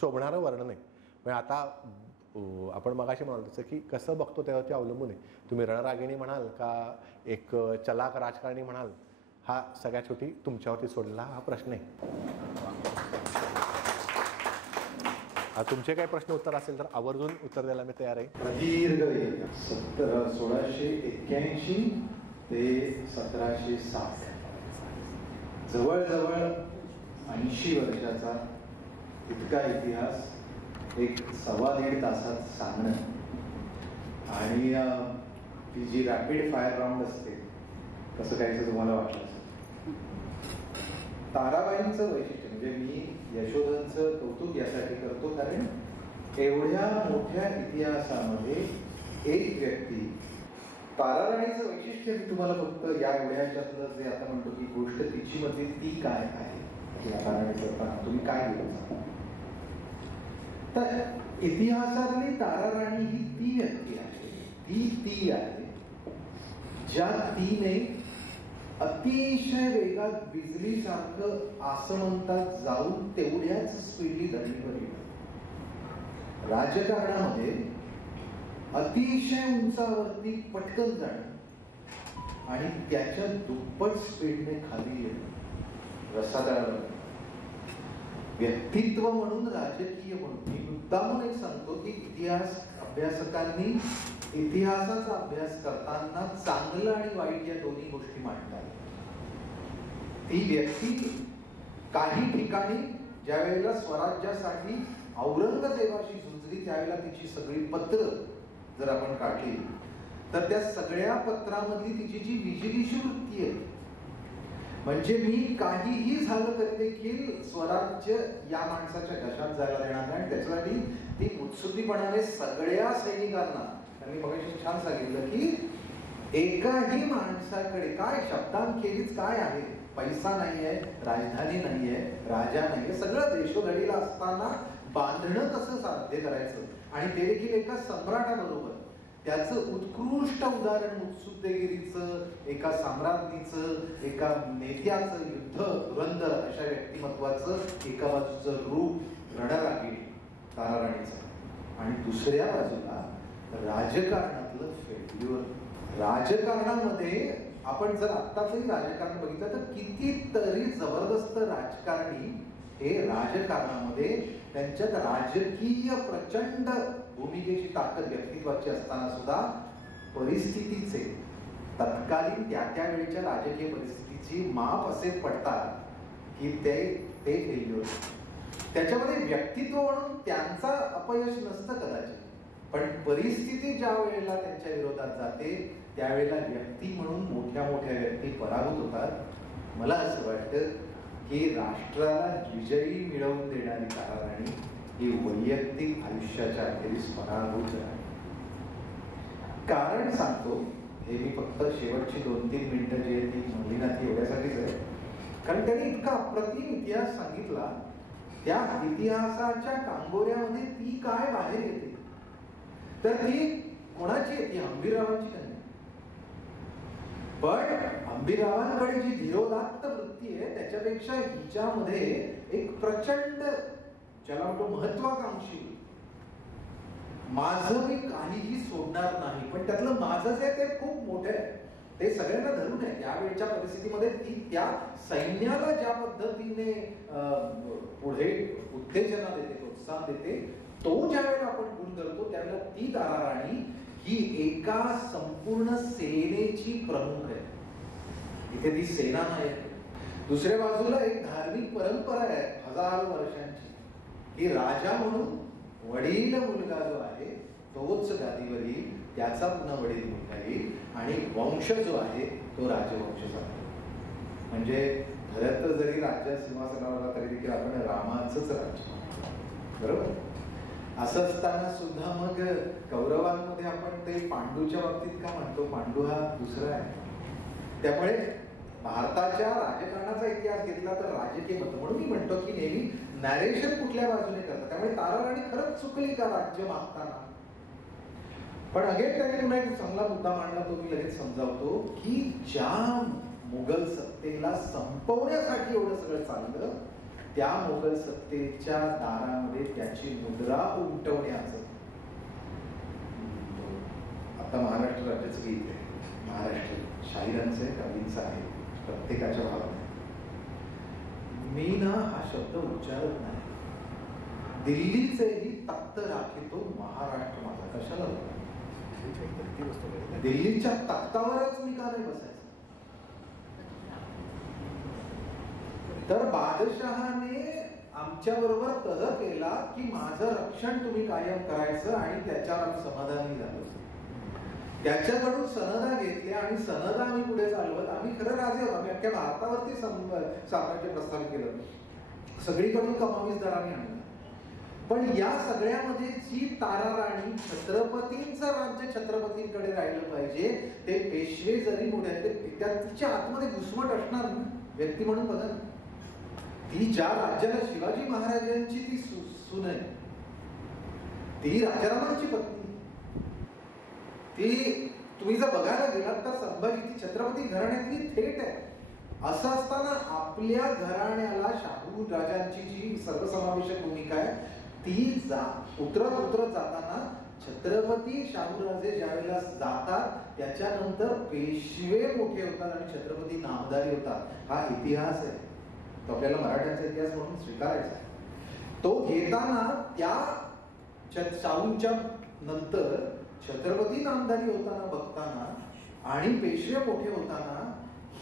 शोभणारं वर्णन आहे. म्हणजे आता आपण मगाशी म्हणालो तसं की कसं बघतो त्यावरती अवलंबून आहे. तुम्ही रणरागिणी म्हणाल का एक चलाक राजकारणी म्हणाल, हा सगळ्यात शेवटी तुमच्यावरती सोडलेला हा प्रश्न आहे. तुमचे काही प्रश्न उत्तर असेल तर आवर्जून उत्तर द्यायला मी तयार आहे. प्रदीर्घ 1681 ते 1760, जवळजवळ 80 वर्षाचा इतका इतिहास एक 1.25 तासात सांगणं. आणि ती जी रॅपिड फायर राऊंड असते कसं काहीच तुम्हाला वाटलं असेल. ताराबाईंचं वैशिष्ट्य म्हणजे मी यशोधनचं कौतुक यासाठी करतो कारण एवढ्या मोठ्या इतिहासामध्ये एक व्यक्ती, ताराराणीचं वैशिष्ट्य मी तुम्हाला फक्त या एवढ्याच्यातलं जे आता म्हणतो की गोष्ट तिची मध्ये ती काय आहे या ताराराणीचं तुम्ही काय बोलता. तर इतिहासातली ताराराणी ही ती व्यक्ती आहे, ती आहे ज्या तिने अतिशय वेगात बिजलीसारखं आसमंतात जाऊन तेवढ्याच स्पीडली दळणीवर येईल. राजकारणामध्ये अतिशय उंचावरती पटकन जाणं आणि त्याच्या दुप्पट स्पीडने खाली येणं रसातळावर. व्यक्तित्व म्हणून, राजकीय म्हणून मी मुद्दामून एक सांगतो की इतिहास अभ्यासकांनी इतिहासाचा अभ्यास करताना चांगलं आणि वाईट या दोन्ही गोष्टी मांडतात. ती व्यक्ती काही ठिकाणी ज्या वेळेला स्वराज्यासाठी औरंगजेबाशी झुंजली त्यावेळेला तिची सगळी पत्र जर आपण काढली तर त्या सगळ्या पत्रामधली तिची जी विजिगीषू वृत्ती आहे, म्हणजे मी काहीही झालं तरी देखील स्वराज्य या माणसाच्या घशात जायला देणार नाही. आणि त्याच्यासाठी ती उत्सुकीपणाने सगळ्या सैनिकांना, त्यांनी मगाशी छान सांगितलं की एकाही माणसाकडे काय शब्दांखेरीज काय आहे, पैसा नाहीये, राजधानी नाहीये, राजा नाहीये, सगळं देशोधडीला असताना बांधणं कसं साध्य करायचं आणि ते देखील एका सम्राटाबरोबर, त्याचं उत्कृष्ट उदाहरण उत्सुकतेगिरीचं, एका सम्राज्ञीचं, एका नेत्याचं, युद्ध धुरंधर अशा व्यक्तिमत्वाचं एका बाजूचं रूप रणरागिणी ताराराणीचं आणि दुसऱ्या बाजूला राजकारणातलं फेल्युअर. राजकारणामध्ये आपण जर आत्ताचंही राजकारण बघितलं तर कितीतरी जबरदस्त राजकारणी हे राजकारणामध्ये त्यांच्यात राजकीय प्रचंड भूमिकेची ताकद व्यक्तित्वाची असताना सुद्धा परिस्थितीचे, तत्कालीन त्या वेळेच्या राजकीय परिस्थितीची माप असे पडतात की ते फेल्युअर. त्याच्यामध्ये व्यक्तित्व म्हणून त्यांचा अपयश नसतं कदाचित, पण परिस्थिती ज्या वेळेला त्यांच्या विरोधात जाते त्यावेळेला व्यक्ती म्हणून मोठ्या मोठ्या व्यक्ती पराभूत होतात. मला असं वाटतं की राष्ट्राला विजयी मिळवून देणारी ताराराणी ही वैयक्तिक आयुष्याच्या अखेरीस पराभूत राहिली. कारण सांगतो, हे मी फक्त शेवटची 2-3 मिनिटं जी आहे ती म्हणली ना ती एवढ्यासाठीच आहे कारण त्यांनी इतका अप्रतिम इतिहास सांगितला. त्या इतिहासाच्या कांगोऱ्यामध्ये ती काय बाहेर येते तर ती कोणाची आहे? ती हंबीररावांची नाही. पण अंबिरावांकडे जी धीरोदात्त वृत्ती आहे त्याच्यापेक्षा हिच्यामध्ये एक प्रचंड, ज्याला म्हणतो महत्वाकांक्षी, माझं मी काहीही सोडणार नाही, पण त्यातलं माझं जे ते खूप मोठं आहे, ते सगळ्यांना धरून आहे. यावेळच्या परिस्थितीमध्ये ती त्या सैन्याला ज्या पद्धतीने पुढे उत्तेजना देते, प्रोत्साहन देते, तो ज्यावेळेला आपण गुण करतो त्यावेळेला ती ताराराणी ही एका संपूर्ण सेनेची प्रमुख आहे. इथे ती सेना नाही. दुसऱ्या बाजूला एक धार्मिक परंपरा आहे हजारो वर्षांची, की राजा म्हणून वडील मुलगा जो आहे तोच गादीवर येईल, त्याचा पुन्हा वडील मुलगा येईल आणि वंश जो आहे तो राजवंश आहे. म्हणजे खरं तर जरी राज्य सिंहासनावर तरी देखील आपण रामाचंच राज्य, बरोबर. असं असताना सुद्धा मग कौरवांमध्ये आपण ते पांडूच्या बाबतीत का म्हणतो, पांडू हा दुसरा आहे. त्यामुळे भारताच्या राजकारणाचा इतिहास घेतला तर राजकीय मत, म्हणून मी म्हणतो की नेहमी नॅरेशन कुठल्या बाजूने करतात. त्यामुळे ताराराणी खरंच चुकली का राज्य मागताना. पण अगेन त्याने पुन्हा एक चांगला मुद्दा मांडला, तो मी लगेच समजावतो, की ज्या मुघल सत्तेला संपवण्यासाठी एवढं सगळं चाललं, त्या मुघल सत्तेच्या दारामध्ये त्याची मुद्रा उमटवण्याचं, आता महाराष्ट्र राज्याचं गीत आहे, महाराष्ट्र शाहिरांचं आहे, कवींचं आहे, प्रत्येकाच्या भावना. मी ना हा शब्द उच्चारत नाही. दिल्लीचेही तख्त राखितो महाराष्ट्र माझा. कशाला दिल्लीच्या तख्तावरच मी का नाही बसायचं. तर बादशहाने आमच्या बरोबर तह केला की माझं रक्षण तुम्ही कायम करायचं आणि त्याच्यावर आम्ही समाधानी झालो. त्याच्याकडून सनदा घेतल्या आणि सनदा आम्ही पुढे चालवत आम्ही खरं राजे होतो. आम्ही अख्ख्या भारतावरती साम्राज्य प्रस्थापित केलं, सगळीकडून कमावीसदारांनी आणलं. पण या सगळ्यामध्ये जी ताराराणी छत्रपतींचं राज्य छत्रपतींकडे राहिलं पाहिजे, ते पेशवे जरी मोठे आहेत, तिच्या आतमध्ये घुसमट असणार ना व्यक्ती म्हणून. बघा, ती ज्या राज्याला शिवाजी महाराजांची ती सून आहे, ती राजारामांची पत्नी, ती तुम्ही जर बघायला गेलात तर संभाजी ती छत्रपती घराण्यातली थेट आहे. असं असताना आपल्या घराण्याला शाहू राजांची जी सर्वसमावेशक भूमिका आहे ती उतरत जाताना छत्रपती शाहूराजे ज्यावेळेला जातात त्याच्यानंतर पेशवे मोठे होतात आणि छत्रपती नामधारी होतात. हा इतिहास आहे, तो आपल्याला मराठ्यांचा इतिहास म्हणून स्वीकारायचा आहे. तो घेताना त्या शाहूंच्या नंतर छत्रपती नामधारी होताना बघताना आणि पेशवे मोठे होताना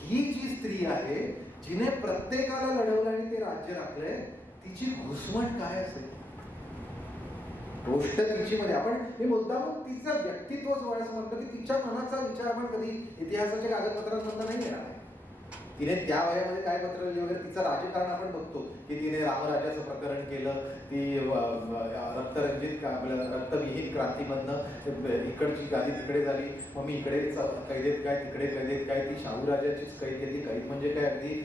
ही जी स्त्री आहे जिने प्रत्येकाला लढवलं आणि ते राज्य राखलंय, तिची घुसमट काय असेल. गोष्ट तिची मध्ये आपण हे मुद्दाम तिचं व्यक्तित्व जोडायचं म्हणतो की तिच्या मनाचा विचार आपण कधी इतिहासाच्या कागदपत्रांमधून नाही घेणार. तिने त्या वयामध्ये काय पत्र लिहिली वगैरे, तिचं राजकारण आपण बघतो की तिने रामराजाचं प्रकरण केलं, ती रक्तरंजित आपल्याला रक्तविहीन क्रांतीमधनं इकडची गादी तिकडे झाली, मग मी इकडे कैदेत काय तिकडे कैदेत काय. ती शाहूराजाचीच कैद केली. कैद म्हणजे काय अगदी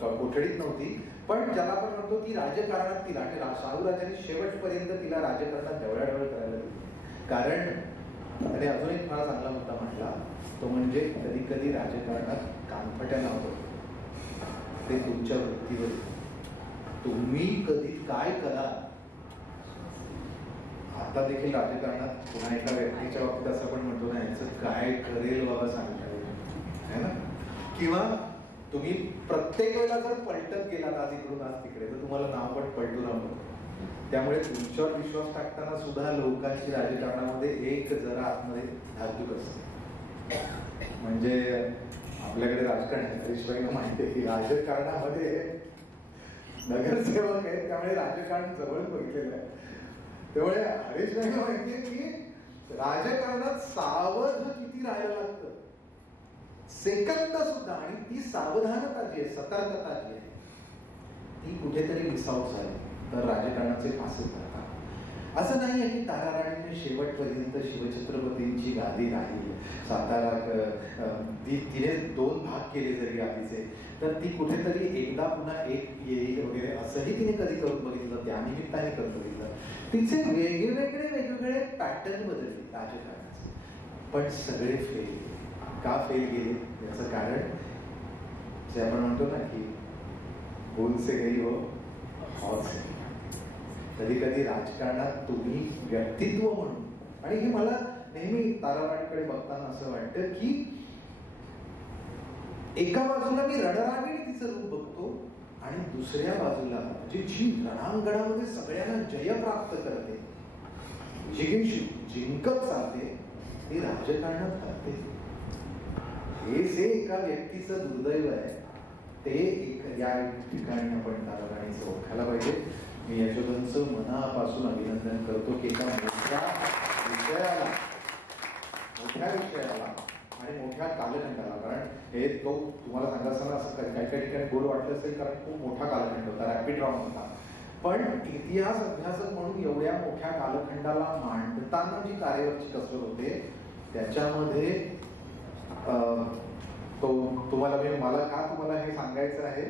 कोठडीत नव्हती, पण ज्याला आपण म्हणतो ती राजकारणात तिला आणि शाहूराजांनी शेवटपर्यंत तिला राजकारणात ढवळाढवळ करायला दिली. कारण त्याने अजून एक मला चांगला मुद्दा मांडला, तो म्हणजे कधी कधी राजकारणात कानफट्या लावतो ते तुमच्या वृत्तीवर, तुम्ही कधी काय करा. आता देखील राजकारणात पुन्हा एका व्यक्तीच्या बाबतीत असं पण म्हणतो ना, याचं काय करेल बाबा सांगता है ना. किंवा तुम्ही प्रत्येक वेळेला जर पलटत गेलात आज इकडून आज तिकडे तर तुम्हाला नाव पण पलटून राहतो. त्यामुळे तुमच्यावर विश्वास टाकताना सुद्धा लोकांची राजकारणामध्ये एक जरा आतमध्ये धाकधूक असते. म्हणजे आपल्याकडे राजकारण आहे, हरीशबाईंना माहिती आहे की राजकारणामध्ये नगरसेवक आहेत, त्यामुळे राजकारण जवळ बघितलेलं आहे. त्यामुळे हरीशबाईंना माहिती आहे की राजकारणात सावध किती राहायला लागतं, सेकंद सुद्धा. आणि ती सावधानता जी आहे, सतर्कता जी आहे, ती कुठेतरी मिसआउट झाली तर राजकारणाचे फासे पडतात. असं नाही आहे की ताराराणीने शेवटपर्यंत शिवछत्रपतींची गादी राहिली. सातारा तिने 2 भाग केले जरी गादीचे, तर ती कुठेतरी एकदा पुन्हा एक येईल वगैरे असंही तिने कधी करून बघितलं, त्यानिमित्ताने करून बघितलं. तिचे वेगवेगळे पॅटर्न बदलले राजकारणाचे, पण सगळे फेल गेले. का फेल गेले? याचं कारण जे आपण म्हणतो ना की भूल से गई हो और से. कधी कधी राजकारणात तुम्ही व्यक्तित्व म्हणून, आणि हे मला नेहमी ताराबाईंकडे बघताना असं वाटतं की एका बाजूला मी रणरागिणी तिचं रूप बघतो आणि दुसऱ्या बाजूला म्हणजे जी रणांगणामध्ये सगळ्यांना जय प्राप्त करते, जिंकत चालते, ती राजकारणात हरते. हे एका व्यक्तीचं दुर्दैव आहे. ते या ठिकाणी आपण ताराराणीचं ओळखायला पाहिजे. मी यशोधनचं मनापासून अभिनंदन करतो की एका मोठ्या विषयाला आणि मोठ्या कालखंडाला, कारण हे तो तुम्हाला सांगायचं ना असं काही काही ठिकाणी गोड वाटलं असेल कारण खूप मोठा कालखंड होता, रॅपिड रॉक होता. पण इतिहास अभ्यासक म्हणून एवढ्या मोठ्या कालखंडाला मांडताना जी कार्यवरची कसरत होते त्याच्यामध्ये मला तुम्हाला हे सांगायचं आहे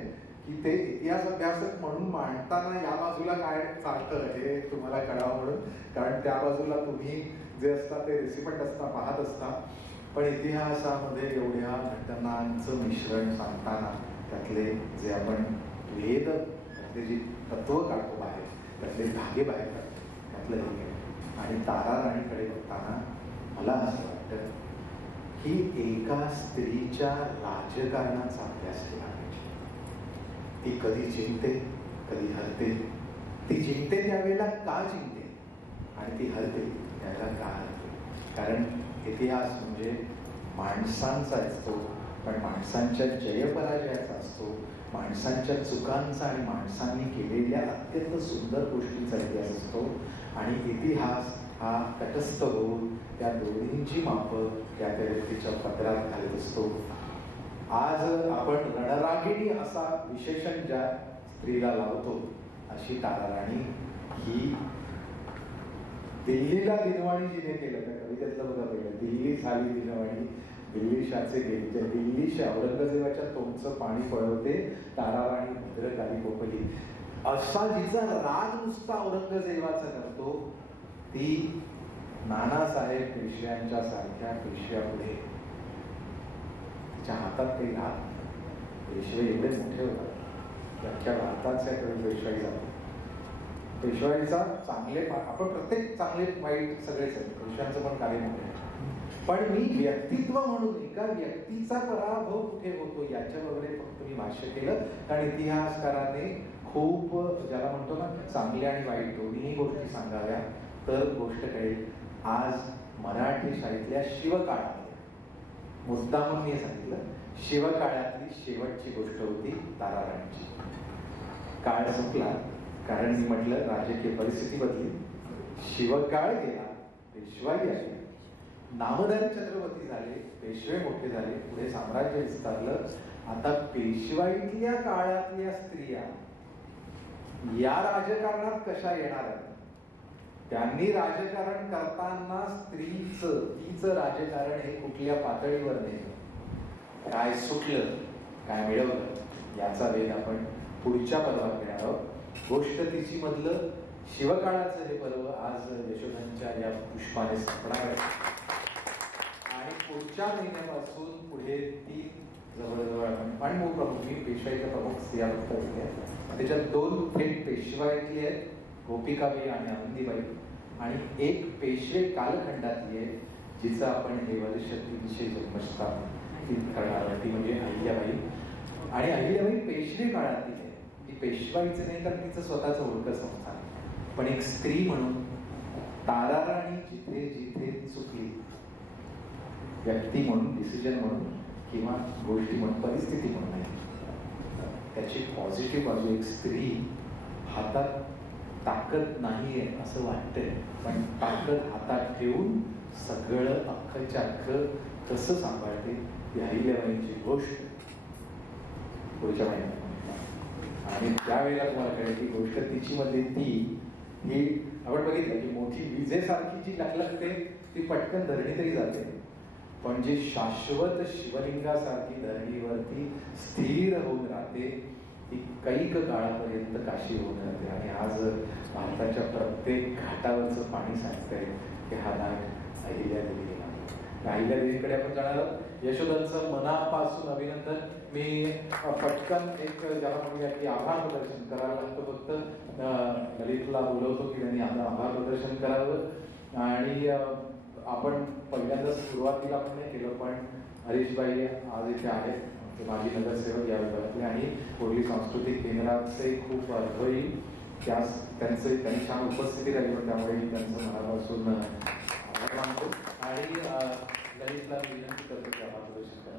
की ते इतिहास अभ्यासक म्हणून मांडताना या बाजूला काय चालतं हे तुम्हाला कळावं म्हणून, कारण त्या बाजूला तुम्ही जे असता ते रेसिपंट असता, पाहत असता. पण इतिहासामध्ये एवढ्या घटनांचं मिश्रण सांगताना त्यातले जे आपण वेद, त्यातले जे तत्व काढतो बाहेर, त्यातले धागे बाहेर काढतो, त्यातलं हे आणि ताराराणीकडे बघताना मला असं वाटतं की एका स्त्रीच्या राजकारणाचा अभ्यास केला पाहिजे. ती कधी जिंकते, कधी हरते. ती जिंकते त्यावेळेला का जिंकते आणि ती हरते त्याला का हरते. कारण इतिहास म्हणजे माणसांचा असतो, पण माणसांच्या जयपराजयाचा असतो, माणसांच्या चुकांचा आणि माणसांनी केलेल्या अत्यंत सुंदर गोष्टींचा इतिहास असतो. आणि इतिहास हा तटस्थ होऊन त्या दोन्हींची मापं त्या व्यक्तीच्या पदरात घालत असतो. आज आपण रणरागिणी असा विशेषण ज्या स्त्रीला लावतो अशी ताराराणी ही दिल्लीला दिनवाणी जिने केलं. त्या कवितेतलं बघा पहिलं, दिल्ली झाली दिनवाणी, दिल्ली शाचे गेली. दिल्ली औरंगजेबाच्या तोंडचं पाणी पळवते, ताराराणी भद्रकाली कोपली. असा जिचा राग नुसता औरंगजेबाचा करतो ती नानासाहेब पेशव्यांच्या सारख्या पेशव्या पुढे तिच्या हातात काही राग. पेशवे एवढे मोठे होतात, अख्ख्या भारताच्या पेशवाई जातो. पेशवाईचा चांगले, आपण प्रत्येक चांगले वाईट सगळेच आहेत, पेशव्यांचं पण कार्य मोठे आहे. पण मी व्यक्तित्व म्हणून एका व्यक्तीचा पराभव कुठे होतो याच्या वगैरे फक्त मी भाष्य केलं. कारण इतिहासकाराने खूप ज्याला म्हणतो ना चांगले आणि वाईट दोन्ही गोष्टी सांगाव्या तर गोष्ट कळेल. आज मराठी शाळेतल्या शिवकाळामध्ये मुद्दामून मी सांगितलं, शिवकाळातली शेवटची गोष्ट होती ताराराणीची. काळ संपला कारण मी म्हटलं राजकीय परिस्थिती बदली, शिवकाळ गेला, पेशवाई आली, नामधारी छत्रपती झाले, पेशवे मोठे झाले, पुढे साम्राज्य विस्तारलं. आता पेशवाईतल्या काळातल्या स्त्रिया या राजकारणात कशा येणार आहेत. त्यांनी राजकारण करताना तिचं राजकारण हे कुठल्या पातळीवर नेलं, काय सुटलं, काय मिळवलं याचा वेध आपण पुढच्या पर्वात घेणार आहोत. गोष्ट तिची मधलं शिवकाळाचं हे पर्व आज यशोधनच्या या पुष्पाने संपणार आहे आणि पुढच्या महिन्यापासून पुढे ती जवळजवळ आणि मूळ प्रमुख मी पेशवाईच्या प्रमुख स्त्रिया फक्त त्याच्यात 2 थेट पेशवाईतली आहेत, गोपिकाबाई आणि आनंदीबाई, आणि एक पेशवे कालखंडातली आहे जिचं आपण हे वर्ष 300 जन्मशताब्दी करणार आहे, ती म्हणजे अहिल्याबाई. आणि अहिल्याबाई पेशवे काळातली आहे, ती पेशवाईचं नाही तर तिचं स्वतःचं ओळख संस्थान. पण एक स्त्री म्हणून ताराराणी जिथे जिथे चुकली, व्यक्ती म्हणून, डिसिजन म्हणून किंवा गोष्टी म्हणून, परिस्थिती म्हणून नाही, त्याची पॉझिटिव्ह बाजू, एक स्त्री हातात ताकद नाहीये असं वाटतंय पण ताकद हातात ठेवून सगळं अख्खच्या अख्ख कसं सांभाळते ती अहिल्याबाईंची गोष्ट पुढच्या महिन्यात. आणि त्यावेळेला तुम्हाला कळेल की गोष्ट तिची मध्ये ती ही आपण बघितलं की मोठी विजेसारखी जी लागते ती पटकन धरणी तरी जाते, पण जी शाश्वत शिवलिंगासारखी धरणीवरती स्थिर होऊन राहते ती कैक काळापर्यंत काशी होऊन राहते. आणि आज भारताच्या प्रत्येक घाटावरचं पाणी सांगतंय की हा नाग अहिल्या दिली गेला. राहिल्या देवीकडे आपण जाणार आहोत. यशोदांचं मनापासून अभिनंदन. मी पटकन एक ज्याला म्हणूया की आभार प्रदर्शन करायला लागतो. फक्त ललितला बोलवतो की त्यांनी आपलं आभार प्रदर्शन करावं. आणि आपण पहिल्यांदा सुरुवातीला आपण नाही केलं, पण हरीशबाई आज इथे आहेत, माजी नगरसेवक या विभागातले आणि कोरली सांस्कृतिक केंद्राचे खूप अनुभवी, त्यांनी छान उपस्थिती राहिली, त्यामुळे मी त्यांचं मनापासून आभार मानतो. आणि ललितला मी विनंती करतो की आभार प्रदर्शन करा.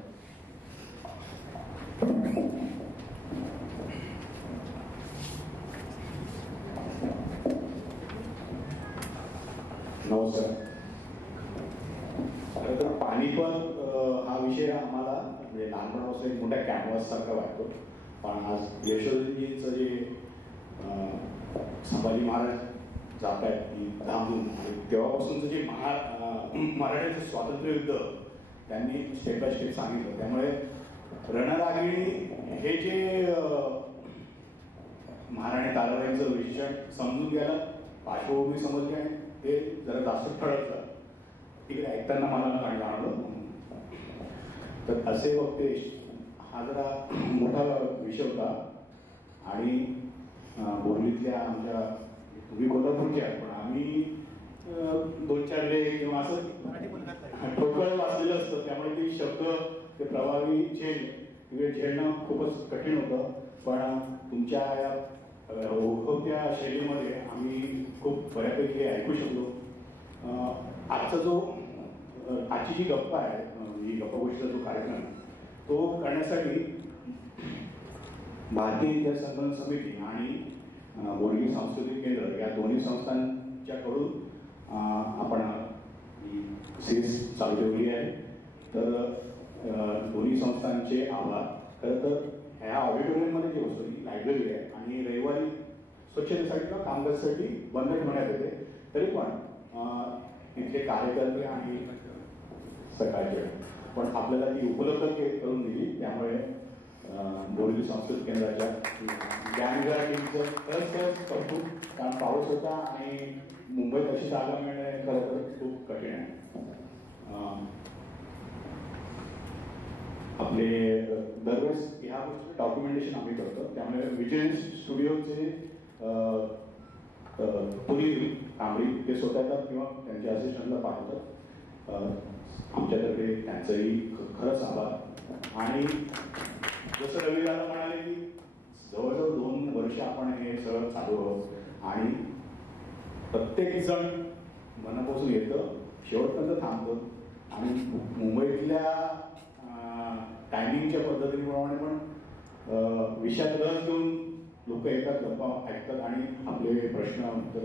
नमस्कार. खरं तर पाणीपत हा विषय आम्हाला म्हणजे लहानपणापासून एक मोठ्या कॅनव्हास सारखा वाटतो. पण आज यशोदाजींचं जे संभाजी महाराज जात आहेत की धामधूम, आणि तेव्हापासूनचं जे मराठ्याचं स्वातंत्र्य युद्ध त्यांनी स्टेप बाय स्टेप सांगितलं. त्यामुळे रणरागिणी हे जे महाराणी ताराबाईंचं विशेषण समजून घ्यायला पार्श्वभूमी समजली आणि ते जरा जास्त ठळकलं. तिकडे ऐकताना मला काय जाणवलं. तर असे वक्ते हा जरा मोठा विषय होता. आणि बोर्लीतल्या आमच्या, तुम्ही कोल्हापूरच्या, पण आम्ही 2-4 लेख किंवा असं ठोकळ वाचलेलं असतं. त्यामुळे ते शब्द, ते प्रभावी झेलणं खूपच कठीण होतं. पण तुमच्या या ओघवत्या शैलीमध्ये आम्ही खूप बऱ्यापैकी ऐकू शकलो. आजची जी गप्पा आहे, ही गप्पागोष्टीचा जो कार्यक्रम तो करण्यासाठी भारतीय इतिहास संकलन समिती आणि बोर्ली सांस्कृतिक केंद्र या दोन्ही संस्थांच्याकडून आपण सीरीज चालू ठेवली आहे. तर दोन्ही संस्थांचे आभार. खरं तर ह्या ऑडिटोरियममध्ये जी होतो ही लायब्ररी आहे आणि रविवारी स्वच्छतेसाठी किंवा कामकाजासाठी बंद ठेवण्यात येते. तरी पण इथले कार्यकर्ते आणि सकाळचे पण आपल्याला ती उपलब्ध करून दिली. त्यामुळे बोर्ली सांस्कृतिक केंद्राच्या ज्ञानविहार टीमचं खरंच कौतुक. कारण पाऊस होता आणि मुंबईत अशी जागा मिळणे खरं तर खूप कठीण आहे. आपले दरवेळेस ह्या गोष्टी डॉक्युमेंटेशन आम्ही करतो. त्यामुळे विजयन्स स्टुडिओचे पुनील कांबळी ते स्वतः येतात किंवा त्यांच्या असिस्टंटला पाठवतात. आमच्यातर्फे त्यांचंही खरंच आभार. आणि जसं रविदादा म्हणाले की जवळजवळ 2 वर्ष आपण हे सगळं चालू आहोत आणि प्रत्येक जण मनापासून येतं, शेवटपर्यंत थांबतं. आणि मुंबईतल्या टायमिंगच्या पद्धतीप्रमाणे पण विषयात रस घेऊन लोक येतात, गप्पा ऐकतात आणि आपले प्रश्न उत्तर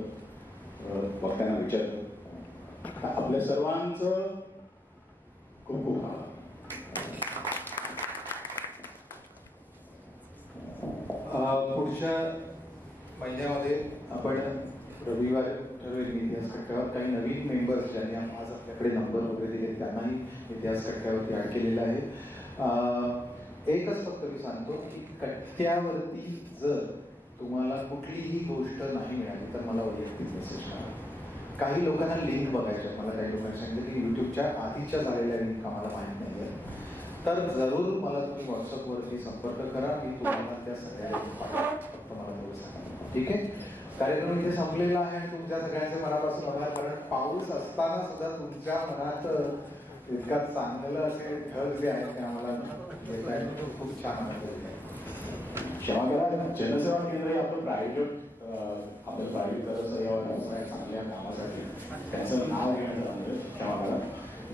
वक्त्यांना विचारतात. आपल्या सर्वांचं खूप खूप आभार. पुढच्या महिन्यामध्ये आपण रविवार ठरवेल इतिहास कट्ट्यावर काही नवीन मेंबर्स ज्यांनी आज आपल्याकडे नंबर वगैरे दिले त्यांनाही इतिहास कट्ट्यावरती ॲड केलेलं आहे. एकच फक्त मी सांगतो की कट्ट्यावरती जर तुम्हाला कुठलीही गोष्ट नाही मिळाली तर मला वैयक्तिक मेसेज करा. काही लोकांना लिंक बघायच्या, मला काही लोकांनी सांगितलं की युट्यूबच्या आधीच्या झालेल्या लिंक आम्हाला माहीत नाही आहे, तर जरूर मला तुम्ही व्हॉट्सअपवरती संपर्क करा. मी तुम्हाला त्या सगळ्या फक्त मला थोडं सांगा. ठीक आहे. कार्यक्रम इथे संपलेला आहे आणि तुमच्या सगळ्यांचे मनापासून आभार. कारण पाऊस असताना सुद्धा तुमच्या मनात इतका चांगलं असे ढग जे आहे ते आम्हाला खूप छान आनंद. क्षमा करा, जनसेवा केंद्र हे आपलं प्रायोजक, आपलं प्रायोजक चांगल्या कामासाठी त्यांचं नाव घेण्याचं म्हणजे क्षमा करा.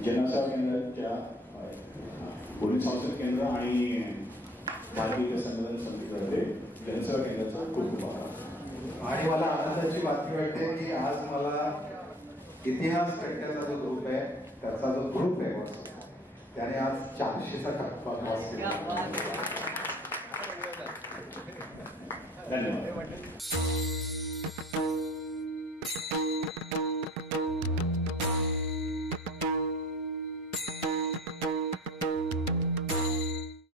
जनसेवा केंद्राच्या पोलीस संस्कृत केंद्र आणि भारतीय संकलन समितीकडे जनसेवा केंद्राचा खूप खूप आभार. आणि मला आनंदाची बातमी वाटते की आज मला इतिहास कट्ट्याचा जो ग्रुप आहे त्याचा जो ग्रुप आहे व्हॉट्सअप त्याने आज 400चा टप्पा क्रॉस केला. धन्यवाद.